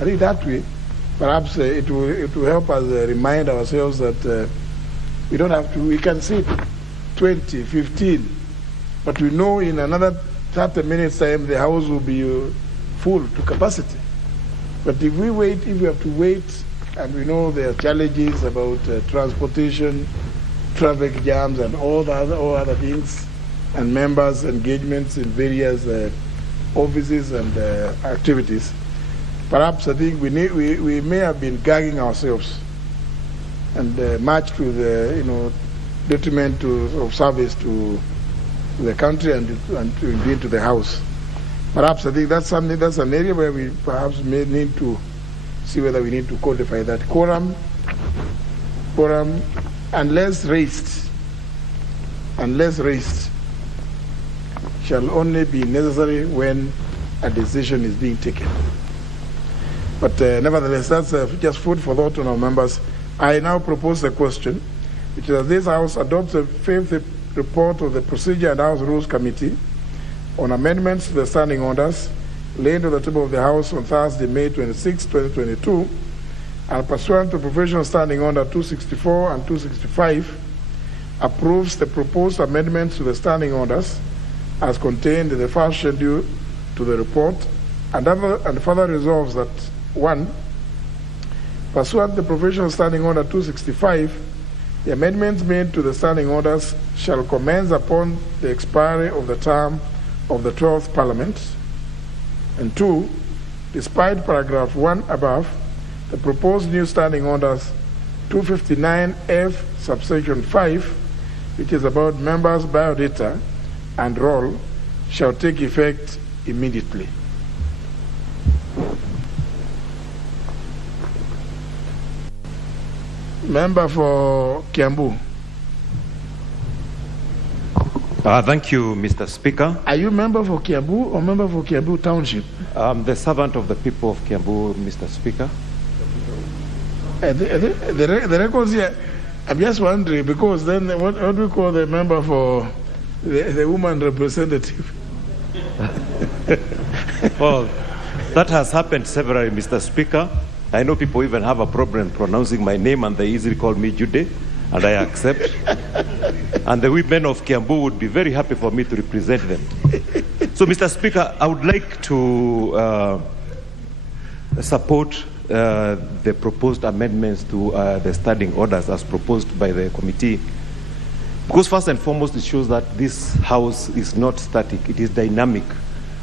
I think that way, perhaps it will help us remind ourselves that we don't have to, we can sit 20, 15, but we know in another 30 minutes time the House will be full to capacity. But if we have to wait, and we know there are challenges about transportation, traffic jams, and all other things, and members' engagements in various offices and activities, perhaps I think we may have been gagging ourselves and much to the detriment of service to the country and indeed to the House. Perhaps I think that's an area where we perhaps may need to see whether we need to codify that. Quorum, unless raised, shall only be necessary when a decision is being taken. But nevertheless, that's just food for thought on our members. I now propose a question, which is that this House adopts the fifth report of the Procedure and House Rules Committee on amendments to the standing orders laid on the table of the House on Thursday, May 26, 2022, and pursuant to Professional Standing Order 264 and 265, approves the proposed amendments to the standing orders as contained in the first schedule to the report, and further resolves that 1. Pursuant to Professional Standing Order 265, the amendments made to the standing orders shall commence upon the expiry of the term of the 12th Parliament. And 2, despite paragraph 1 above, the proposed new standing orders 259F subsection 5, which is about members' biodata and role, shall take effect immediately. Member for Kiambu. Thank you, Mr. Speaker. Are you member for Kiambu or member for Kiambu Township? I'm the servant of the people of Kiambu, Mr. Speaker. The records here, I'm just wondering, because then what do we call the member for the woman representative? Well, that has happened severally, Mr. Speaker. I know people even have a problem pronouncing my name, and they easily call me Jude, and I accept. And the women of Kiambu would be very happy for me to represent them. So, Mr. Speaker, I would like to support the proposed amendments to the standing orders as proposed by the committee. Because first and foremost, it shows that this House is not static, it is dynamic,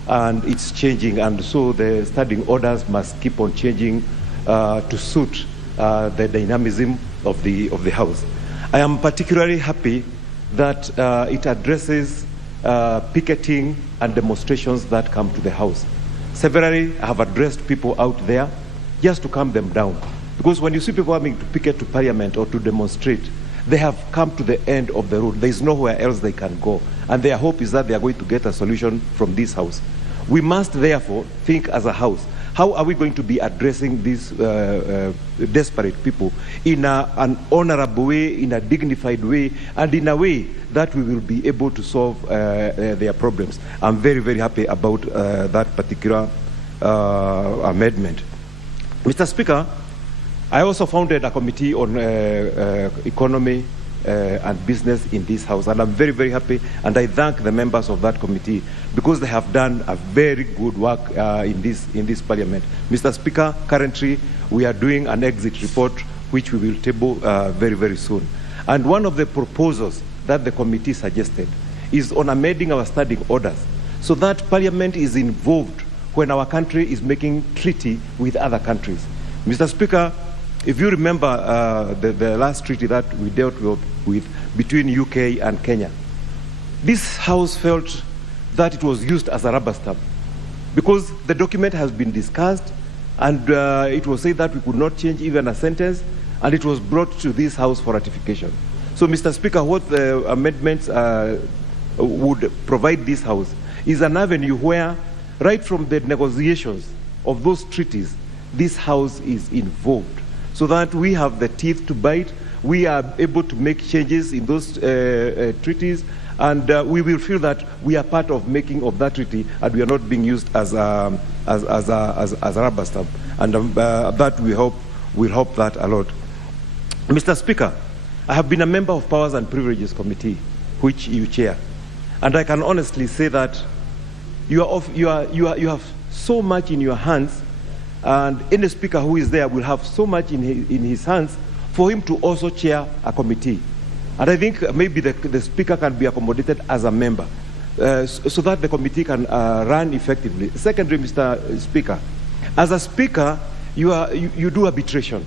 and it's changing, and so the standing orders must keep on changing to suit the dynamism of the House. I am particularly happy that it addresses picketing and demonstrations that come to the House. Severally, I have addressed people out there just to calm them down. Because when you see people having to picket to Parliament or to demonstrate, they have come to the end of the road. There is nowhere else they can go. And their hope is that they are going to get a solution from this House. We must therefore think as a House, how are we going to be addressing these desperate people in an honorable way, in a dignified way, and in a way that we will be able to solve their problems. I'm very, very happy about that particular amendment. Mr. Speaker, I also founded a committee on economy and business in this House, and I'm very, very happy, and I thank the members of that committee because they have done a very good work in this Parliament. Mr. Speaker, currently we are doing an exit report which we will table very, very soon. And one of the proposals that the committee suggested is on amending our standing orders so that Parliament is involved when our country is making treaty with other countries. Mr. Speaker, if you remember the last treaty that we dealt with between UK and Kenya, this House felt that it was used as a rubber stamp because the document has been discussed and it was said that we could not change even a sentence, and it was brought to this House for ratification. So, Mr. Speaker, what the amendments would provide this House is an avenue where, right from the negotiations of those treaties, this House is involved, so that we have the teeth to bite, we are able to make changes in those treaties, and we will feel that we are part of making of that treaty, and we are not being used as a rubber stamp. And that we hope will help that a lot. Mr. Speaker, I have been a member of Powers and Privileges Committee, which you chair, and I can honestly say that you have so much in your hands, and any speaker who is there will have so much in his hands for him to also chair a committee. And I think maybe the speaker can be accommodated as a member so that the committee can run effectively. Secondly, Mr. Speaker, as a speaker, you do arbitration.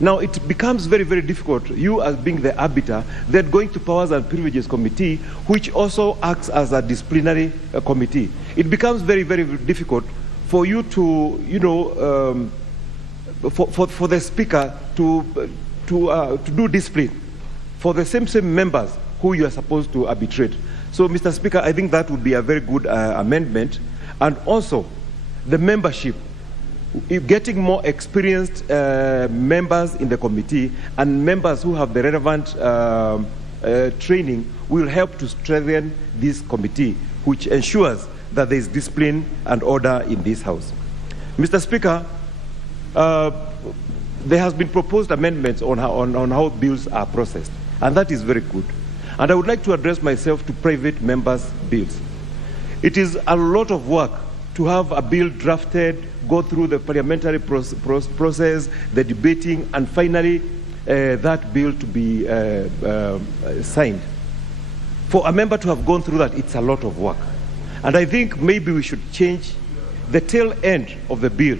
Now, it becomes very, very difficult, you as being the arbiter, then going to Powers and Privileges Committee, which also acts as a disciplinary committee. It becomes very, very difficult for you to, you know, for the speaker to do discipline for the same members who you are supposed to arbitrate. So, Mr. Speaker, I think that would be a very good amendment. And also, the membership, getting more experienced members in the committee and members who have the relevant training will help to strengthen this committee, which ensures that there is discipline and order in this House. Mr. Speaker, there has been proposed amendments on how bills are processed, and that is very good. And I would like to address myself to private members' bills. It is a lot of work to have a bill drafted, go through the parliamentary process, the debating, and finally that bill to be signed. For a member to have gone through that, it's a lot of work. And I think maybe we should change the tail end of the bill,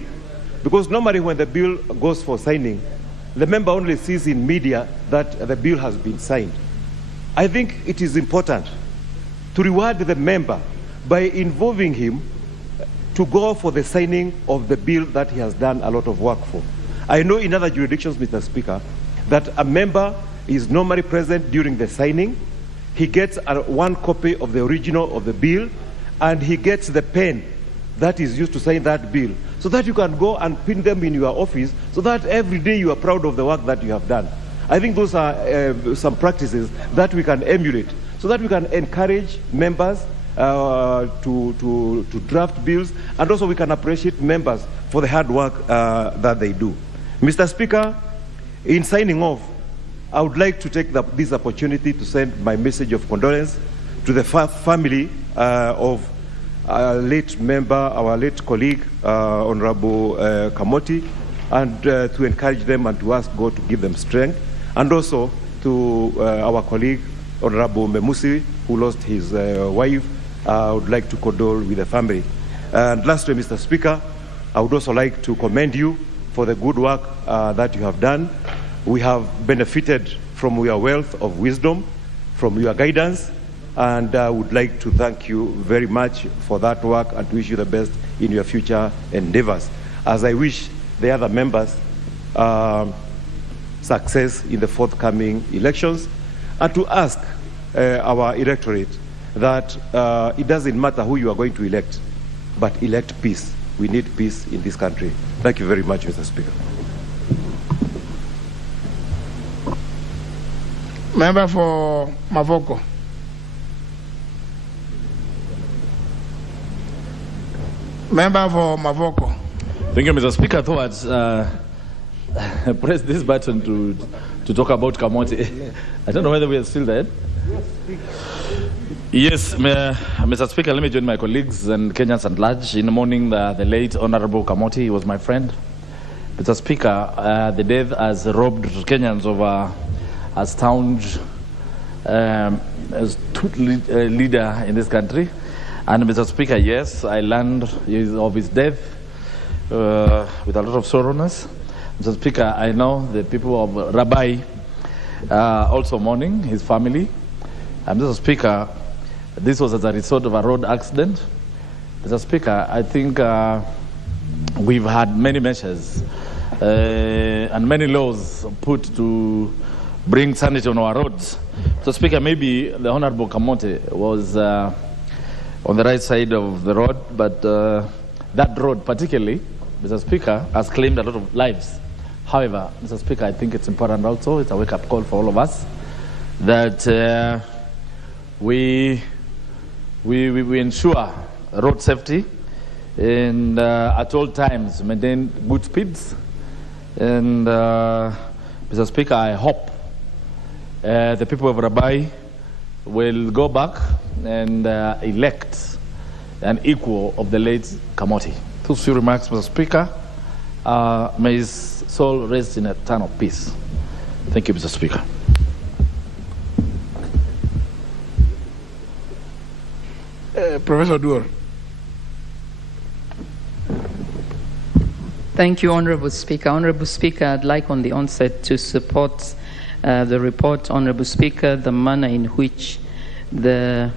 because normally when the bill goes for signing, the member only sees in media that the bill has been signed. I think it is important to reward the member by involving him to go for the signing of the bill that he has done a lot of work for. I know in other jurisdictions, Mr. Speaker, that a member is normally present during the signing. He gets one copy of the original of the bill, and he gets the pen that is used to sign that bill, so that you can go and pin them in your office, so that every day you are proud of the work that you have done. I think those are some practices that we can emulate, so that we can encourage members to draft bills, and also we can appreciate members for the hard work that they do. Mr. Speaker, in signing off, I would like to take this opportunity to send my message of condolence to the family of our late member, our late colleague, Honorable Kamoti, and to encourage them and to ask God to give them strength, and also to our colleague, Honorable Memusi, who lost his wife. I would like to condole with the family. And lastly, Mr. Speaker, I would also like to commend you for the good work that you have done. We have benefited from your wealth of wisdom, from your guidance, and I would like to thank you very much for that work and to wish you the best in your future endeavors, as I wish the other members success in the forthcoming elections, and to ask our electorate that it doesn't matter who you are going to elect, but elect peace. We need peace in this country. Thank you very much, Mr. Speaker. Member for Mavoko. Member for Mavoko. Thank you, Mr. Speaker. I thought I'd press this button to talk about Kamoti. I don't know whether we are still there. Yes, Mr. Speaker, let me join my colleagues and Kenyans at large in mourning the late Honorable Kamoti. He was my friend. Mr. Speaker, the death has robbed Kenyans of a staunch leader in this country. And Mr. Speaker, yes, I learned of his death with a lot of sorrowness. Mr. Speaker, I know the people of Rabbi also mourning his family. And Mr. Speaker, this was as a result of a road accident. Mr. Speaker, I think we've had many measures and many laws put to bring sanity on our roads. Mr. Speaker, maybe the Honorable Kamote was on the right side of the road, but that road particularly, Mr. Speaker, has claimed a lot of lives. However, Mr. Speaker, I think it's important also, it's a wake-up call for all of us, that we ensure road safety and at all times maintain good speeds. And Mr. Speaker, I hope the people of Rabai will go back and elect an equal of the late Kamoti. Those few remarks, Mr. Speaker. May his soul rest in eternal peace. Thank you, Mr. Speaker. Professor Duor. Thank you, Honorable Speaker. Honorable Speaker, I'd like on the onset to support the report, Honorable Speaker, the manner in which the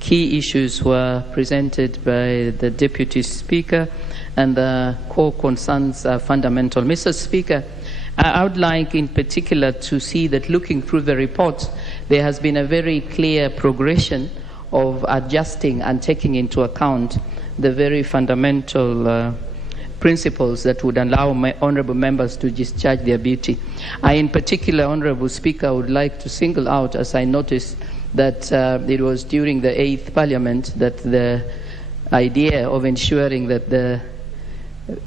key issues were presented by the Deputy Speaker and the core concerns are fundamental. Mr. Speaker, I would like in particular to see that looking through the report, there has been a very clear progression of adjusting and taking into account the very fundamental principles that would allow my honourable members to discharge their duty. I, in particular, Honourable Speaker, would like to single out, as I noticed, that it was during the 8th Parliament that the idea of ensuring that the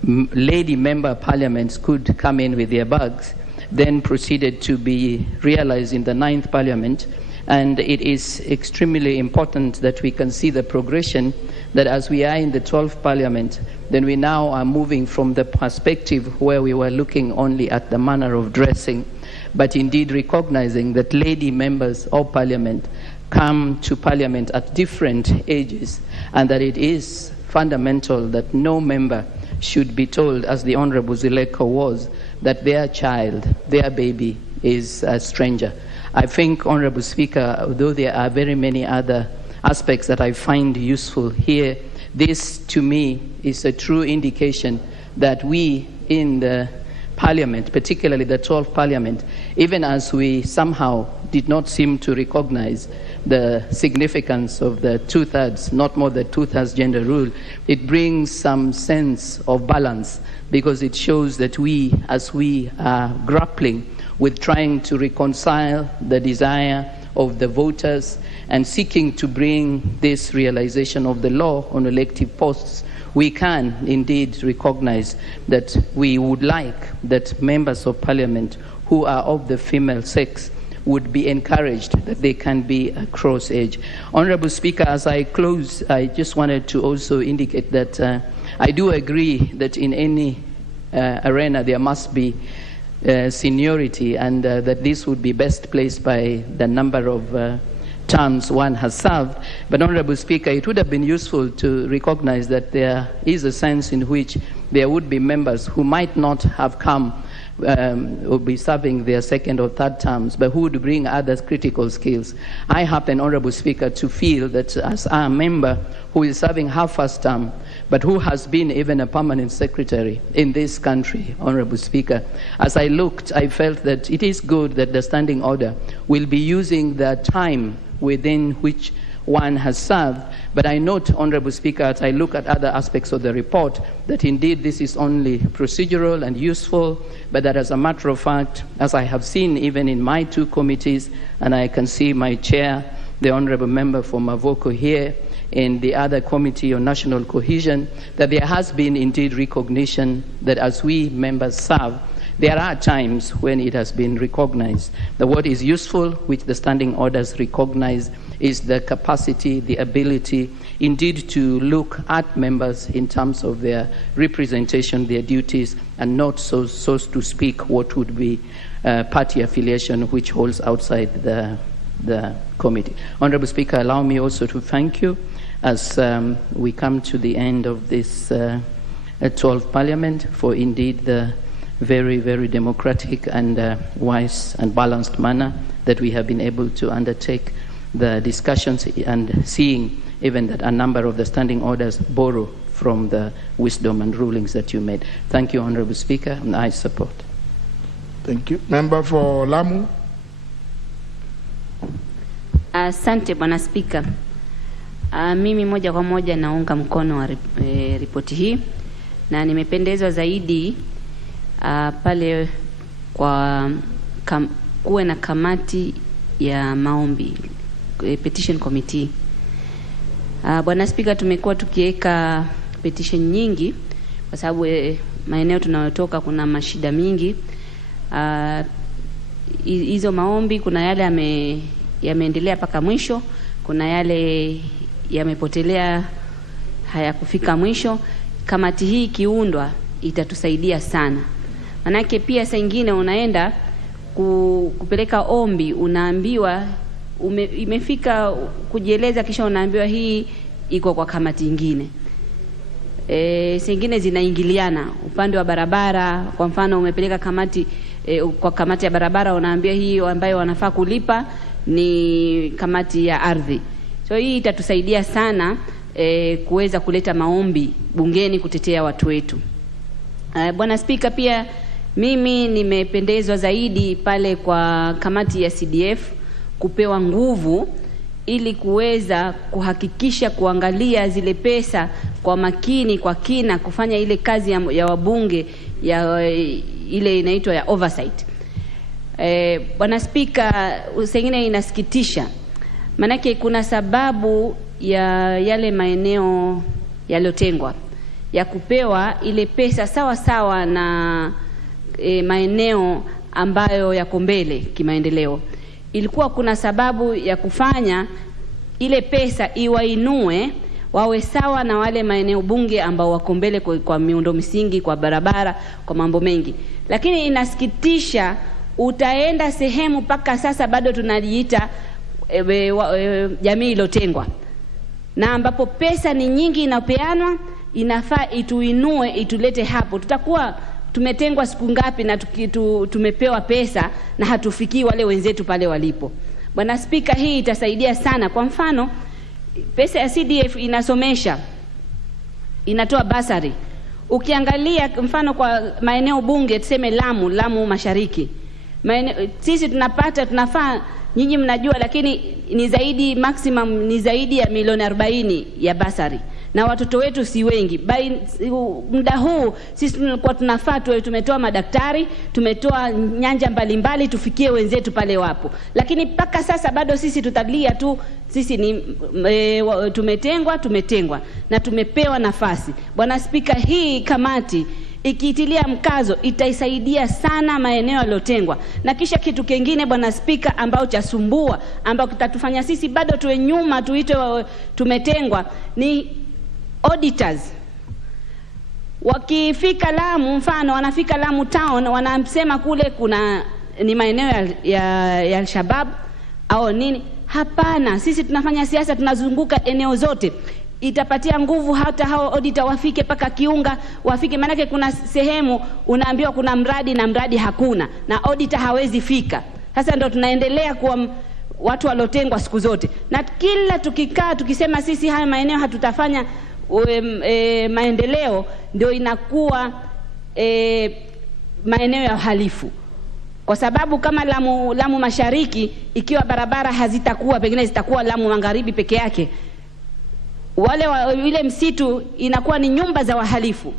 lady member parliaments could come in with their bags then proceeded to be realized in the 9th Parliament. And it is extremely important that we can see the progression, that as we are in the 12th Parliament, then we now are moving from the perspective where we were looking only at the manner of dressing, but indeed recognizing that lady members of Parliament come to Parliament at different ages, and that it is fundamental that no member should be told, as the Honourable Zuleka was, that their child, their baby, is a stranger. I think, Honourable Speaker, although there are very many other aspects that I find useful here, this to me is a true indication that we in the Parliament, particularly the 12th Parliament, even as we somehow did not seem to recognize the significance of the two-thirds, not more than two-thirds gender rule, it brings some sense of balance, because it shows that we, as we are grappling with trying to reconcile the desire of the voters and seeking to bring this realization of the law on elective posts, we can indeed recognize that we would like that members of Parliament who are of the female sex would be encouraged that they can be across age. Honorable Speaker, as I close, I just wanted to also indicate that I do agree that in any arena there must be seniority, and that this would be best placed by the number of terms one has served. But, Honourable Speaker, it would have been useful to recognize that there is a sense in which there would be members who might not have come or be serving their second or third terms, but who would bring other critical skills. I happen, Honourable Speaker, to feel that as a member who is serving her first term, but who has been even a permanent secretary in this country, Honourable Speaker, as I looked, I felt that it is good that the standing order will be using the time within which one has served. But I note, Honourable Speaker, as I look at other aspects of the report, that indeed this is only procedural and useful, but that as a matter of fact, as I have seen even in my two committees, and I can see my chair, the Honourable Member for Mavoko here, in the other committee on national cohesion, that there has been indeed recognition that as we members serve, there are times when it has been recognized that what is useful, which the standing orders recognize, is the capacity, the ability, indeed, to look at members in terms of their representation, their duties, and not so to speak what would be party affiliation, which holds outside the committee. Honourable Speaker, allow me also to thank you as we come to the end of this 12th Parliament for indeed the very, very democratic and wise and balanced manner that we have been able to undertake the discussions, and seeing even that a number of the standing orders borrow from the wisdom and rulings that you made. Thank you, Honourable Speaker, and I support. Thank you. Member for Lamu. Asante, Bwana Spika. Mimi moja kwa moja naunga mkono wa ripoti hii na nimependezwa zaidi pale kwa kuwe na kamati ya maombi, petition committee. Bwana Spika, tumekuwa tukiweka petition nyingi kwa sababu maeneo tunayotoka kuna mashida mingi. Hizo maombi kuna yale yameendelea paka mwisho, kuna yale yamepotelea hayakufika mwisho. Kamati hii kiundwa itatusaidia sana. Manake pia saa nyingine unaenda kupeleka ombi, unaambiwa imefika kujieleza, kisha unaambiwa hii iko kwa kamati nyingine. Saa nyingine zinaingiliana. Upande wa barabara, kwa mfano umepeleka kamati kwa kamati ya barabara, unaambiwa hii ambayo wanafaa kulipa ni kamati ya ardhi. So hii itatusaidia sana kuweza kuleta maombi bungeni kutetea watu wetu. Bwana Spika, pia mimi nimependezwa zaidi pale kwa kamati ya CDF kupewa nguvu ili kuweza kuhakikisha kuangalia zile pesa kwa makini, kwa kina, kufanya ile kazi ya wabunge ya ile inaitwa ya oversight. Bwana Spika, usengine inasikitisha. Manake kuna sababu ya yale maeneo yaliyotengwa ya kupewa ile pesa sawa sawa na maeneo ambayo yako mbele kimaendeleo. Ilikuwa kuna sababu ya kufanya ile pesa iwainue wawe sawa na wale maeneo bunge ambao wako mbele kwa miundo misingi, kwa barabara, kwa mambo mengi. Lakini inasikitisha, utaenda sehemu paka sasa bado tunajiita jamii iliyotengwa, na ambapo pesa ni nyingi inapeanwa, inafaa ituinue, itulete hapo. Tutakuwa tumetengwa siku ngapi na tumepewa pesa na hatufikii wale wenzetu pale walipo. Bwana Spika, hii itasaidia sana. Kwa mfano, pesa ya CDF inasomesha, inatoa basari. Ukiangalia mfano kwa maeneo bunge, tuseme Lamu Mashariki, sisi tunafaa, nyinyi mnajua, lakini ni zaidi, maximum ni zaidi ya milioni 40 ya basari, na watoto wetu si wengi. Muda huu sisi tulikuwa tunafaa tumetoa madaktari, tumetoa nyanja mbalimbali tufikie wenzetu pale wapo, lakini paka sasa bado sisi tutalia tu, sisi ni tumetengwa na tumepewa nafasi. Bwana Spika, hii kamati ikiitilia mkazo itaisaidia sana maeneo yaliyotengwa. Na kisha kitu kingine Bwana Spika, ambao chasumbua, ambao kitatufanya sisi bado tuwe nyuma, tuitwe tumetengwa, ni auditors. Wakifika Lamu, mfano wanafika Lamu town, wanasema kule kuna ni maeneo ya Al-Shabaab au nini. Hapana, sisi tunafanya siasa, tunazunguka eneo zote. Itapatia nguvu hata hao auditor wafike paka Kiunga, wafike, manake kuna sehemu unaambiwa kuna mradi na mradi hakuna, na auditor hawezi fika. Sasa ndio tunaendelea kuwa watu walotengwa siku zote, na kila tukikaa tukisema sisi haya maeneo hatutafanya maendeleo, ndio inakuwa maeneo ya uhalifu. Kwa sababu kama Lamu Mashariki, ikiwa barabara hazitakuwa, pengine zitakuwa Lamu Magharibi peke yake, ile msitu inakuwa ni nyumba za wahalifu.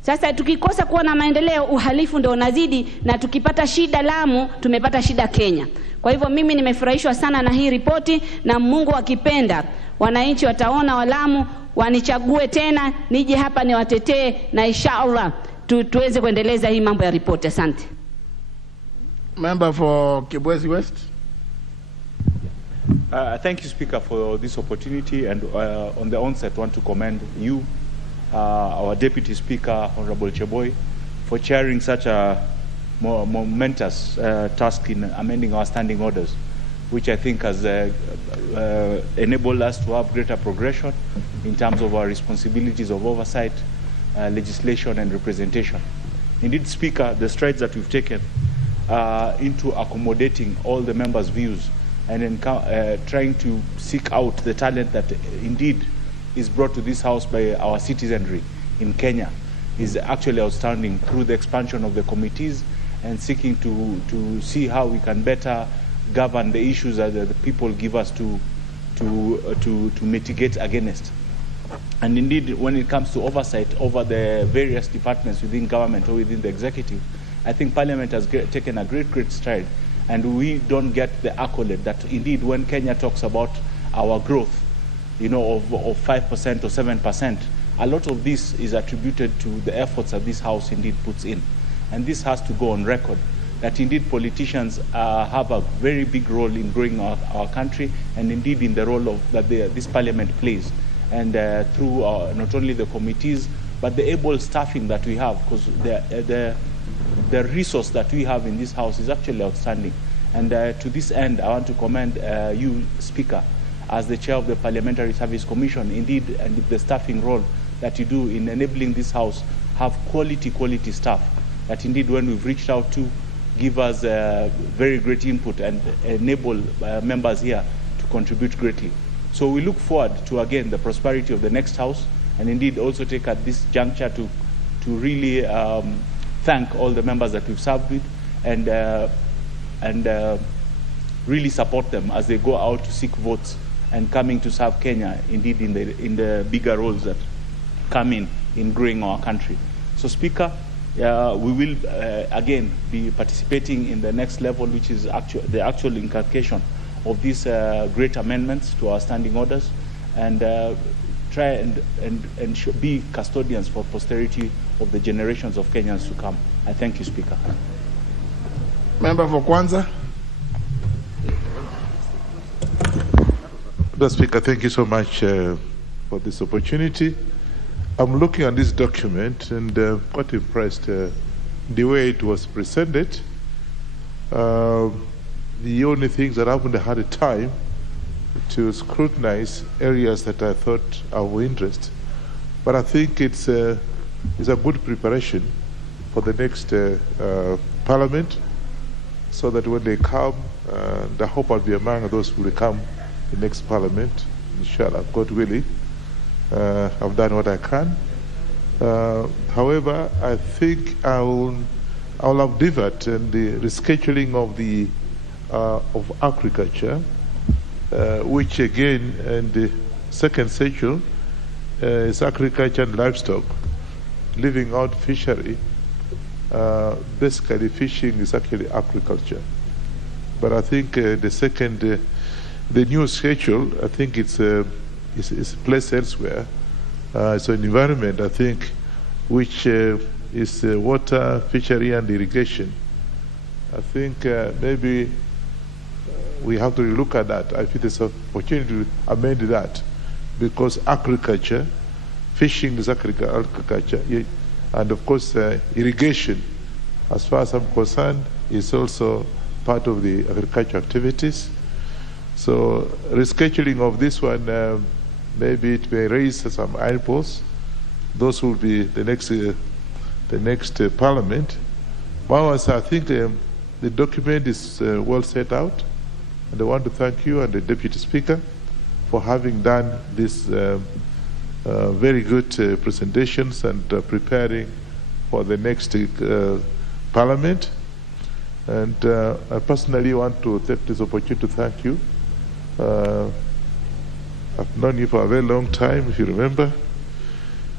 Sasa tukikosa kuwa na maendeleo, uhalifu ndio unazidi, na tukipata shida Lamu, tumepata shida Kenya. Kwa hivyo mimi nimefurahishwa sana na hii ripoti, na Mungu akipenda wananchi wataona Walamu wanichague tena nije hapa niwatetee, na inshallah tuweze kuendeleza hii mambo ya ripoti. Asante. Member for Kibwezi West. Thank you, Speaker, for this opportunity, and on the onset I want to commend you, our Deputy Speaker, Honorable Cheboy, for chairing such a momentous task in amending our standing orders, which I think has enabled us to have greater progression in terms of our responsibilities of oversight, legislation and representation. Indeed, Speaker, the strides that we've taken into accommodating all the members' views and in trying to seek out the talent that indeed is brought to this House by our citizenry in Kenya is actually outstanding, through the expansion of the committees and seeking to see how we can better govern the issues that the people give us to to mitigate against. And indeed, when it comes to oversight over the various departments within government or within the executive, I think Parliament has taken a great stride, and we don't get the accolade that indeed when Kenya talks about our growth, of 5% or 7%, a lot of this is attributed to the efforts that this House indeed puts in. And this has to go on record, that indeed politicians have a very big role in growing our country, and indeed in the role that this Parliament plays. And through not only the committees, but the able staffing that we have, because the resource that we have in this House is actually outstanding. And to this end, I want to commend you, Speaker, as the chair of the Parliamentary Service Commission, indeed, and the staffing role that you do in enabling this House have quality staff that indeed when we've reached out to give us very great input and enable members here to contribute greatly. So we look forward to, again, the prosperity of the next House, and indeed also take at this juncture to really thank all the members that we've served with, and really support them as they go out to seek votes and coming to serve Kenya, indeed in the bigger roles that come in growing our country. So, Speaker, we will again be participating in the next level, which is the actual inculcation of these great amendments to our standing orders, and try and be custodians for posterity of the generations of Kenyans to come. I thank you, Speaker. Member for Kwanza. Mr. Speaker, thank you so much for this opportunity. I'm looking at this document and quite impressed the way it was presented. The only things that I haven't had a time to scrutinize areas that I thought are of interest. But I think it's a good preparation for the next Parliament, so that when they come, I hope I'll be among those who will come the next Parliament, inshallah, God willing. I've done what I can. However, I think I'll have divert in the rescheduling of agriculture, which again in the second section is agriculture and livestock, leaving out fishery. Basically, fishing is actually agriculture. But I think the new schedule, I think it's placed elsewhere. So an environment, I think, which is water, fishery, and irrigation. I think maybe we have to look at that. I think there's an opportunity to amend that, because agriculture, fishing is agriculture, and of course irrigation, as far as I'm concerned, is also part of the agriculture activities. So rescheduling of this one, maybe it may raise some eyeballs. Those will be the next Parliament. But I think the document is well set out, and I want to thank you and the Deputy Speaker for having done this very good presentations and preparing for the next Parliament. And I personally want to take this opportunity to thank you. I've known you for a very long time, if you remember,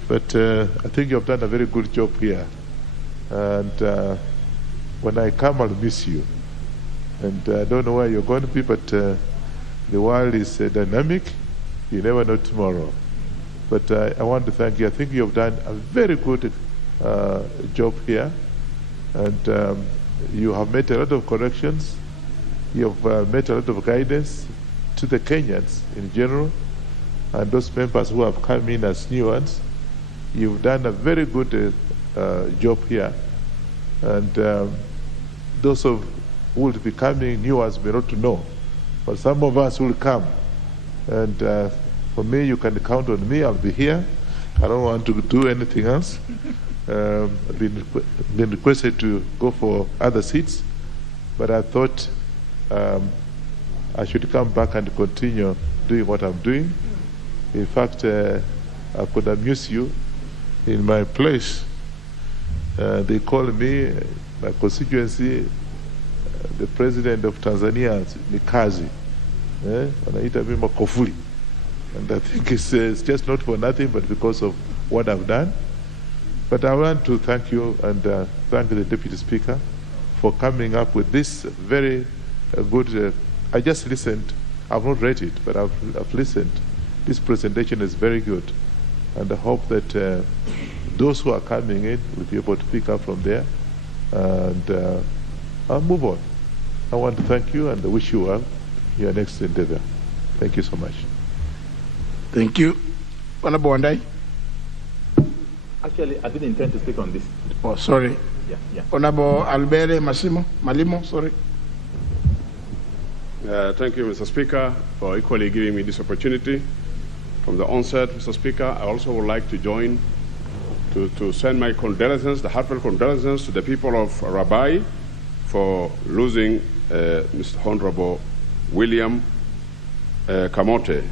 but I think you have done a very good job here. And when I come, I'll miss you. And I don't know where you're going to be, but the world is dynamic. You never know tomorrow. But I want to thank you. I think you have done a very good job here. And you have made a lot of corrections. You have made a lot of guidance to the Kenyans in general, and those members who have come in as new ones. You've done a very good job here. And those who will be coming, new ones, may not know. But some of us will come. And for me, you can count on me. I'll be here. I don't want to do anything else. I've been requested to go for other seats, but I thought I should come back and continue doing what I'm doing. In fact, I could amuse you in my place. They call me, my constituency, the president of Tanzania, Nikazi. wanaita mimi makofuli. And I think it's just not for nothing, but because of what I've done. But I want to thank you and thank the Deputy Speaker for coming up with this very good, I just listened, I've not read it, but I've listened. This presentation is very good. And I hope that those who are coming in will be able to pick up from there. And I'll move on. I want to thank you and wish you well in your next endeavor. Thank you so much. Thank you. Honorable Wandai. Actually, I didn't intend to speak on this. Oh, sorry. Yeah. Honorable Albert Malimo, sorry. Thank you, Mr. Speaker, for equally giving me this opportunity. From the onset, Mr. Speaker, I also would like to join to send my condolences, the heartfelt condolences to the people of Rabai for losing Mr. Honorable William Kamote.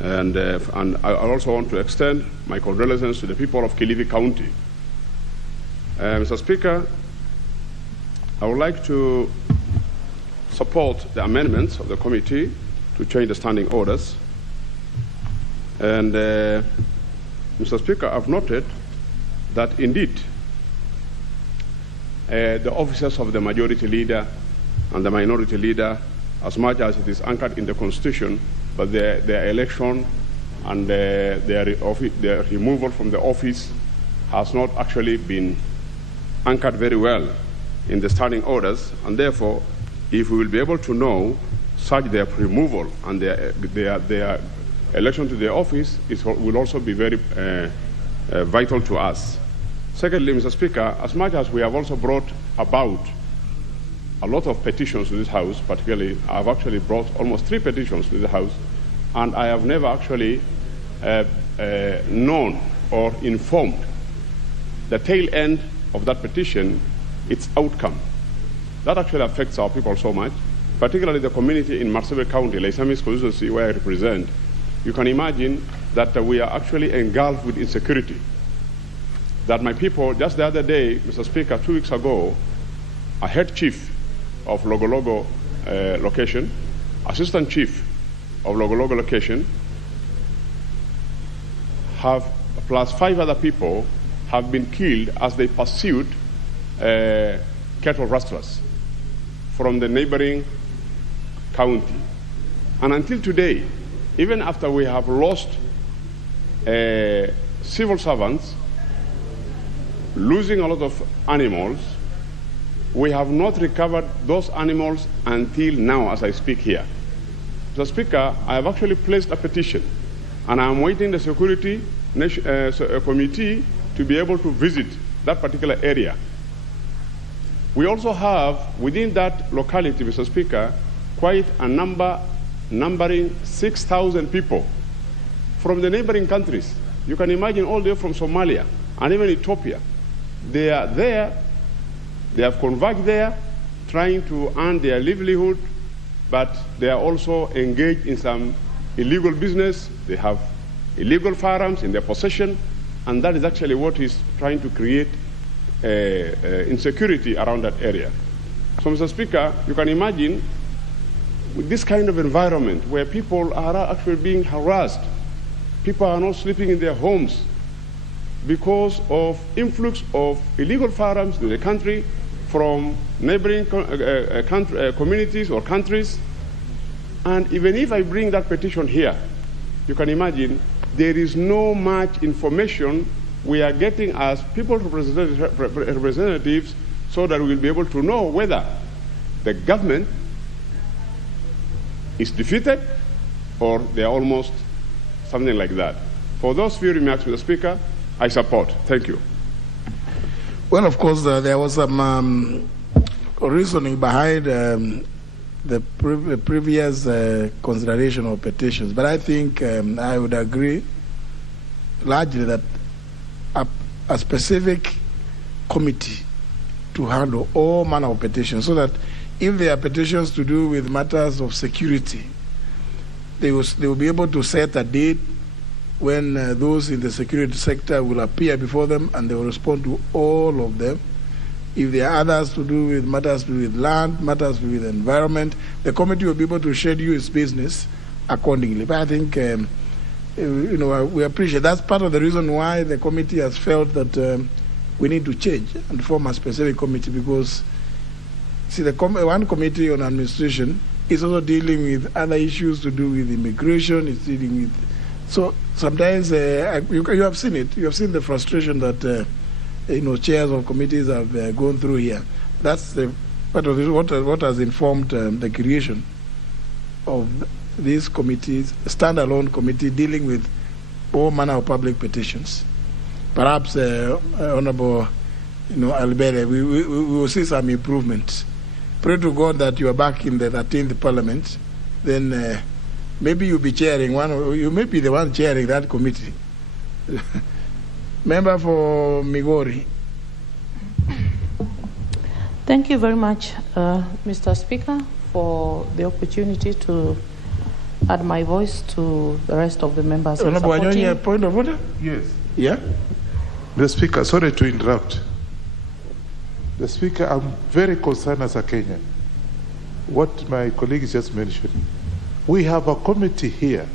And I also want to extend my condolences to the people of Kilifi County. Mr. Speaker, I would like to support the amendments of the committee to change the standing orders. And Mr. Speaker, I've noted that indeed the officers of the majority leader and the minority leader, as much as it is anchored in the Constitution, but their election and their removal from the office has not actually been anchored very well in the standing orders, and therefore, if we will be able to know such their removal and their election to the office, it will also be very vital to us. Secondly, Mr. Speaker, as much as we have also brought about a lot of petitions to this House, particularly I've actually brought almost 3 petitions to the House, and I have never actually known or informed the tail end of that petition, its outcome. That actually affects our people so much, particularly the community in Marsabit County, Laisamis constituency, where I represent. You can imagine that we are actually engulfed with insecurity. That my people, just the other day, Mr. Speaker, 2 weeks ago, a head chief of Logologo location, assistant chief of Logologo location, plus 5 other people have been killed as they pursued cattle rustlers from the neighboring county. And until today, even after we have lost civil servants, losing a lot of animals, we have not recovered those animals until now as I speak here. Mr. Speaker, I have actually placed a petition, and I am waiting the security committee to be able to visit that particular area. We also have, within that locality, Mr. Speaker, quite a numbering 6,000 people from the neighboring countries. You can imagine all the way from Somalia and even Ethiopia. They are there, they have converged there, trying to earn their livelihood, but they are also engaged in some illegal business. They have illegal firearms in their possession, and that is actually what is trying to create insecurity around that area. So, Mr. Speaker, you can imagine with this kind of environment where people are actually being harassed, people are not sleeping in their homes because of influx of illegal firearms to the country from neighboring communities or countries. And even if I bring that petition here, you can imagine there is no much information we are getting as people representatives so that we'll be able to know whether the government is defeated or they're almost something like that. For those few remarks, Mr. Speaker, I support. Thank you. Well, of course, there was some reasoning behind the previous consideration of petitions, but I think I would agree largely that a specific committee to handle all manner of petitions, so that if there are petitions to do with matters of security, they will be able to set a date when those in the security sector will appear before them and they will respond to all of them. If there are others to do with matters to do with land, matters to do with environment, the committee will be able to schedule its business accordingly. But I think, we appreciate that's part of the reason why the committee has felt that we need to change and form a specific committee, because, see, one committee on administration is also dealing with other issues to do with immigration. It's dealing with, so sometimes you have seen it. You have seen the frustration that chairs of committees have gone through here. That's part of what has informed the creation of these committees, a standalone committee dealing with all manner of public petitions. Perhaps, Honorable, Albert, we will see some improvement. Pray to God that you are back in the 13th Parliament. Then maybe you'll be chairing you may be the one chairing that committee. Member for Migori. Thank you very much, Mr. Speaker, for the opportunity to add my voice to the rest of the members. Honorable Wanyonyi, point of order? Yes. Yeah? The Speaker, sorry to interrupt. The Speaker, I'm very concerned as a Kenyan. What my colleague is just mentioning. We have a committee here,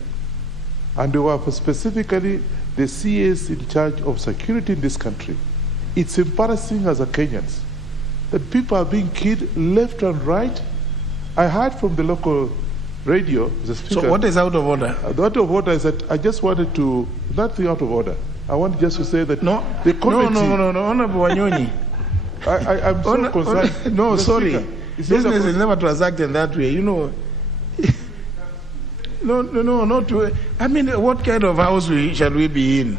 and we have specifically the CAs in charge of security in this country. It's embarrassing as a Kenyans that people are being killed left and right. I heard from the local radio, the Speaker. So what is out of order? The out of order is that I just wanted to, nothing out of order. I want just to say that the committee. No, Honorable Wanyonyi. I'm so concerned. No, Mr. sorry. Speaker, Business is never transacted that way. Not to. I mean, what kind of house shall we be in?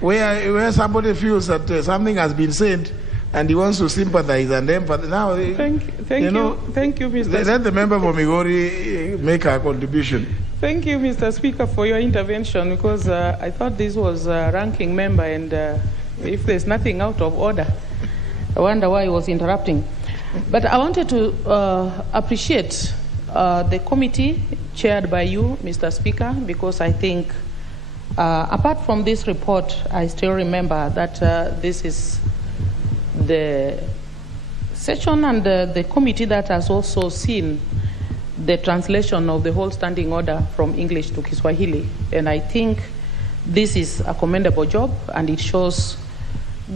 Where somebody feels that something has been said and he wants to sympathize and empathize. Now, thank you, Mr. Let the member for Migori make a contribution. Thank you, Mr. Speaker, for your intervention, because I thought this was a ranking member, and if there's nothing out of order, I wonder why he was interrupting. But I wanted to appreciate the committee chaired by you, Mr. Speaker, because I think, apart from this report, I still remember that this is the session and the committee that has also seen the translation of the whole standing order from English to Kiswahili. And I think this is a commendable job, and it shows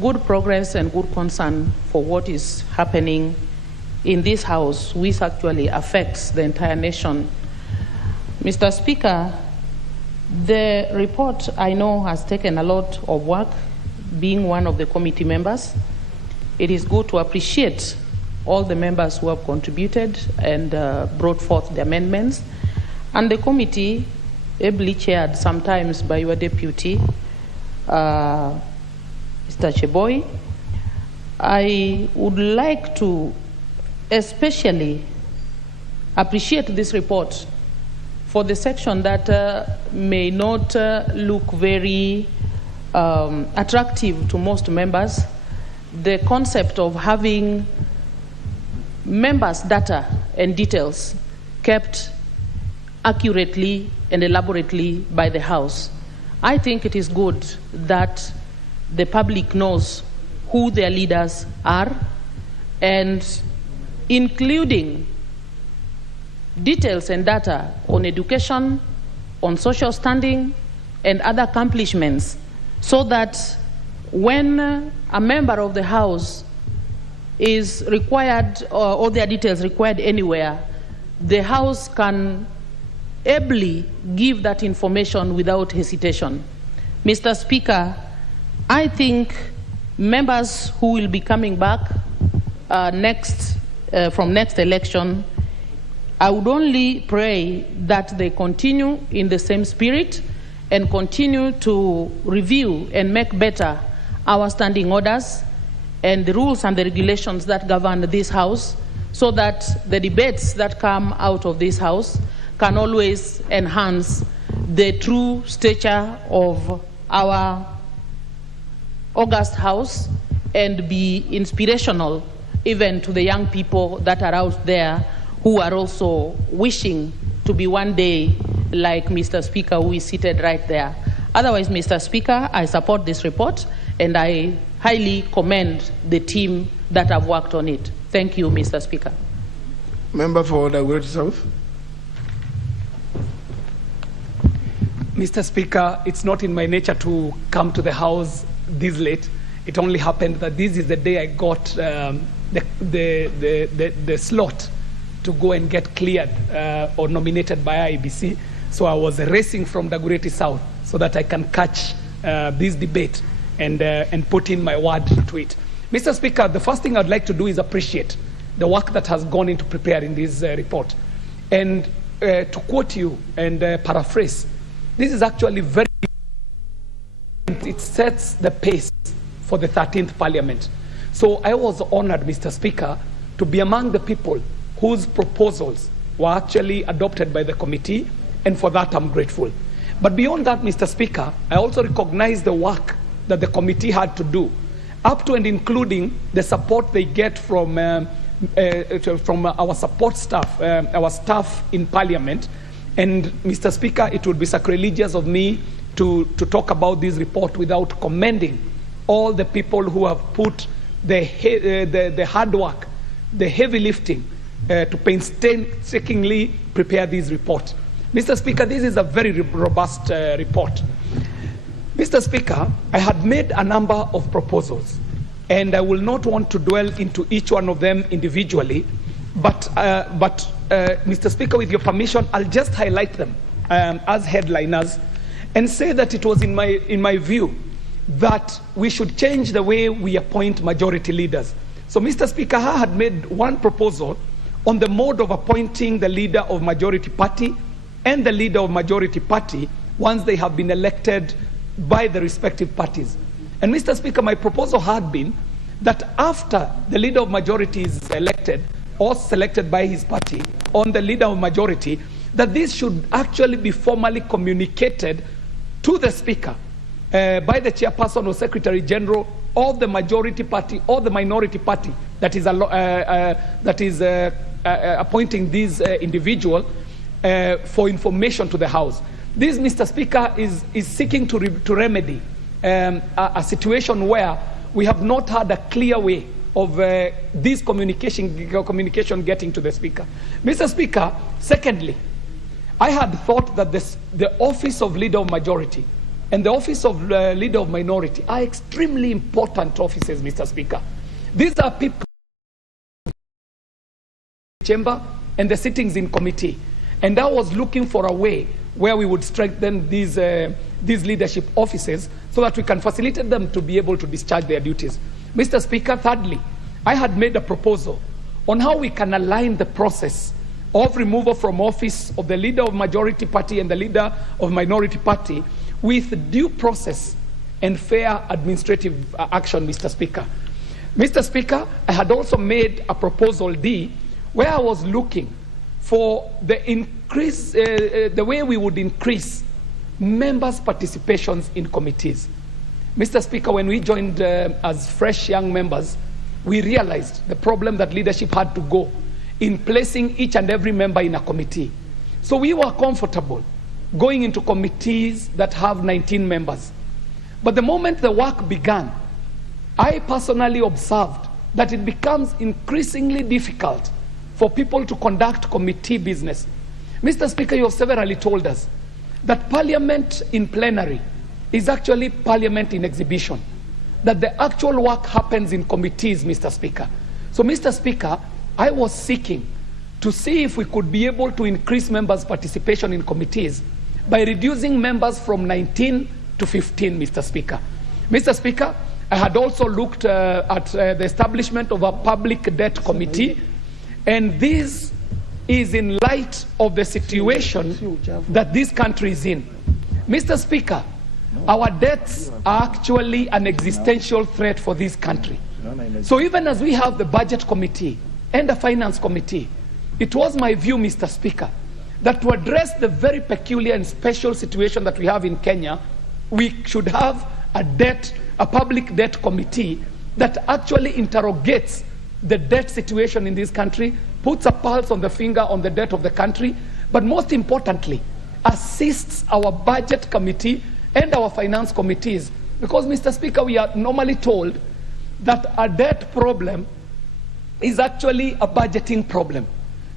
good progress and good concern for what is happening in this House, which actually affects the entire nation. Mr. Speaker, the report, I know, has taken a lot of work, being one of the committee members. It is good to appreciate all the members who have contributed and brought forth the amendments, and the committee, ably chaired sometimes by your deputy, Mr. Cheboy. I would like to especially appreciate this report for the section that may not look very attractive to most members, the concept of having members' data and details kept accurately and elaborately by the House. I think it is good that the public knows who their leaders are, and including details and data on education, on social standing, and other accomplishments, so that when a member of the House is required, or their details required anywhere, the House can ably give that information without hesitation. Mr. Speaker, I think members who will be coming back from next election, I would only pray that they continue in the same spirit and continue to review and make better our standing orders and the rules and the regulations that govern this House, so that the debates that come out of this House can always enhance the true stature of our august House and be inspirational even to the young people that are out there who are also wishing to be one day like Mr. Speaker, who is seated right there. Otherwise, Mr. Speaker, I support this report and I highly commend the team that have worked on it. Thank you, Mr. Speaker. Member for Dagoretti South. Mr. Speaker, it's not in my nature to come to the House this late. It only happened that this is the day I got the slot to go and get cleared or nominated by IEBC. So I was racing from Dagoretti South so that I can catch this debate and put in my word to it. Mr. Speaker, the first thing I'd like to do is appreciate the work that has gone into preparing this report. And to quote you and paraphrase, this is actually very, it sets the pace for the 13th Parliament. So I was honored, Mr. Speaker, to be among the people whose proposals were actually adopted by the committee, and for that I'm grateful. But beyond that, Mr. Speaker, I also recognize the work that the committee had to do, up to and including the support they get from our support staff, our staff in Parliament. And Mr. Speaker, it would be sacrilegious of me to talk about this report without commending all the people who have put the hard work, the heavy lifting to painstakingly prepare this report. Mr. Speaker, this is a very robust report. Mr. Speaker, I had made a number of proposals, and I will not want to dwell into each one of them individually, but Mr. Speaker, with your permission, I'll just highlight them as headliners and say that it was in my view that we should change the way we appoint majority leaders. So, Mr. Speaker, I had made one proposal on the mode of appointing the leader of majority party and the leader of majority party once they have been elected by the respective parties. And Mr. Speaker, my proposal had been that after the leader of majority is elected or selected by his party on the leader of majority, that this should actually be formally communicated to the Speaker by the chairperson or secretary general of the majority party or the minority party that is appointing this individual for information to the House. This, Mr. Speaker, is seeking to remedy a situation where we have not had a clear way of this communication getting to the Speaker. Mr. Speaker, secondly, I had thought that the office of leader of majority and the office of leader of minority are extremely important offices, Mr. Speaker. These are people in the chamber and the sittings in committee. And I was looking for a way where we would strengthen these leadership offices so that we can facilitate them to be able to discharge their duties. Mr. Speaker, thirdly, I had made a proposal on how we can align the process of removal from office of the leader of majority party and the leader of minority party with due process and fair administrative action, Mr. Speaker. Mr. Speaker, I had also made a proposal D where I was looking for the increase, the way we would increase members' participations in committees. Mr. Speaker, when we joined as fresh young members, we realized the problem that leadership had to go in placing each and every member in a committee. So we were comfortable going into committees that have 19 members. But the moment the work began, I personally observed that it becomes increasingly difficult for people to conduct committee business. Mr. Speaker, you have severally told us that Parliament in plenary is actually Parliament in exhibition, that the actual work happens in committees, Mr. Speaker. So, Mr. Speaker, I was seeking to see if we could be able to increase members' participation in committees by reducing members from 19 to 15, Mr. Speaker. Mr. Speaker, I had also looked at the establishment of a public debt committee, and this is in light of the situation that this country is in. Mr. Speaker, our debts are actually an existential threat for this country. So even as we have the budget committee and the finance committee, it was my view, Mr. Speaker, that to address the very peculiar and special situation that we have in Kenya, we should have a public debt committee that actually interrogates the debt situation in this country, puts a pulse on the finger on the debt of the country, but most importantly, assists our budget committee and our finance committees. Because, Mr. Speaker, we are normally told that a debt problem is actually a budgeting problem.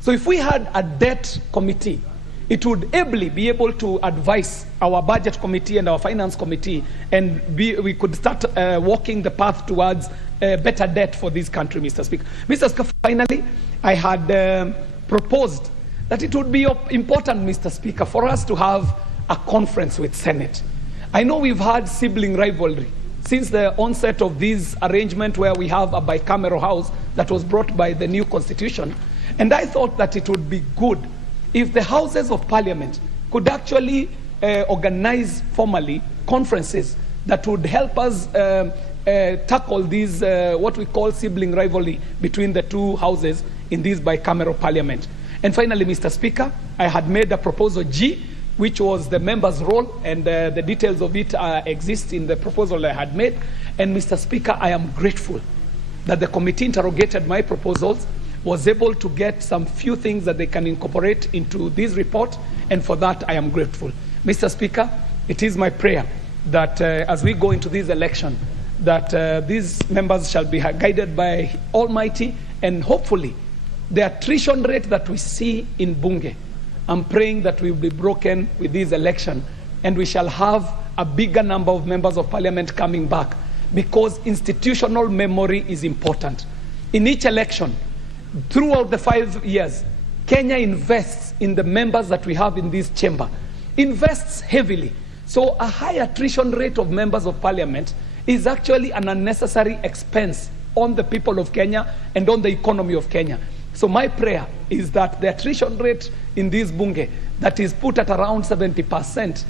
So if we had a debt committee, it would ably be able to advise our budget committee and our finance committee, and we could start walking the path towards better debt for this country, Mr. Speaker. Mr. Speaker, finally, I had proposed that it would be important, Mr. Speaker, for us to have a conference with Senate. I know we've had sibling rivalry since the onset of this arrangement where we have a bicameral house that was brought by the new constitution. And I thought that it would be good if the houses of parliament could actually organize formally conferences that would help us tackle these, what we call sibling rivalry between the two houses in this bicameral parliament. And finally, Mr. Speaker, I had made a proposal G, which was the members' role, and the details of it exist in the proposal I had made. And Mr. Speaker, I am grateful that the committee interrogated my proposals, was able to get some few things that they can incorporate into this report, and for that I am grateful. Mr. Speaker, it is my prayer that as we go into this election, that these members shall be guided by Almighty, and hopefully the attrition rate that we see in Bunge, I'm praying that we will be broken with this election, and we shall have a bigger number of members of parliament coming back, because institutional memory is important. In each election, throughout the 5 years, Kenya invests in the members that we have in this chamber, invests heavily. So a high attrition rate of members of parliament is actually an unnecessary expense on the people of Kenya and on the economy of Kenya. So my prayer is that the attrition rate in this Bunge, that is put at around 70%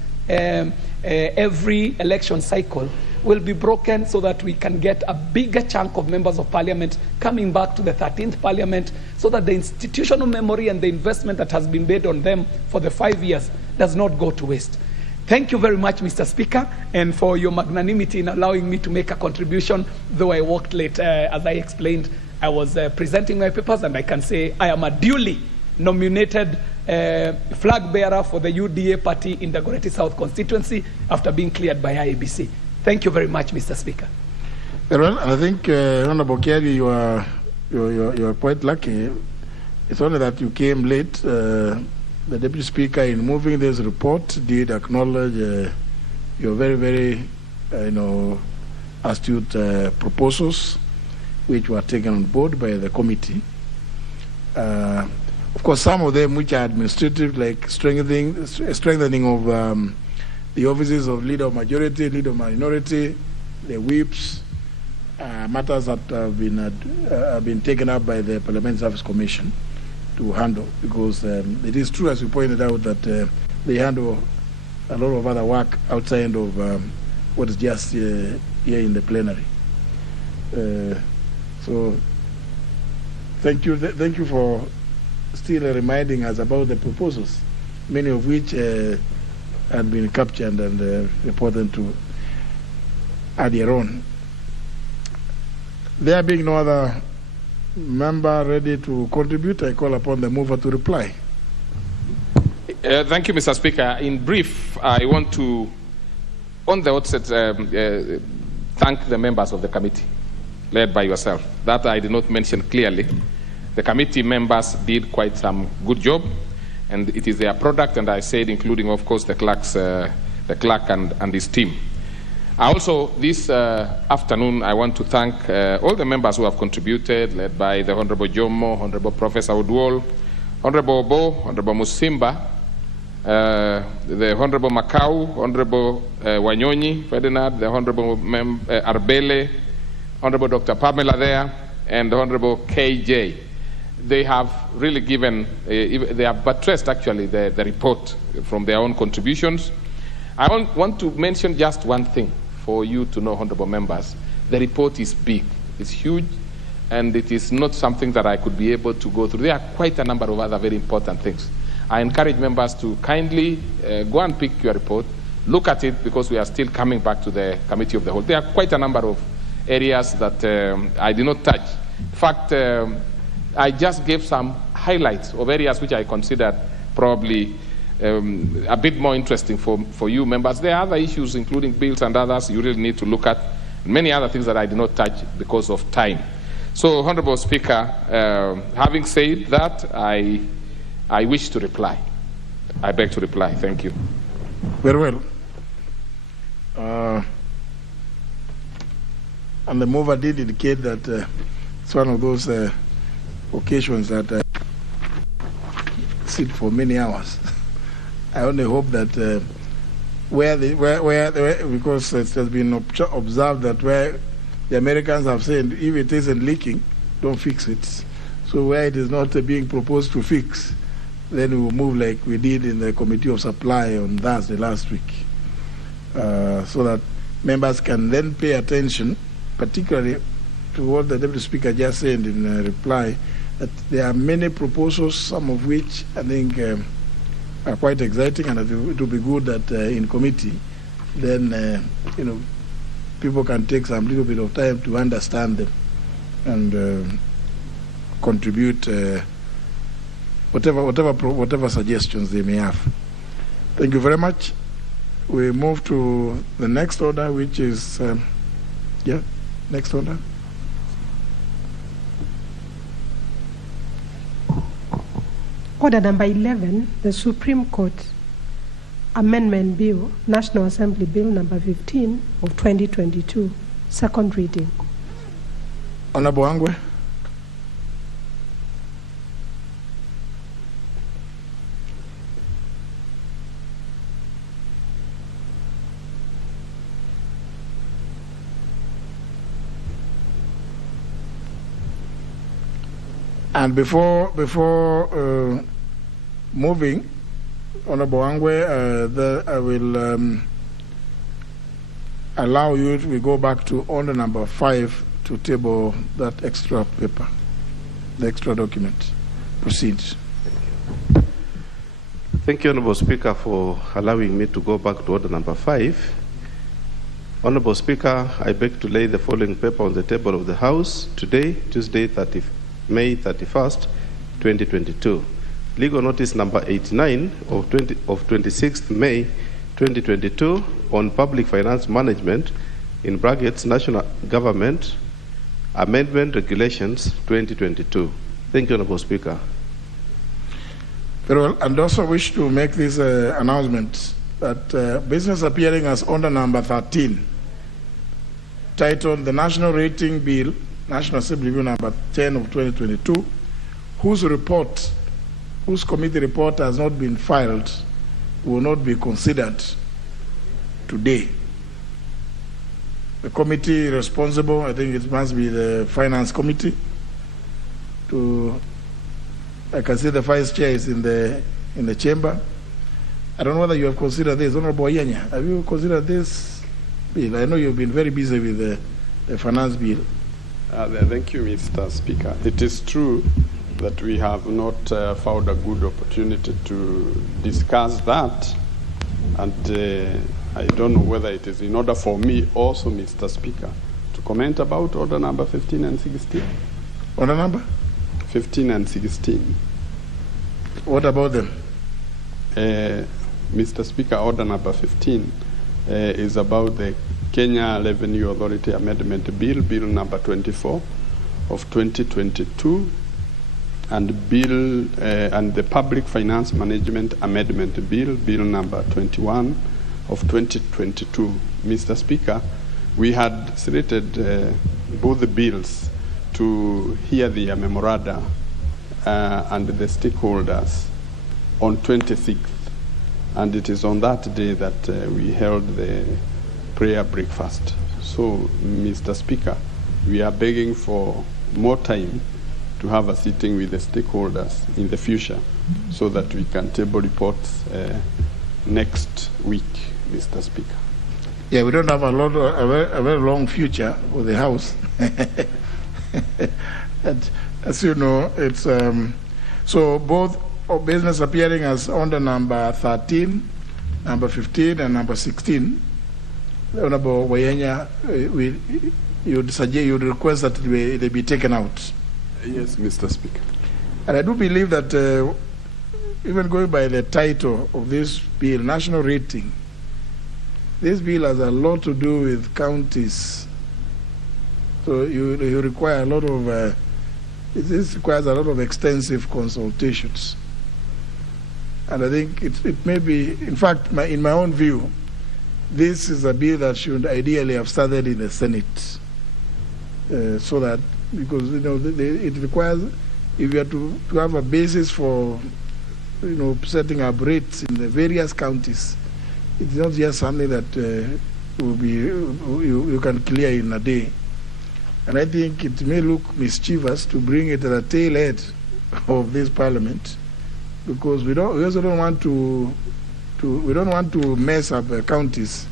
every election cycle, will be broken so that we can get a bigger chunk of members of parliament coming back to the 13th parliament, so that the institutional memory and the investment that has been made on them for the 5 years does not go to waste. Thank you very much, Mr. Speaker, and for your magnanimity in allowing me to make a contribution, though I walked late. As I explained, I was presenting my papers, and I can say I am a duly nominated flag bearer for the UDA party in the Dagoretti South constituency after being cleared by IEBC. Thank you very much, Mr. Speaker. Well, I think, Honorable Kerry, you are quite lucky. It's only that you came late. The Deputy Speaker, in moving this report, did acknowledge your very, very, astute proposals, which were taken on board by the committee. Of course, some of them which are administrative, like strengthening of the offices of leader of majority, leader of minority, the whips, matters that have been taken up by the Parliamentary Service Commission to handle, because it is true, as you pointed out, that they handle a lot of other work outside of what is just here in the plenary. So thank you for still reminding us about the proposals, many of which had been captured and reported to earlier on. There being no other member ready to contribute, I call upon the mover to reply. Thank you, Mr. Speaker. In brief, I want to, on the outset, thank the members of the committee, led by yourself. That I did not mention clearly. The committee members did quite some good job, and it is their product, and I said, including, of course, the clerk and his team. Also, this afternoon, I want to thank all the members who have contributed, led by the Honorable Jomo, Honorable Professor Udwol, Honorable Obo, Honorable Musimba, the Honorable Makau, Honorable Wanyonyi Ferdinand, the Honorable Arbele, Honorable Dr. Pamela there, and the Honorable KJ. They have really given, they have buttressed actually the report from their own contributions. I want to mention just one thing for you to know, honorable members. The report is big, it's huge, and it is not something that I could be able to go through. There are quite a number of other very important things. I encourage members to kindly go and pick your report, look at it, because we are still coming back to the committee of the whole. There are quite a number of areas that I did not touch. In fact, I just gave some highlights of areas which I considered probably a bit more interesting for you members. There are other issues, including bills and others, you really need to look at. Many other things that I did not touch because of time. So, Honorable Speaker, having said that, I wish to reply. I beg to reply. Thank you. Very well. And the mover did indicate that it's one of those occasions that sit for many hours. I only hope that because it has been observed that where the Americans have said if it isn't leaking, don't fix it. So where it is not being proposed to fix, then we will move like we did in the Committee of Supply on Thursday last week, so that members can then pay attention, particularly to what the Deputy Speaker just said in reply, that there are many proposals, some of which I think are quite exciting, and it will be good that in committee, then people can take some little bit of time to understand them and contribute whatever suggestions they may have. Thank you very much. We move to the next order, which is next order. Order number 11, the Supreme Court Amendment Bill, National Assembly Bill number 15 of 2022, second reading. Honorable Angwe. And before moving, Honorable Angwe, I will allow you to go back to order number 5 to table that extra paper, the extra document. Proceed. Thank you, Honorable Speaker, for allowing me to go back to order number 5. Honorable Speaker, I beg to lay the following paper on the table of the House today, Tuesday, May 31st, 2022. Legal notice number 89 of 26th May 2022 on public finance management, in brackets, National Government Amendment Regulations 2022. Thank you, Honorable Speaker. Very well. And also wish to make this announcement that business appearing as order number 13, titled the National Rating Bill, National Assembly Bill number 10 of 2022, whose committee report has not been filed, will not be considered today. The committee responsible, I think it must be the Finance Committee. I can see the Vice Chair is in the chamber. I don't know whether you have considered this. Honorable Yanya, have you considered this bill? I know you've been very busy with the finance bill. Thank you, Mr. Speaker. It is true that we have not found a good opportunity to discuss that, and I don't know whether it is in order for me also, Mr. Speaker, to comment about order number 15 and 16. Order number? 15 and 16. What about them? Mr. Speaker, order number 15 is about the Kenya Revenue Authority Amendment Bill, Bill number 24 of 2022, and and the Public Finance Management Amendment Bill, Bill number 21 of 2022. Mr. Speaker, we had slated both the bills to hear the memoranda and the stakeholders on 26th, and it is on that day that we held the prayer breakfast. So, Mr. Speaker, we are begging for more time to have a sitting with the stakeholders in the future so that we can table reports next week, Mr. Speaker. Yeah, we don't have a very long future with the House. And as you know, it's so both business appearing as under number 13, number 15, and number 16. Honorable Wayenya, you'd request that they be taken out. Yes, Mr. Speaker. And I do believe that even going by the title of this bill, national rating, this bill has a lot to do with counties. So you require a lot of, this requires a lot of extensive consultations. And I think it may be, in fact, in my own view, this is a bill that should ideally have started in the Senate. So that, because, you know, it requires, if you are to have a basis for, you know, setting up rates in the various counties, it's not just something that will be, you can clear in a day. And I think it may look mischievous to bring it at the tail end of this parliament, because we also don't want to mess up counties.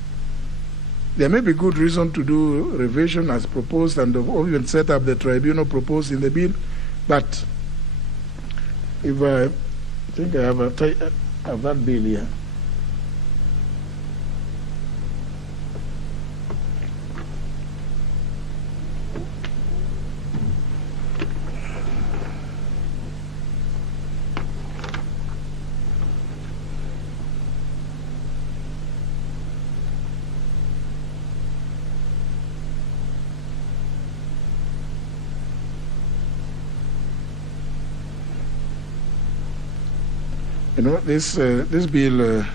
There may be good reason to do revision as proposed and even set up the tribunal proposed in the bill, but if I think I have that bill here. You know, this bill,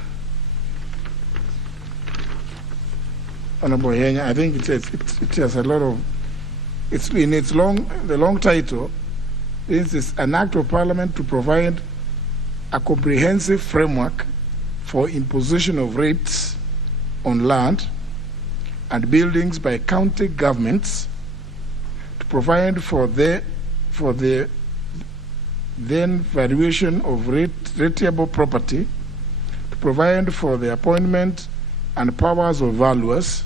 Honorable Yenya, I think it has a lot of, it's in the long title. This is an act of Parliament to provide a comprehensive framework for imposition of rates on land and buildings by county governments, to provide for the then valuation of rateable property, to provide for the appointment and powers of valuers,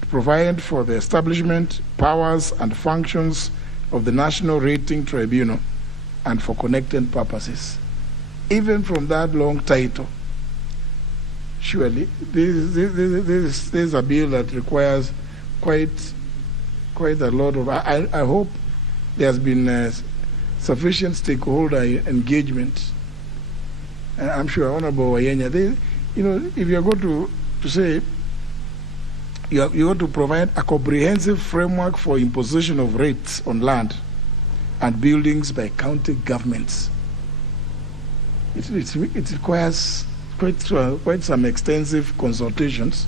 to provide for the establishment, powers, and functions of the National Rating Tribunal, and for connected purposes. Even from that long title, surely this is a bill that requires quite a lot of. I hope there has been sufficient stakeholder engagement. And I'm sure Honorable Wayenya, you know, if you're going to say you're going to provide a comprehensive framework for imposition of rates on land and buildings by county governments, it requires quite some extensive consultations,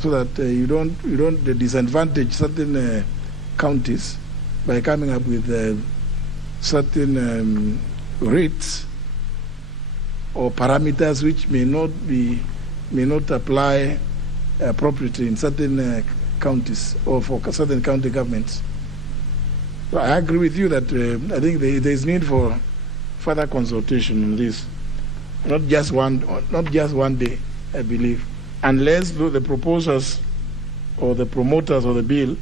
so that you don't disadvantage certain counties by coming up with certain rates or parameters which may not apply appropriately in certain counties or for certain county governments. So I agree with you that I think there is need for further consultation on this, not just one day, I believe, unless the proposers or the promoters of the bill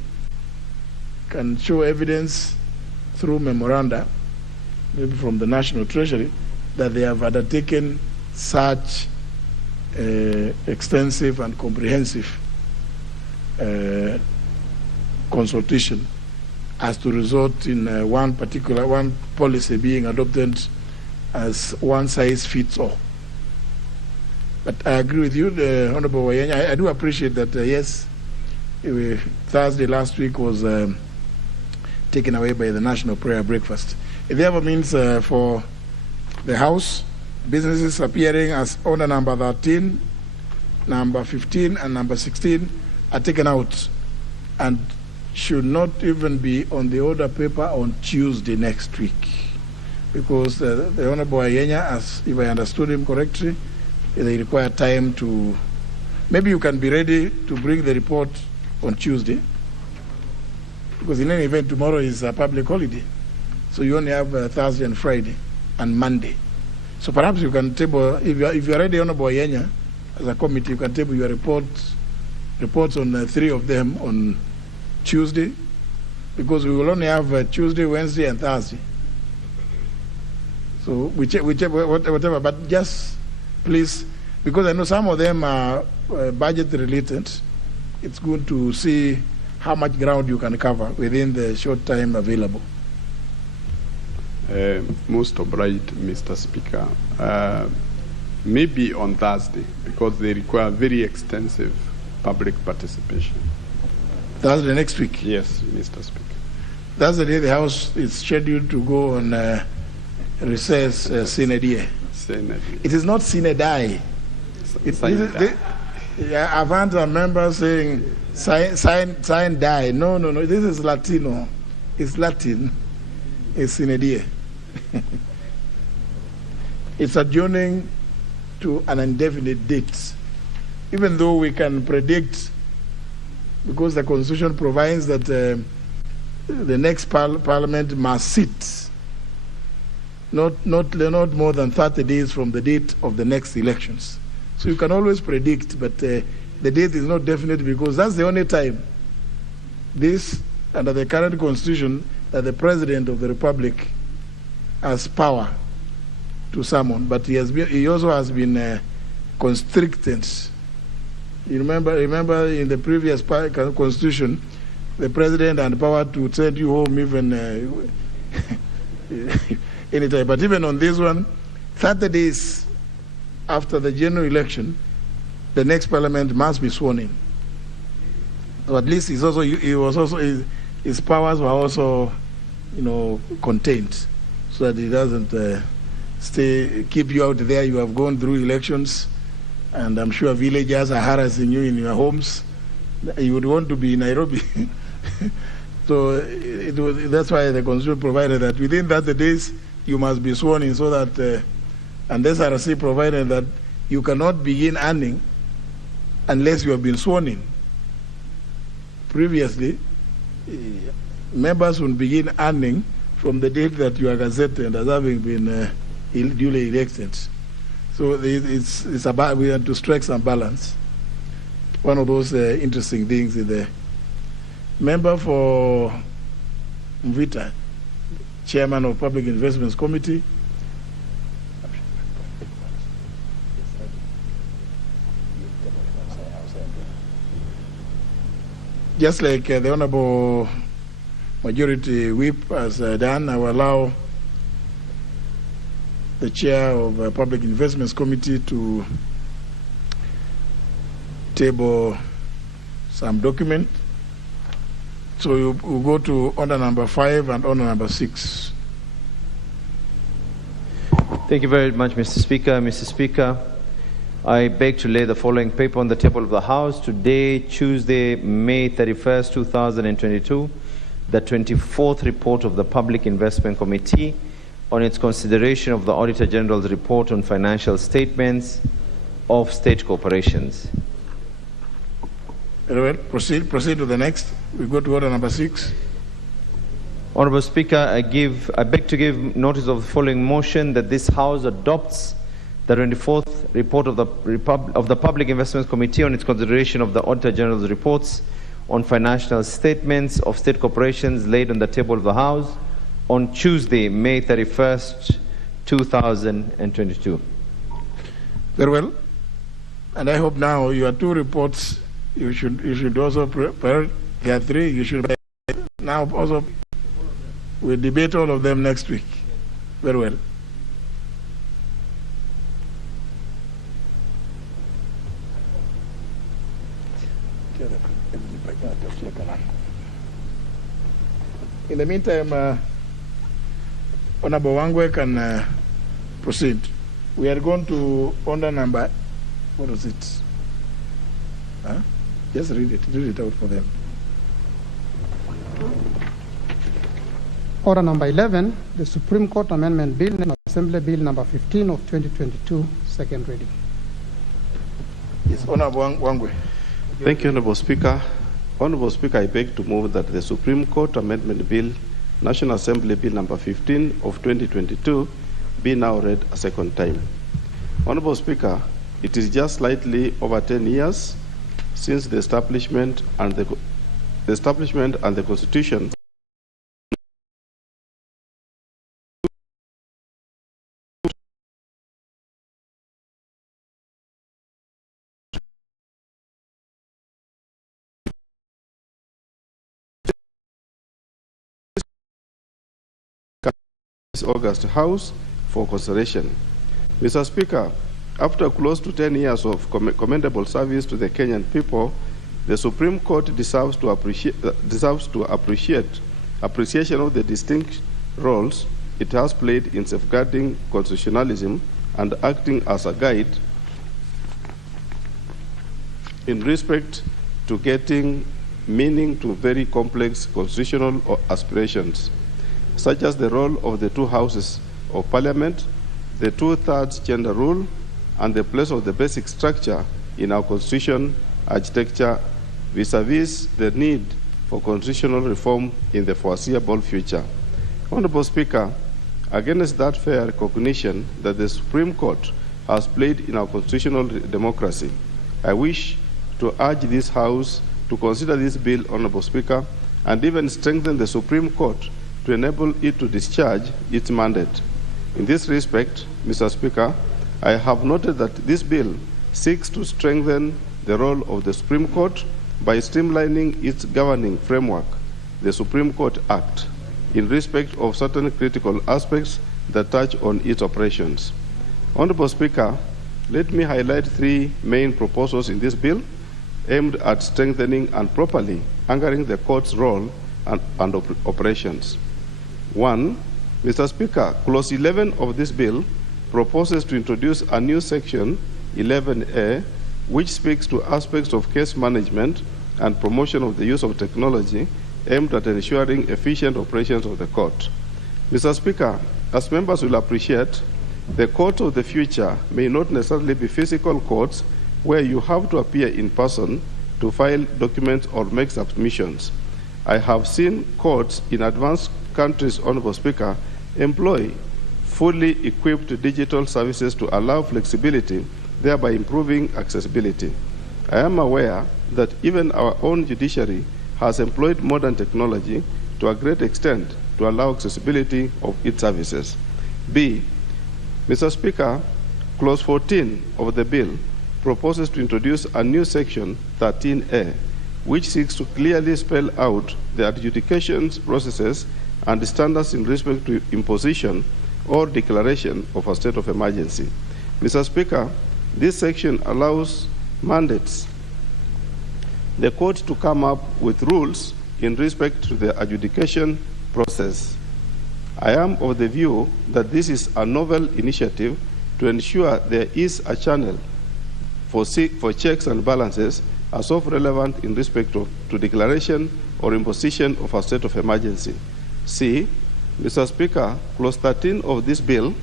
can show evidence through memoranda, maybe from the National Treasury, that they have undertaken such extensive and comprehensive consultation as to result in one policy being adopted as one size fits all. But I agree with you, Honorable Wayenya. I do appreciate that, yes, Thursday last week was taken away by the National Prayer Breakfast. If there ever means for the House, businesses appearing as order number 13, number 15, and number 16 are taken out and should not even be on the order paper on Tuesday next week. Because the Honorable Ayenya, as if I understood him correctly, they require time to, maybe you can be ready to bring the report on Tuesday, because in any event tomorrow is a public holiday, so you only have Thursday and Friday and Monday. So perhaps you can table, if you're ready, Honorable Ayenya, as a committee, you can table your reports on 3 of them on Tuesday, because we will only have Tuesday, Wednesday, and Thursday. So whichever, whatever, but just please, because I know some of them are budget related, it's good to see how much ground you can cover within the short time available. Most obliged, Mr. Speaker. Maybe on Thursday, because they require very extensive public participation. Thursday next week? Yes, Mr. Speaker. That's the day the House is scheduled to go on recess sine die. It is not sine die. I've had a member saying sign die. No. This is Latino. It's Latin. It's sine die. It's adjourning to an indefinite date. Even though we can predict, because the Constitution provides that the next parliament must sit not more than 30 days from the date of the next elections. So you can always predict, but the date is not definite, because that's the only time this, under the current Constitution, that the President of the Republic has power to summon, but he also has been constricted. You remember in the previous Constitution, the President had power to send you home even anytime. But even on this one, 30 days after the general election, the next Parliament must be sworn in. So at least his powers were also, contained, so that he doesn't keep you out there. You have gone through elections, and I'm sure villagers are harassing you in your homes. You would want to be in Nairobi. So that's why the Constitution provided that within 30 days you must be sworn in, so that, and this RC provided that you cannot begin earning unless you have been sworn in. Previously, members would begin earning from the date that you are gazetted as having been duly elected. So we have to strike some balance. One of those interesting things is the member for Mvita, chairman of Public Investments Committee. Just like the Honorable Majority Whip has done, I will allow the chair of Public Investments Committee to table some document. So we'll go to order number 5 and order number 6. Thank you very much, Mr. Speaker. Mr. Speaker, I beg to lay the following paper on the table of the House. Today, Tuesday, May 31st, 2022, the 24th report of the Public Investment Committee on its consideration of the Auditor General's report on financial statements of state corporations. Very well. Proceed to the next. We go to order number 6. Honorable Speaker, I beg to give notice of the following motion, that this House adopts the 24th report of the Public Investments Committee on its consideration of the Auditor General's reports on financial statements of state corporations laid on the table of the House on Tuesday, May 31st, 2022. Very well. And I hope now your 2 reports, you should also prepare. There are 3. You should now also, we'll debate all of them next week. Very well. In the meantime, Honorable Wangwe can proceed. We are going to order number, what is it? Huh? Just read it out for them. Order number 11, the Supreme Court Amendment Bill, Assembly Bill number 15 of 2022, second reading. Yes, Honorable Wangwe. Thank you, Honorable Speaker. Honorable Speaker, I beg to move that the Supreme Court Amendment Bill, National Assembly Bill number 15 of 2022, be now read a second time. Honorable Speaker, it is just slightly over 10 years since the establishment and the Constitution this August House for consideration. Mr. Speaker, after close to 10 years of commendable service to the Kenyan people, the Supreme Court deserves to appreciate appreciation of the distinct roles it has played in safeguarding constitutionalism and acting as a guide in respect to getting meaning to very complex constitutional aspirations, such as the role of the two houses of parliament, the 2/3 gender rule, and the place of the basic structure in our constitution architecture vis-a-vis the need for constitutional reform in the foreseeable future. Honorable Speaker, against that fair recognition that the Supreme Court has played in our constitutional democracy, I wish to urge this House to consider this bill, Honorable Speaker, and even strengthen the Supreme Court to enable it to discharge its mandate. In this respect, Mr. Speaker, I have noted that this bill seeks to strengthen the role of the Supreme Court by streamlining its governing framework, the Supreme Court Act, in respect of certain critical aspects that touch on its operations. Honorable Speaker, let me highlight three main proposals in this bill aimed at strengthening and properly anchoring the court's role and operations. 1. Mr. Speaker, Clause 11 of this bill proposes to introduce a new section 11A, which speaks to aspects of case management and promotion of the use of technology aimed at ensuring efficient operations of the court. Mr. Speaker, as members will appreciate, the courts of the future may not necessarily be physical courts where you have to appear in person to file documents or make submissions. I have seen courts in advanced countries, Honorable Speaker, employ fully equipped digital services to allow flexibility, thereby improving accessibility. I am aware that even our own judiciary has employed modern technology to a great extent to allow accessibility of its services. B. Mr. Speaker, Clause 14 of the bill proposes to introduce a new section 13A, which seeks to clearly spell out the adjudication processes and standards in respect to imposition or declaration of a state of emergency. Mr. Speaker, this section allows mandates the court to come up with rules in respect to the adjudication process. I am of the view that this is a novel initiative to ensure there is a channel for checks and balances as of relevant in respect to declaration or imposition of a state of emergency. C. Mr. Speaker, Clause 13 of this bill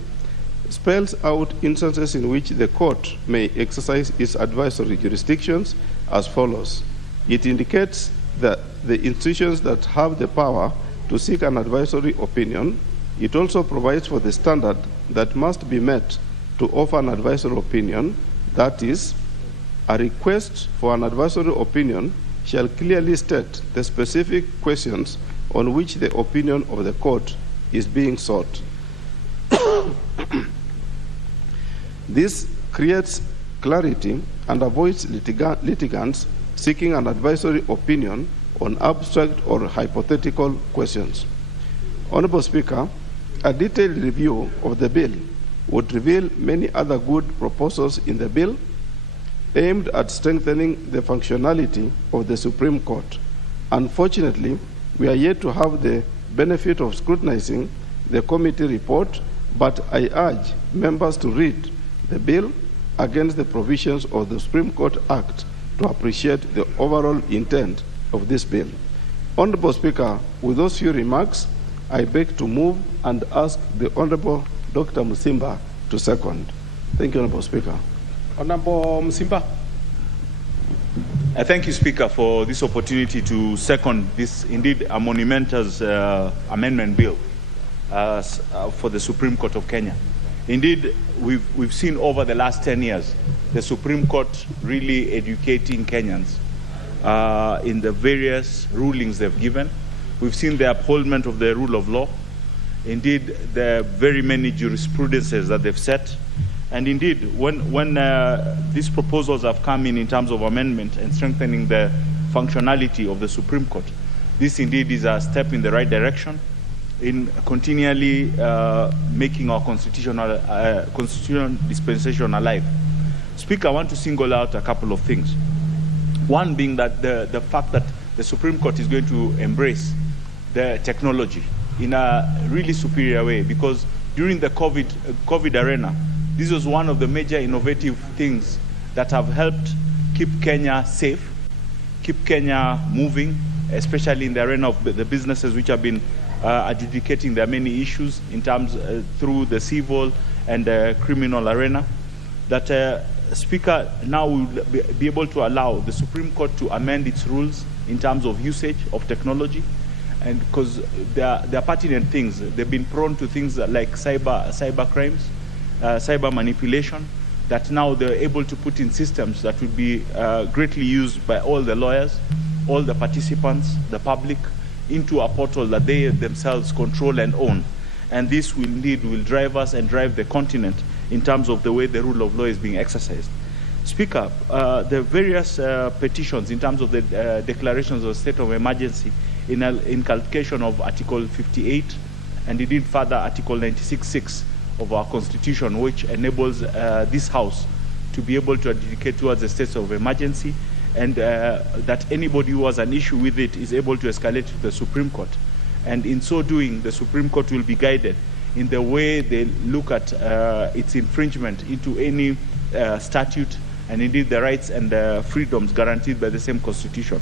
spells out instances in which the court may exercise its advisory jurisdictions as follows. It indicates that the institutions that have the power to seek an advisory opinion. It also provides for the standard that must be met to offer an advisory opinion, that is, a request for an advisory opinion shall clearly state the specific questions on which the opinion of the court is being sought. This creates clarity and avoids litigants seeking an advisory opinion on abstract or hypothetical questions. Honorable Speaker, a detailed review of the bill would reveal many other good proposals in the bill aimed at strengthening the functionality of the Supreme Court. Unfortunately, we are yet to have the benefit of scrutinizing the committee report, but I urge members to read the bill against the provisions of the Supreme Court Act to appreciate the overall intent of this bill. Honorable Speaker, with those few remarks, I beg to move and ask the Honorable Dr. Musimba to second. Thank you, Honorable Speaker. Honorable Musimba. I thank you, Speaker, for this opportunity to second this indeed a monumentous amendment bill for the Supreme Court of Kenya. Indeed, we've seen over the last 10 years the Supreme Court really educating Kenyans in the various rulings they've given. We've seen the upholdment of the rule of law. Indeed, the very many jurisprudences that they've set. And indeed, when these proposals have come in terms of amendment and strengthening the functionality of the Supreme Court, this indeed is a step in the right direction. in continually making our constitutional dispensation alive. Speaker, I want to single out a couple of things. One being that the fact that the Supreme Court is going to embrace the technology in a really superior way, because during the COVID arena, this was one of the major innovative things that have helped keep Kenya safe, keep Kenya moving, especially in the arena of the businesses which have been adjudicating their many issues in terms through the civil and criminal arena. That Speaker, now will be able to allow the Supreme Court to amend its rules in terms of usage of technology, and because they are pertinent things. They've been prone to things like cyber crimes, cyber manipulation, that now they're able to put in systems that would be greatly used by all the lawyers, all the participants, the public, into a portal that they themselves control and own. And this will drive us and drive the continent in terms of the way the rule of law is being exercised. Speaker, the various petitions in terms of the declarations of state of emergency in inculcation of Article 58 and indeed further Article 96(6) of our Constitution, which enables this House to be able to adjudicate towards the state of emergency, and that anybody who has an issue with it is able to escalate to the Supreme Court. And in so doing, the Supreme Court will be guided in the way they look at its infringement into any statute and indeed the rights and freedoms guaranteed by the same Constitution,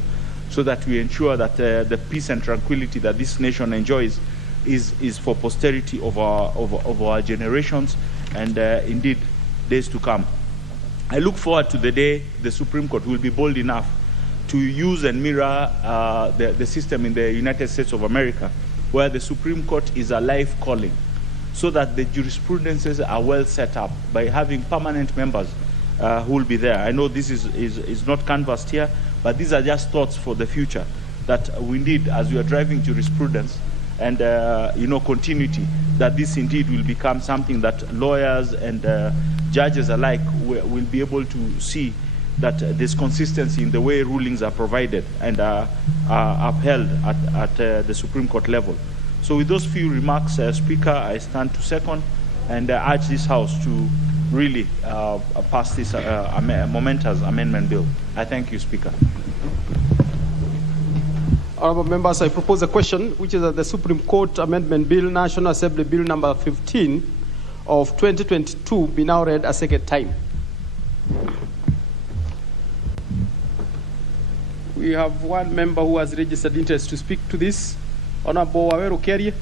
so that we ensure that the peace and tranquility that this nation enjoys is for posterity of our generations and indeed days to come. I look forward to the day the Supreme Court will be bold enough to use and mirror the system in the United States of America, where the Supreme Court is a life calling, so that the jurisprudences are well set up by having permanent members who will be there. I know this is not canvassed here, but these are just thoughts for the future, that we need, as we are driving jurisprudence and continuity, that this indeed will become something that lawyers and judges alike will be able to see, that there's consistency in the way rulings are provided and are upheld at the Supreme Court level. So with those few remarks, Speaker, I stand to second and urge this House to really pass this momentous amendment bill. I thank you, Speaker. Honourable members, I propose a question, which is that the Supreme Court Amendment Bill, National Assembly Bill number 15 of 2022, be now read a second time. We have one member who has registered interest to speak to this. Honourable Waweru Kerie.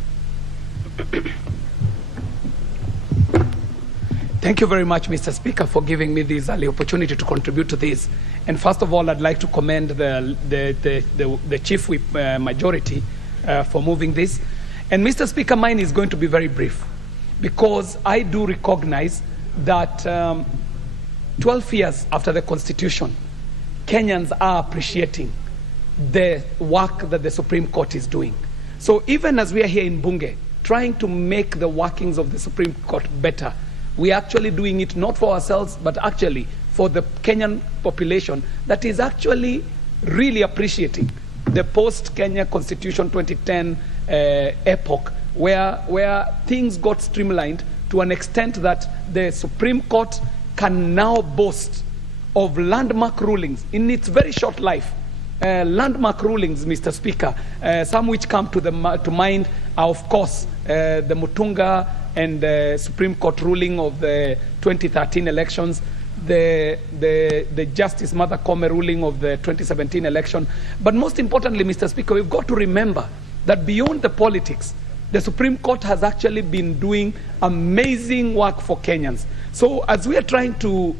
Thank you very much, Mr. Speaker, for giving me this early opportunity to contribute to this. And first of all, I'd like to commend the Chief Whip majority for moving this. And Mr. Speaker, mine is going to be very brief, because I do recognize that 12 years after the Constitution, Kenyans are appreciating the work that the Supreme Court is doing. So even as we are here in Bunge, trying to make the workings of the Supreme Court better, we are actually doing it not for ourselves, but actually for the Kenyan population that is actually really appreciating the post-Kenya Constitution 2010 epoch, where things got streamlined to an extent that the Supreme Court can now boast of landmark rulings in its very short life. Landmark rulings, Mr. Speaker, some which come to mind are, of course, the Mutunga and the Supreme Court ruling of the 2013 elections, the Justice Martha Koome ruling of the 2017 election. But most importantly, Mr. Speaker, we've got to remember that beyond the politics, the Supreme Court has actually been doing amazing work for Kenyans. So as we are trying to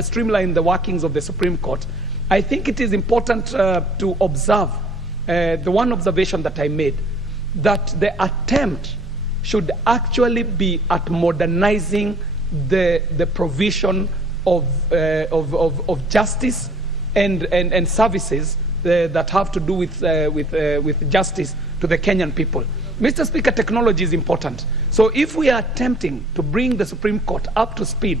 streamline the workings of the Supreme Court, I think it is important to observe the one observation that I made, that the attempt should actually be at modernizing the provision of justice and services that have to do with justice to the Kenyan people. Mr. Speaker, technology is important. So if we are attempting to bring the Supreme Court up to speed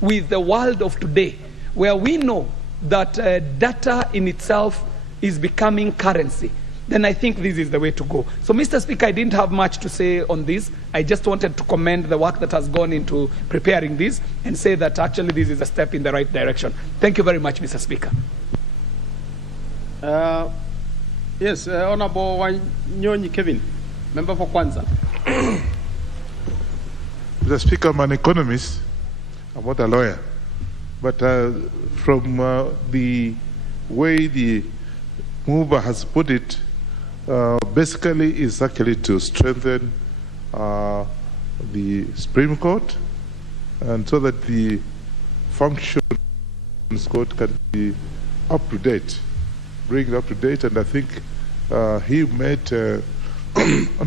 with the world of today, where we know that data in itself is becoming currency, then I think this is the way to go. So, Mr. Speaker, I didn't have much to say on this. I just wanted to commend the work that has gone into preparing this and say that actually this is a step in the right direction. Thank you very much, Mr. Speaker. Yes, Honorable Wanyonyi Kevin, member for Kwanza. Mr. Speaker, I'm an economist. I'm not a lawyer. But from the way the mover has put it, basically is actually to strengthen the Supreme Court, and so that the functions court can be up to date, bring it up to date. And I think he made an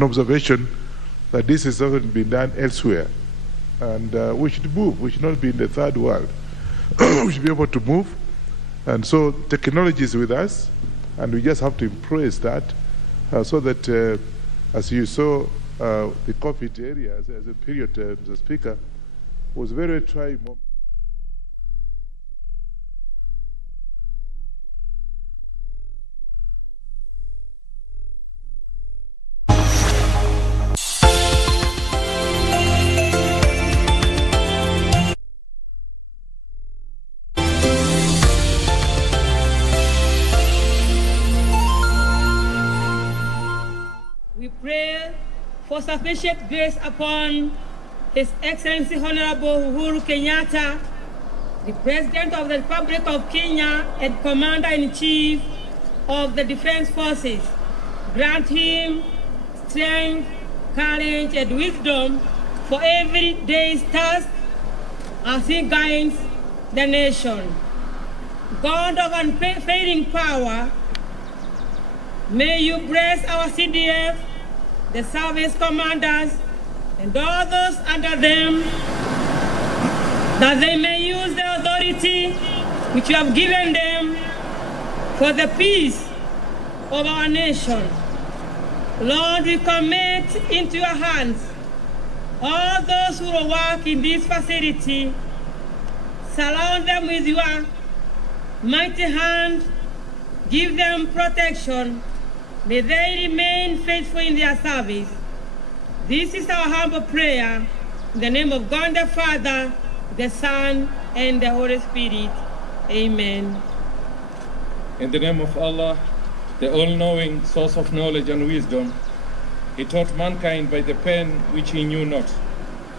observation that this has often been done elsewhere, and we should move. We should not be in the third world. We should be able to move, and so technology is with us, and we just have to embrace that, so that, as you saw, the COVID area as a period, Mr. Speaker, was a very trying moment. For sufficient grace upon His Excellency Honorable Uhuru Kenyatta, the President of the Republic of Kenya and Commander-in-Chief of the Defense Forces. Grant him strength, courage, and wisdom for every day's task as he guides the nation. God of unfailing power, may you bless our CDF, the service commanders, and all those under them, that they may use the authority which you have given them for the peace of our nation. Lord, we commit into your hands all those who will work in this facility. Surround them with your mighty hand. Give them protection. May they remain faithful in their service. This is our humble prayer. In the name of God the Father, the Son, and the Holy Spirit. Amen. In the name of Allah, the all-knowing source of knowledge and wisdom, He taught mankind by the pen which He knew not.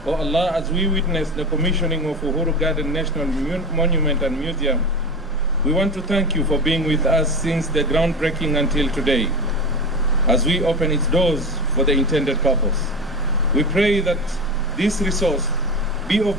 O Allah, as we witness the commissioning of Uhuru Garden National Monument and Museum, we want to thank you for being with us since the groundbreaking until today, as we open its doors for the intended purpose. We pray that this resource be of